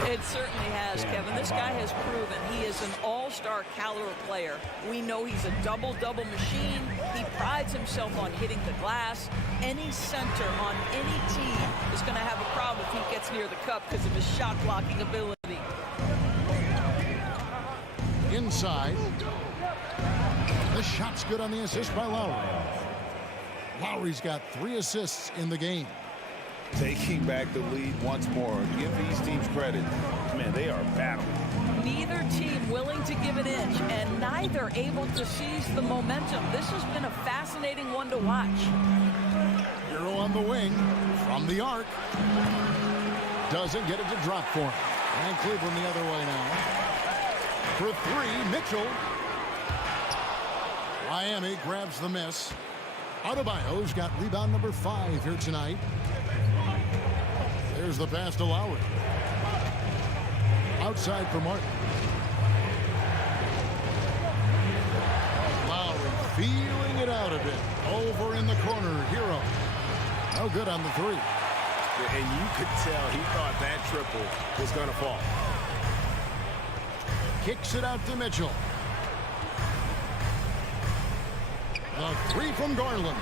It certainly has, Kevin. This guy has proven he is an all-star caliber player. We know he's a double-double machine. He prides himself on hitting the glass. Any center on any team is going to have a problem if he gets near the cup because of his shot-blocking ability. Inside. The shot's good on the assist by Lowry. Lowry's got 3 assists in the game. Taking back the lead once more. Give these teams credit. Man, they are battling. Neither team willing to give an inch, and neither able to seize the momentum. This has been a fascinating one to watch. Hero on the wing from the arc. Doesn't get it to drop for him. And Cleveland the other way now. For 3, Mitchell. Miami grabs the miss. Adebayo's got rebound number 5 here tonight. There's the pass to Lowry. Outside for Martin. Lowry feeling it out a bit. Over in the corner, Hero. No good on the 3. And you could tell he thought that triple was going to fall. Kicks it out to Mitchell. The 3 from Garland.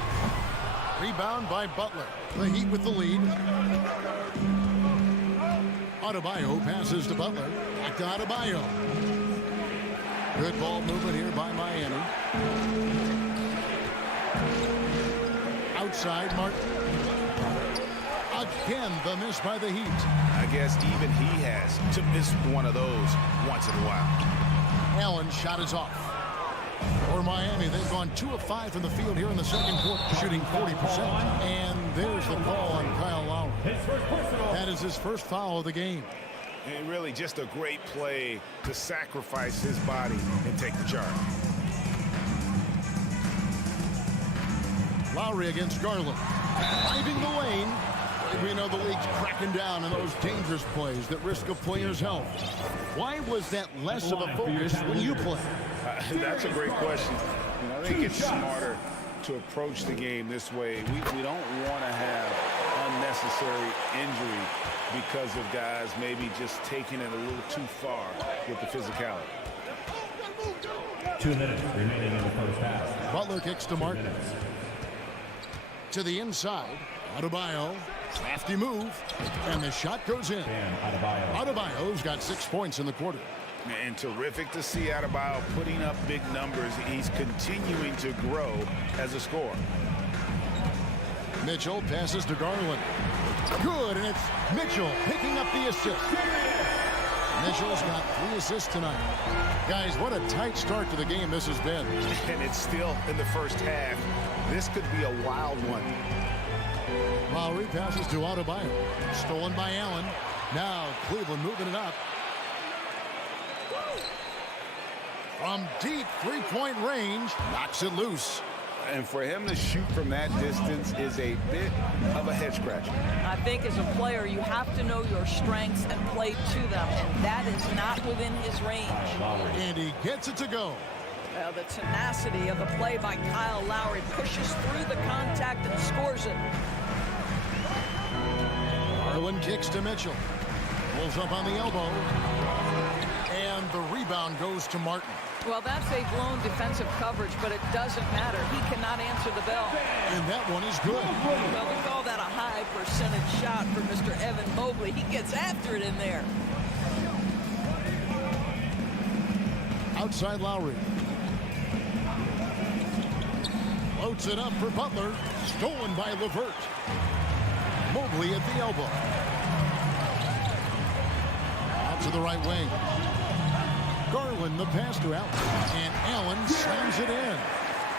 Rebound by Butler. The Heat with the lead. Adebayo passes to Butler. Back to Adebayo. Good ball movement here by Miami. Outside, Martin. Again, the miss by the Heat. I guess even he has to miss one of those once in a while. Allen's shot is off. For Miami, they've gone 2 of 5 from the field here in the second quarter, shooting 40%. And there's the call on Kyle Lowry. That is his first foul of the game. And really just a great play to sacrifice his body and take the charge. Lowry against Garland. Driving the lane. We know the league's cracking down on those dangerous plays that risk a player's health. Why was that less of a focus when you play? That's a great question. I think it's smarter to approach the game this way. We don't want to have unnecessary injury because of guys maybe just taking it a little too far with the physicality. 2 minutes remaining in the first half. Butler kicks to Martin. To the inside. Adebayo. Crafty move. And the shot goes in. Adebayo's got 6 points in the quarter. And terrific to see Adebayo putting up big numbers. He's continuing to grow as a scorer. Mitchell passes to Garland. Good, and it's Mitchell picking up the assist. Mitchell's got 3 assists tonight. Guys, what a tight start to the game this has been. And it's still in the first half. This could be a wild one. Lowry passes to Adebayo. Stolen by Allen. Now Cleveland moving it up. From deep three-point range, knocks it loose. And for him to shoot from that distance is a bit of a head scratcher. I think as a player, you have to know your strengths and play to them, and that is not within his range. And he gets it to go. The tenacity of the play by Kyle Lowry pushes through the contact and scores it. Garland kicks to Mitchell. Pulls up on the elbow. And the rebound goes to Martin. Well, that's a blown defensive coverage, but it doesn't matter. He cannot answer the bell. And that one is good. Well, we call that a high percentage shot for Mr. Evan Mobley. He gets after it in there. Outside Lowry. Floats it up for Butler. Stolen by LeVert. Mobley at the elbow. Out to the right wing. Garland the pass to Allen. And Allen slams it in.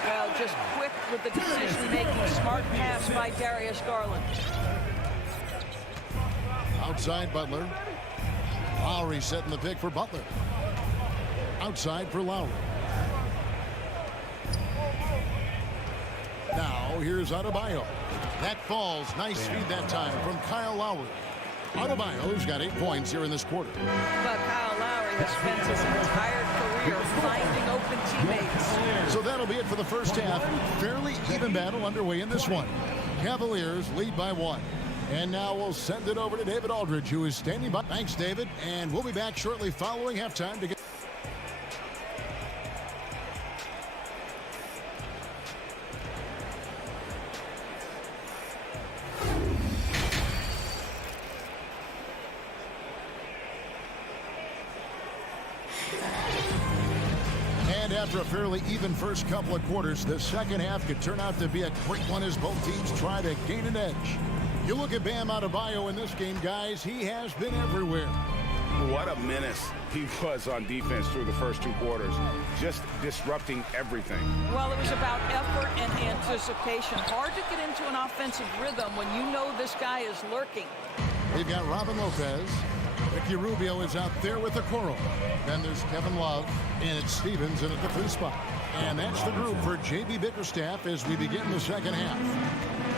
Well, just quick with the decision-making. Smart pass by Darius Garland. Outside Butler. Lowry setting the pick for Butler. Outside for Lowry. Now here's Adebayo. That falls. Nice speed that time from Kyle Lowry. Adebayo's got 8 points here in this quarter. But Kyle Lowry has spent his entire career finding open teammates. So that'll be it for the first half. Fairly even battle underway in this one. Cavaliers lead by 1. And now we'll send it over to David Aldridge, who is standing by. Thanks, David. And we'll be back shortly following halftime to get... After a fairly even first couple of quarters, the second half could turn out to be a great one as both teams try to gain an edge. You look at Bam Adebayo in this game, guys, he has been everywhere. What a menace he was on defense through the first 2 quarters, just disrupting everything. Well, it was about effort and anticipation. Hard to get into an offensive rhythm when you know this guy is lurking. We've got Robin Lopez. Ricky Rubio is out there with the Coro. Then there's Kevin Love, and it's Stevens in at the 5th spot. And that's the group for J.B. Bickerstaff as we begin the second half.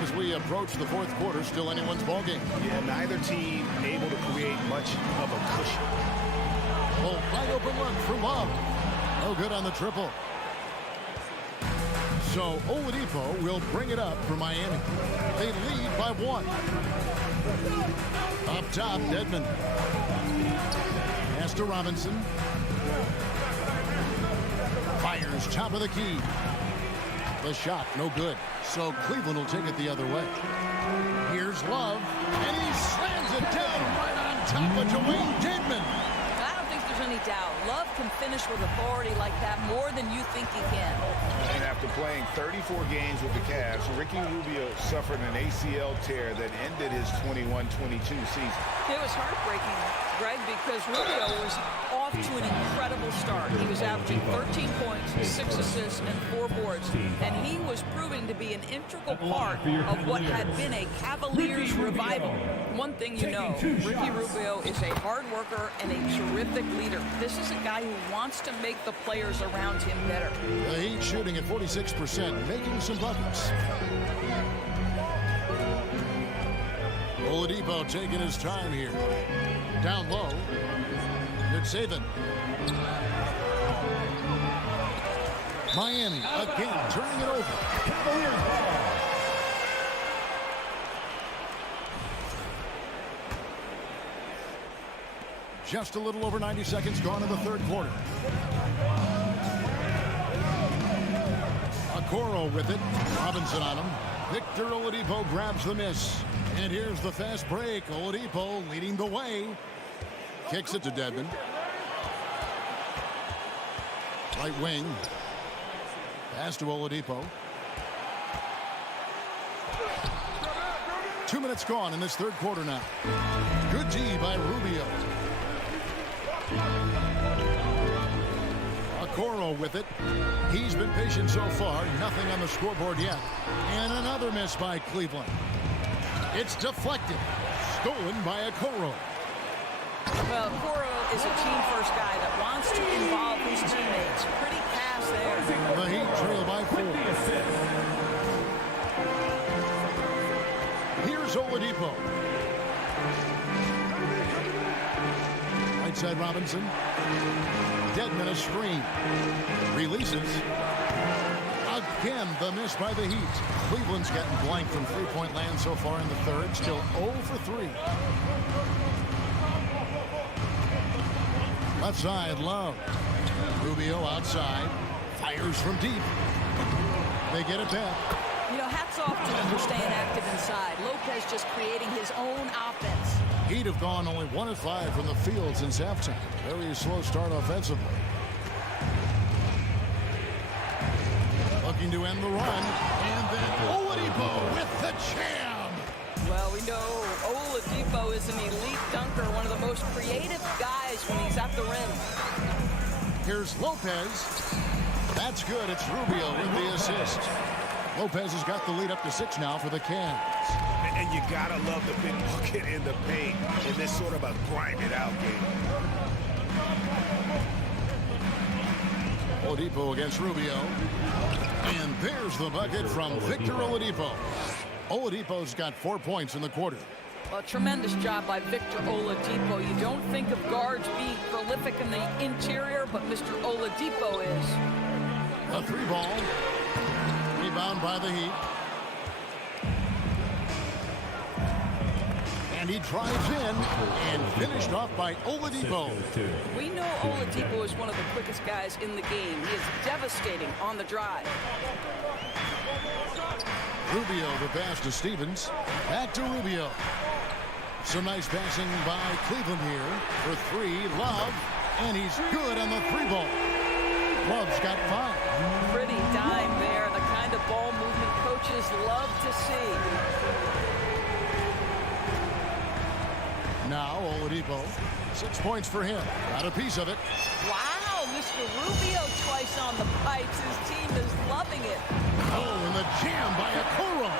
As we approach the 4th quarter, still anyone's ballgame. Yeah, neither team able to create much of a cushion. Well, wide open look for Love. No good on the triple. So Oladipo will bring it up for Miami. They lead by 1. Up top, Dedmon. Pass to Robinson. Fires top of the key. The shot, no good. So Cleveland will take it the other way. Here's Love, and he slams it down right on top of Dwayne Dedmon. I don't think there's any doubt. Love can finish with authority like that more than you think he can. And after playing 34 games with the Cavs, Ricky Rubio suffered an ACL tear that ended his 21-22 season. It was heartbreaking, Greg, because Rubio was off to an incredible start. He was averaging 13 points, 6 assists, and 4 boards. And he was proving to be an integral part of what had been a Cavaliers revival. One thing you know, Ricky Rubio is a hard worker and a terrific leader. This is a guy who wants to make the players around him better. The Heat shooting at 46%, making some buckets. Oladipo taking his time here. Down low. It's Saban. Miami again turning it over. Cavaliers ball. Just a little over 90 seconds gone in the 3rd quarter. Okoro with it. Robinson on him. Victor Oladipo grabs the miss. And here's the fast break. Oladipo leading the way. Kicks it to Dedmon. Right wing. Pass to Oladipo. 2 minutes gone in this third quarter now. Good D by Rubio. Okoro with it. He's been patient so far. Nothing on the scoreboard yet. And another miss by Cleveland. It's deflected. Stolen by Okoro. Well, Okoro is a team-first guy that wants to involve his teammates. Pretty pass there. The Heat trail by 4. Here's Oladipo. Right side Robinson. Dedmon a screen. Releases. Again, the miss by the Heat. Cleveland's gotten blank from three-point land so far in the third. Still 0 for 3. Left side, Love. Rubio outside. Fires from deep. They get it back. You know, hats off to them for staying active inside. Lopez just creating his own offense. Heat have gone only 1 of 5 from the field since halftime. Very slow start offensively. Looking to end the run. And then Oladipo with the jam. Well, we know Oladipo is an elite dunker, one of the most creative guys when he's at the rim. Here's Lopez. That's good. It's Rubio with the assist. Lopez has got the lead up to 6 now for the Cavs. And you gotta love the big bucket in the paint in this sort of a grind it out game. Oladipo against Rubio. And there's the bucket from Victor Oladipo. Oladipo's got 4 points in the quarter. A tremendous job by Victor Oladipo. You don't think of guards being prolific in the interior, but Mr. Oladipo is. A 3 ball. Rebound by the Heat. And he drives in and finished off by Oladipo. We know Oladipo is one of the quickest guys in the game. He is devastating on the drive. Rubio the pass to Stevens. Back to Rubio. Some nice passing by Cleveland here for 3. Love. And he's good on the 3 ball. Love's got 5. Pretty dime there. The kind of ball movement coaches love to see. Now Oladipo. 6 points for him. Got a piece of it. Wow, Mr. Rubio twice on the pipes. His team is loving it. Oh, and the jam by Okoro.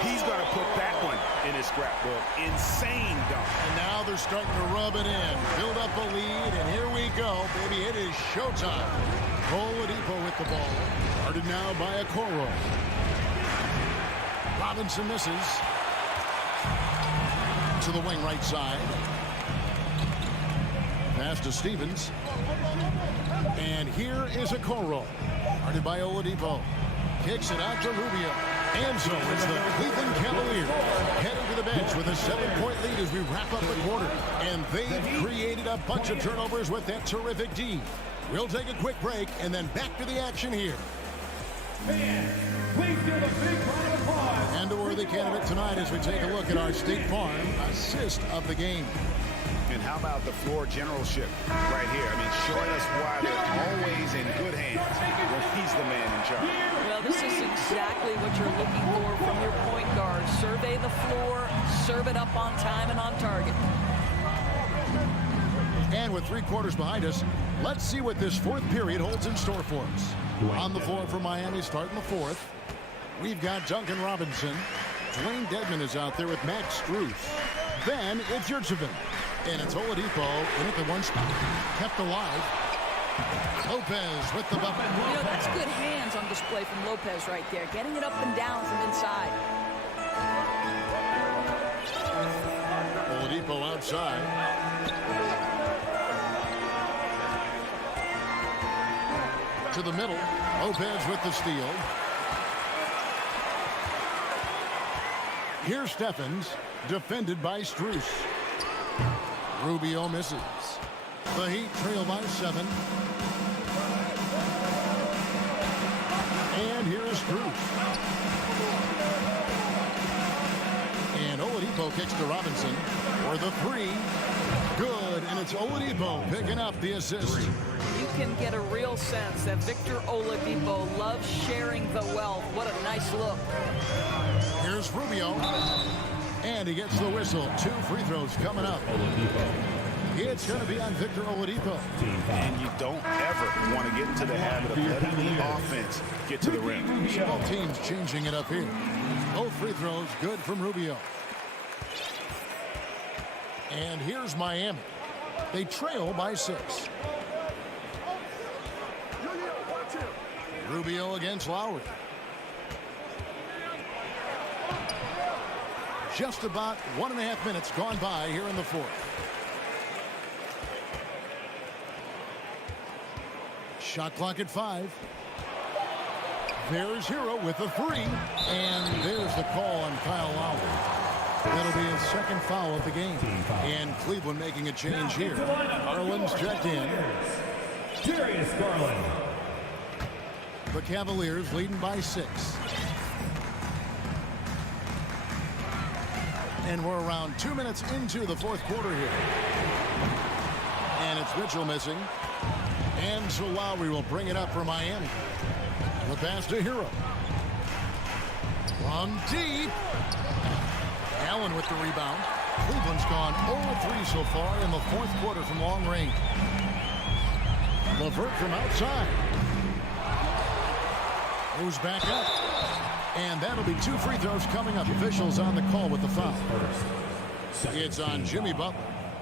He's going to put that one in his scrapbook. Insane dunk. And now they're starting to rub it in. Build up a lead, and here we go, baby. It is showtime. Oladipo with the ball. Guarded now by Okoro. Robinson misses. To the wing right side. Pass to Stevens. And here is Okoro. Guarded by Oladipo. Kicks it out to Rubio. And so it's the Cleveland Cavaliers heading to the bench with a 7-point lead as we wrap up the quarter. And they've created a bunch of turnovers with that terrific D. We'll take a quick break and then back to the action here. Please give a big round of applause. And a worthy candidate tonight as we take a look at our State Farm assist of the game. And how about the floor generalship right here? I mean, showing us why they're always in good hands when he's the man in charge. Well, this is exactly what you're looking for from your point guard. Survey the floor, serve it up on time and on target. And with 3 quarters behind us, let's see what this 4th period holds in store for us. On the floor for Miami starting the 4th, we've got Duncan Robinson. Dwayne Dedmon is out there with Max Strus. Then it's Yurtseven. And it's Oladipo in at the 1 spot. Kept alive. Lopez with the bucket. You know, that's good hands on display from Lopez right there. Getting it up and down from inside. Oladipo outside. To the middle. Lopez with the steal. Here's Stephens. Defended by Strus. Rubio misses. The Heat trail by 7. And here is Strus. And Oladipo kicks to Robinson for the 3. Good, and it's Oladipo picking up the assist. You can get a real sense that Victor Oladipo loves sharing the wealth. What a nice look. Here's Rubio. And he gets the whistle. 2 free throws coming up. It's going to be on Victor Oladipo. And you don't ever want to get into the habit of letting the offense get to the rim. Both teams changing it up here. Both free throws good from Rubio. And here's Miami. They trail by 6. Rubio against Lowry. Just about 1.5 minutes gone by here in the 4th. Shot clock at 5. There's Hero with a 3. And there's the call on Kyle Lowry. That'll be his 2nd foul of the game. And Cleveland making a change here. Garland's checked in. Darius Garland. The Cavaliers leading by 6. And we're around 2 minutes into the 4th quarter here. And it's Mitchell missing. And so Lowry will bring it up for Miami. The pass to Hero. From deep. Allen with the rebound. Cleveland's gone 0-3 so far in the 4th quarter from long range. LeVert from outside. Goes back up. And that'll be 2 free throws coming up. Officials on the call with the foul. It's on Jimmy Butler.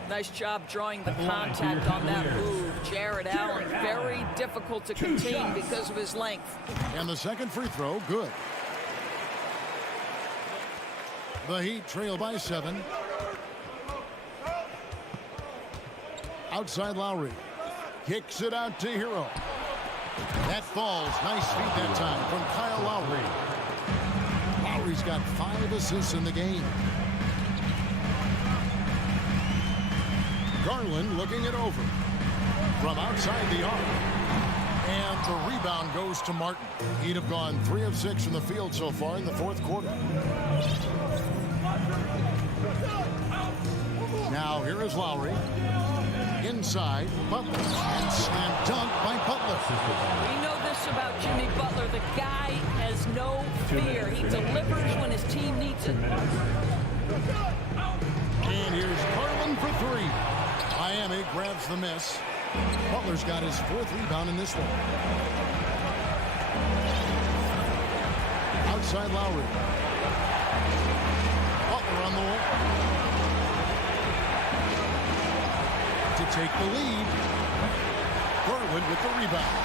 Nice job drawing the contact on that move. Jared Allen, very difficult to contain because of his length. And the 2nd free throw, good. The Heat trail by 7. Outside Lowry. Kicks it out to Hero. That falls. Nice feed that time from Kyle Lowry. Lowry's got 5 assists in the game. Garland looking it over. From outside the arc. And the rebound goes to Martin. He'd have gone 3 of 6 from the field so far in the 4th quarter. Now here is Lowry. Inside, Butler. And slam dunk by Butler. We know this about Jimmy Butler. The guy has no fear. He delivers when his team needs it. And here's Garland for 3. Miami grabs the miss. Butler's got his 4th rebound in this one. Outside Lowry. Butler on the wall. To take the lead. Garland with the rebound.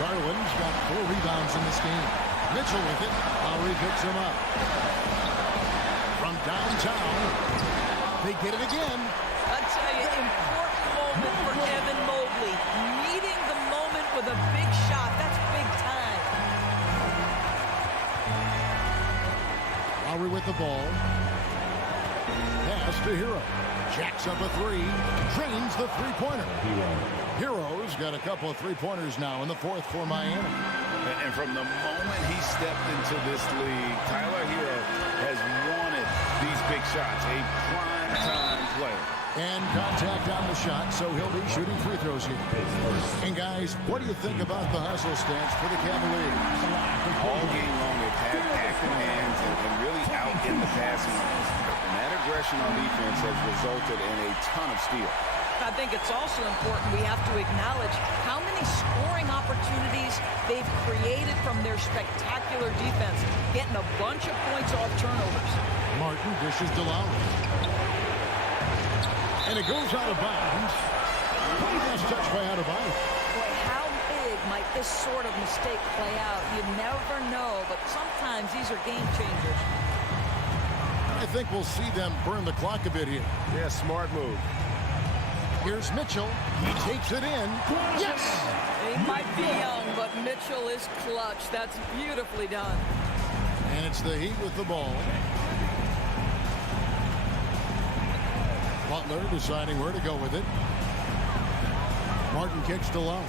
Garland's got 4 rebounds in this game. Mitchell with it. Lowry picks him up. From downtown. They get it again. I tell you, important moment for Evan Mobley. Meeting the moment with a big shot. That's big time. Lowry with the ball. Pass to Hero. Jacks up a 3. Drains the 3-pointer. Hero's got a couple of 3-pointers now in the 4th for Miami. And from the moment he stepped into this league, Tyler Hero has wanted these big shots. A prime-time player. And contact on the shot, so he'll be shooting free throws here. And guys, what do you think about the hustle stance for the Cavaliers? All game long, they've had active hands and really out in the passing lanes. And that aggression on defense has resulted in a ton of steals. I think it's also important we have to acknowledge how many scoring opportunities they've created from their spectacular defense, getting a bunch of points off turnovers. Martin dishes to Lowry. And it goes out of bounds. Nice touch by out of bounds. Boy, how big might this sort of mistake play out? You never know, but sometimes these are game changers. I think we'll see them burn the clock a bit here. Yeah, smart move. Here's Mitchell. He takes it in. Yes! He might be young, but Mitchell is clutch. That's beautifully done. And it's the Heat with the ball. Butler deciding where to go with it. Martin kicks to Lowry.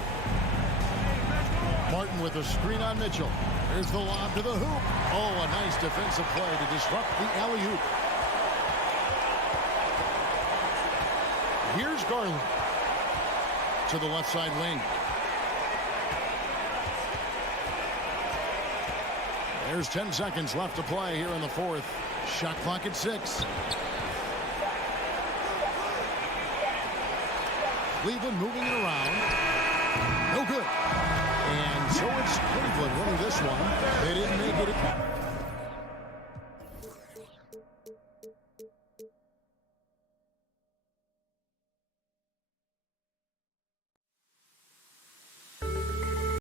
Martin with a screen on Mitchell. There's the lob to the hoop. Oh, a nice defensive play to disrupt the alley-oop. Here's Garland to the left side wing. There's 10 seconds left to play here in the 4th. Shot clock at 6. Cleveland moving it around. No good. And so it's Cleveland winning this one. They didn't make it.